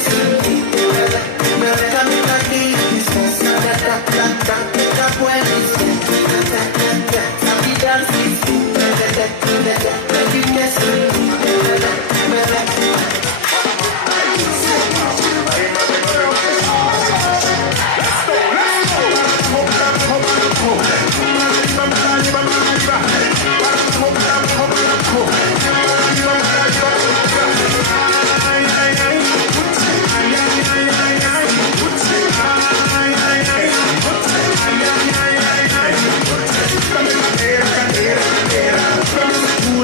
Clap it like this. Clap it like this.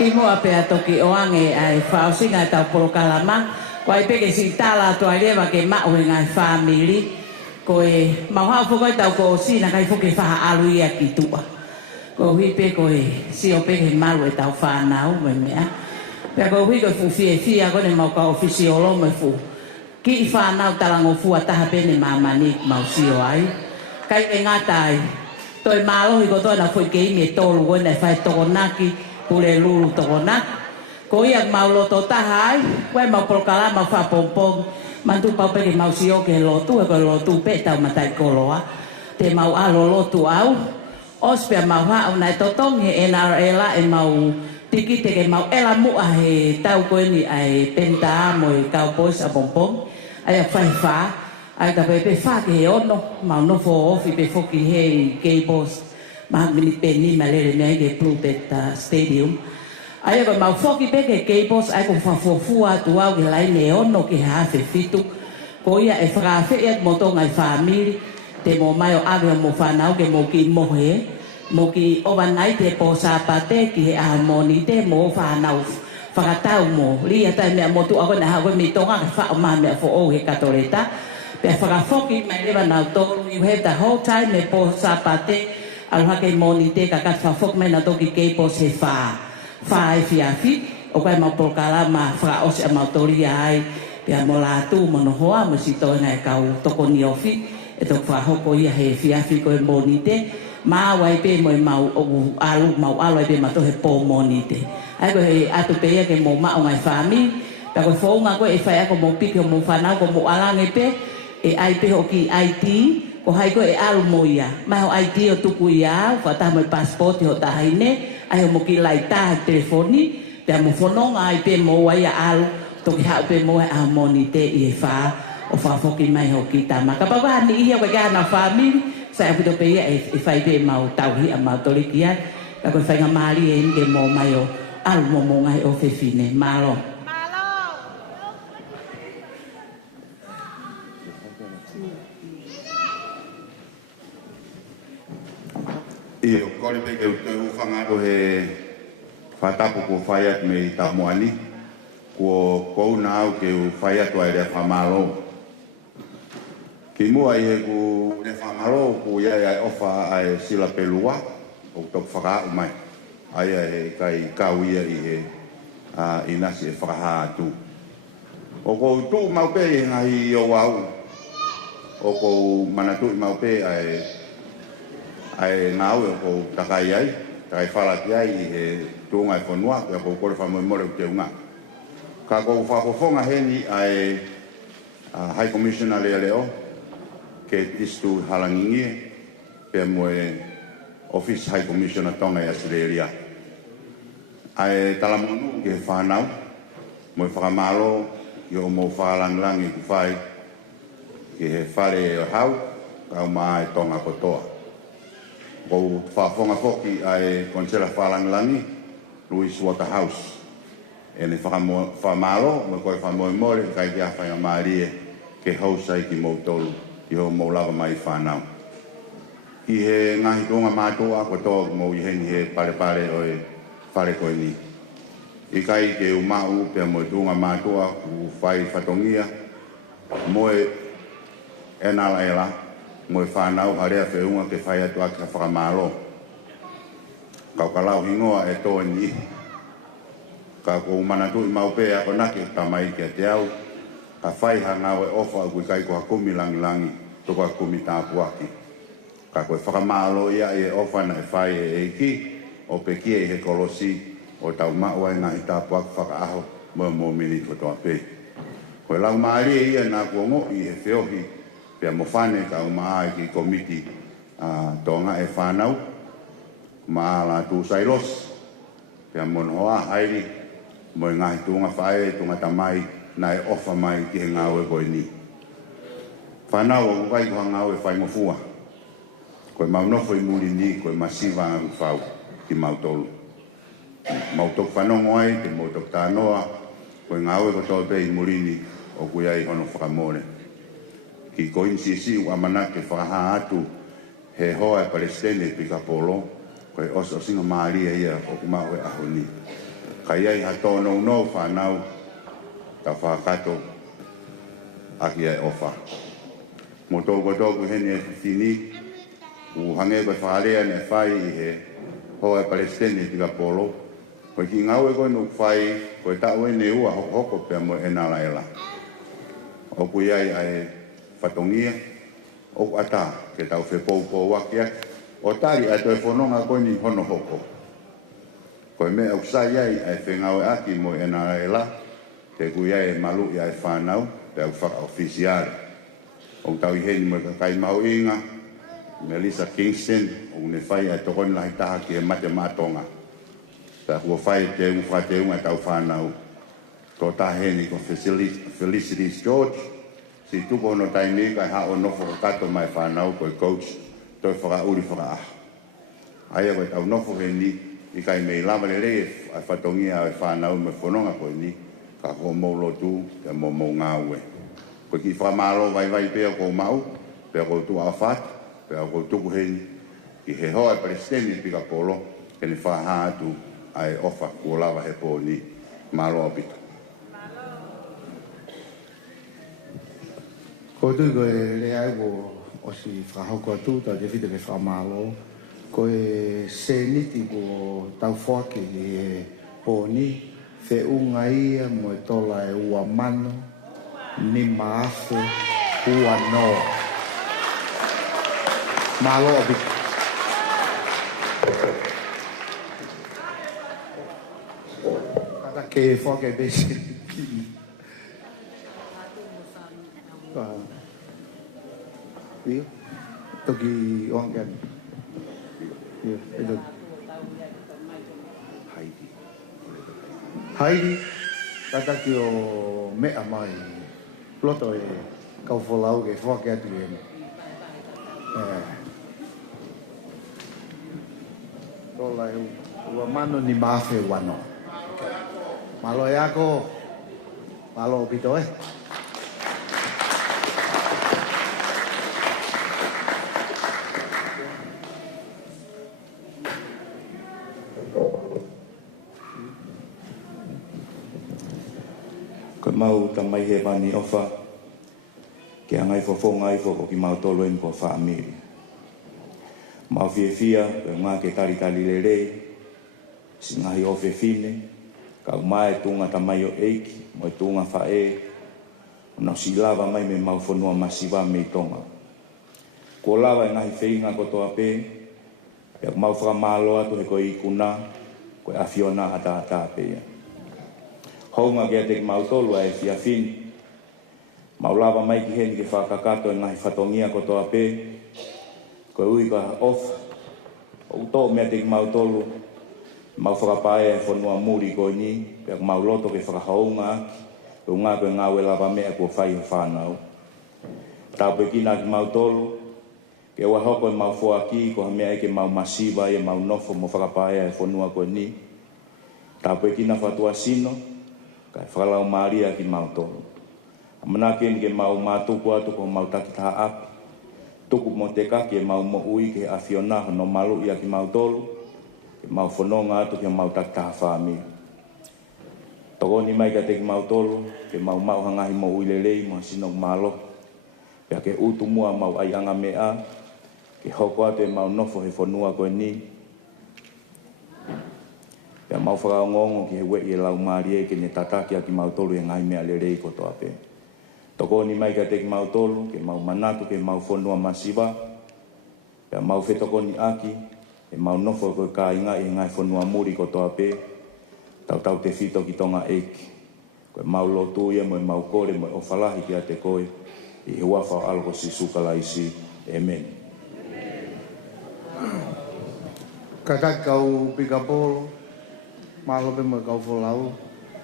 Kimo apea toki oange ai whausinga tau porokalama. Ko ai peke si tala to ai lewa ke mao e ngai family. Ko e mauhau whukoi tau ko sina kai whuke whaha alu ia ki tua. Ko hui pe ko e si o peke malu e tau whanau me mea. Pea ko hui ko fu fia ko ne mau ka ofisi olo me fu. Ki i whanau talango fua taha pene mamani mau sio ai. Kai e ngatai. Toi malo hi ko toi na fui ke ime tolu ko ne whai tokonaki. Kule lulu tokona. Ko ia mau loto tahai. Koe mau porokalama whapompong. Mantu pau peke mau sio ke lotu. E koe lotu pe tau matai koloa. Te mau alo lotu au. Ospea mau hao nai totong he NRL e mau tiki teke mau ela mua he tau koe ni ai penta mo e kau pois a pompong. Ai a whai wha. Ai ka pepe wha ke he ono. Mau nofo ofi pe foki he kei pos. Mahagini peni malere mea ke Plutet Stadium. Ai ko mau foki peke Cables ai ko fafofua tu au ke lai ne ono ke hafe fitu. Ko ia e whakafe e moto ngai family. Te mo mai o ave mo whanau ke mo ki mohe. Mo ki overnight te po sapate ki he harmoni te mo whanau. Whakatau mo. Lia tai mea motu ako na hawe mi tonga ke whao maa mea fo o he katoreta. Pea whakafoki mai lewa nau tolu. You have the whole time me po sapate. Aluha ke moni te kakat whafok me na toki Cables he wha e fiafi. O kai mau porokalama wha ose a mautori ai. Pea mo lātu mono hoa mo si toi ngai kau toko ni ofi. E tok wha hoko ia he fiafi koe moni te. Mawai pe mo mau o alu mau alo pe mato he po monite. Ai ko he atu pe ke mo ma o mai fami. Ta ko fonga ko e fai ko mo piki mo fana ko mo alange pe e ai pe o ki IT ko hai ko e alu mo ia. Mai o IT o tuku ia fa ta mo passport ho ta haine ai mo ki lai ta telefoni pe mo fononga ai pe mo ai alu to ki ha pe mo a monite e fa o fa foki mai ho ki ta ma ka pa ni ia ko ga na fami. Saya puto pe e fai pe mau tau hi mau tolikia ka ko fai ngamali e nge mo mai o al mo mo ngai o fefine malo Io kore pe ke te ufanga ko he fatapu ko fai me ta moani ko na au ke fai to ai fa malo ki mua i he ku ne whamaro ku ia ai ofa ai sila pelua o tok whaka umai ai ai kai kau ia i he inasi e whakaha atu o ko tu mau pe i ngai o wau o ko manatu i mau pe ai ngau o ko takai ai takai whalati ai i he tuunga i whanua e ko kore whamoi more o te unga ka ko whakofonga heni ai High Commissioner leo ke tistu halangingi pe moe Office High Commissioner tonga i Australia. Ai talamonu ke whanau, moe whakamalo i o mo whakalanglangi ku whai ke he whare o hau, kau maa e tonga kotoa. Kou whafonga foki ai konsela whalanglangi, Louis Waterhouse. E ne whakamalo, moe koe whamoe more, kai kia whaia maarie ke hausai ki mautolu. I ho mo lava mai whanau. I he ngahi tonga mātua ko tō mo i hengi he pare o e whare koe ni. I kai ke umau pia mo i tonga mātua ku whai whatongia mo e enala ela mo i whanau harea whiunga ke whai atu ake whakamalo. Kau kalau hingoa e tō ni. Ka ko umanatu i mau pe ako nake tamai ke te au. Ka whai hangau e ofa kui kai ko hakumi langi toko hakumi tāpuaki. Ka koe whakamalo ia e ofa na e whai e eiki o pekia i he kolosi o tau maua e ngahi tāpuaki whakaaho mo mini totoa pe. Koe lau maari e ia nā kuongo i he whiohi pia mo whane ka umaa e ki komiti tonga e whanau maa la tū sailos pia monoa hairi mo i ngahi tūnga whae tūnga tamai na e ofa mai ki he ngau e koe ni. Whanau o kukai kuha ngau e whai ngofua. Koe maunofo i muri ni, koe masiva ngaru whau ki mautolu. Mautok whanongo ai, te mautok tānoa, koe ngau e kotoa pe i muri ni o kui ai hono whakamore. Ki koin sisi u amana ke whakaha atu he hoa e Palestine pika polo, koe oso singa maaria ia o kumau e aho ni. Kai ai hatono no whanau ka whakato aki ai ofa. Mo tōku tōku hene e whini, u hange koe whaalea ne whai i he hoa e Palestine tika polo, koe ki ngau e koe nuk whai, koe tau e ne ua hoko pia mo e nala ela. O kui ai ai whatongia, o ata ke tau whepou wakia, o tari ai toi whanonga koe ni hono hoko. Koe me au sai ai ai whengau e aki mo e nala ela, te kui ai e malu i ai whanau, te au whaka ofisiare. O tau i heni mo e kakai mau inga, Melissa Kingston, o ne whai ai tokoni lahi taha ki e mate mātonga. Ta hua whai te ungu whate unga tau whanau. Tō tā heni ko Felicity George, si tuko no taimi kai hao nofo kato mai whanau koe coach, toi whaka uri whaka ah. Aia koe tau nofo heni, i kai mei lama le rei ai whatongia ai whanau me whanonga koe ni, ka ko maulo tu, te mo ngāue. Koe ki whamalo vai pēo ko mau, pēo ko tu awhat, pēo ko tuku heni, ki he hoa e Palestine pika polo, ke ni whaha atu ai ofa kua lava he pō ni, malo apita. Ko tu ko le ai o si whahoko atu, ta te white ke whamalo, ko e seniti ko tau whake e pōni, fe unga ia mo e tola e ua mano, ni maafe, ua no. Malo abit. ke foke besi. Iya, togi orang kan. Iya, itu. Heidi, kata kio me amai, ploto kau folau ke foke atu ini. Tolai ua mano ni mafe wano. Malo yako, malo pito Ko mau tamai he vani ofa, ke angai fofonga i foko ki mau tolo in po whaamiri. Mau fia, pe ngā ke tari lere, si ngahi ofe fine, ka umae tunga tamai o eiki, mo tunga whae, no si lava mai me mau whanua masiwa me tonga. Ko lava e ngahi whainga kotoa pe, pe mau whakamalo atu he koe i kuna, koe awhiona ata pe. Hounga kia te mau tolu ai fia fini. Mau lava mai ki heni ke whakakato e ngahi whatongia kotoa pe, koe ui ka ofa. O uto mea te mau tolu, mau whakapae e whanua muri koe ni, pia mau loto ke whakahaunga aki, ko ngā koe ngāwe lava mea kua whai ho whanau. Tāpu e kina ki mau tolu, ke ua hoko e mau fua ki, ko ha mea e ke mau masiva e mau nofo mo whakapae e whanua koe ni. Tāpu e kina whatua sino, kai whakalau maria ki mau tolu. Amanake ni ke mau mātuku atu ko mau takitaha api. Tuku mo te kaki e mau mo ui ke awhiona no malu ia ki mau tolu. Ke mau whanonga atu ke mau takitaha whaami. Tokoni mai ka te ki mau tolu, ke mau hangahi mo ui lelei mo sinong malo. Pea ke utu mua mau ai anga mea, ke hoko atu e mau nofo he whanua koe ni. Pea mau whakaongongo ki he wei e lau marie ke ne tataki a ki mau tolu e ngai mea lerei kotoa pe. Tokoni mai ka te ki mau tolu, ke mau manatu ke mau whanua masiwa. Pea mau whetokoni aki, e mau nofo koe ka inga e ngai whanua muri kotoa pe. Tau te whito ki tonga eiki. Koe mau lotu ia mo e mau kore mo e ofalahi ki a te koe. I he wafa o alko si sukala isi. Amen. Kakakau pikapolo. Malo pe mo kau folau.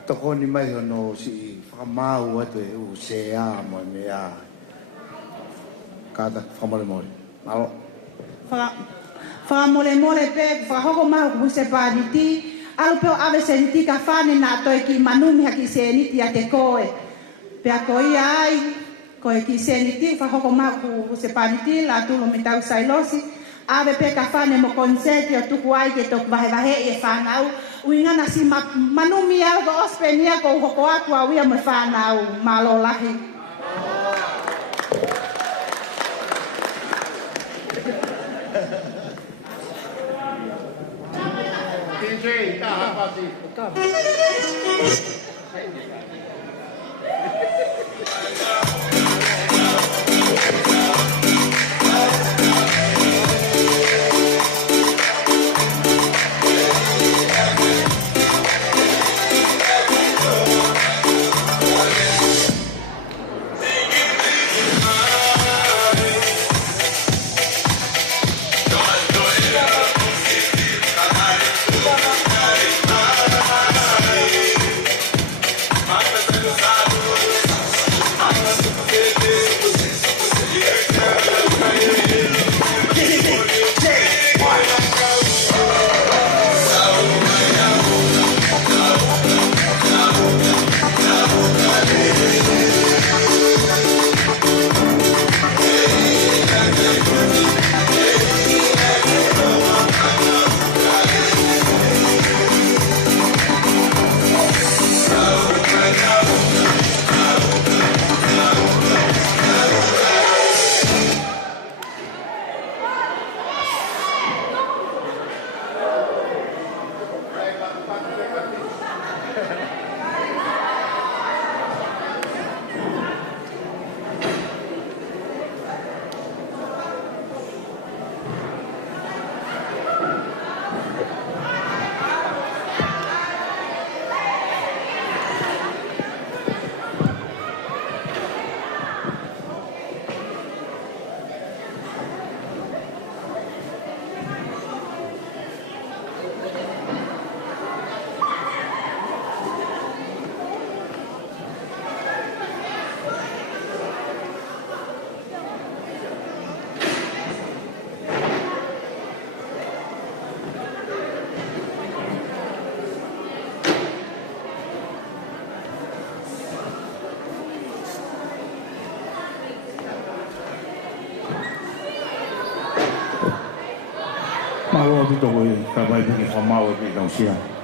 Toko ni mai hono si whakamau atu e u sea mo e mea. Kata whakamole. Malo. Whakamole pe, whakahoko mahu ku se pāniti. Alu peo ave se niti ka whane nā toi ki manumi haki se niti a te koe. Pea koe ai, koe ki se niti, whakahoko mahu ku se pāniti, la tulo me tau sailosi. Ave pe ka whane mo konseti o tuku ai ke toku vahe e whanau. Uingana si manumi au ko ospenia ko hoko atu au ia me whanau malo lahi. DJ, tá, rapaziada. I'm Mahalo tu to ka vai ki fa mau ki ka sia.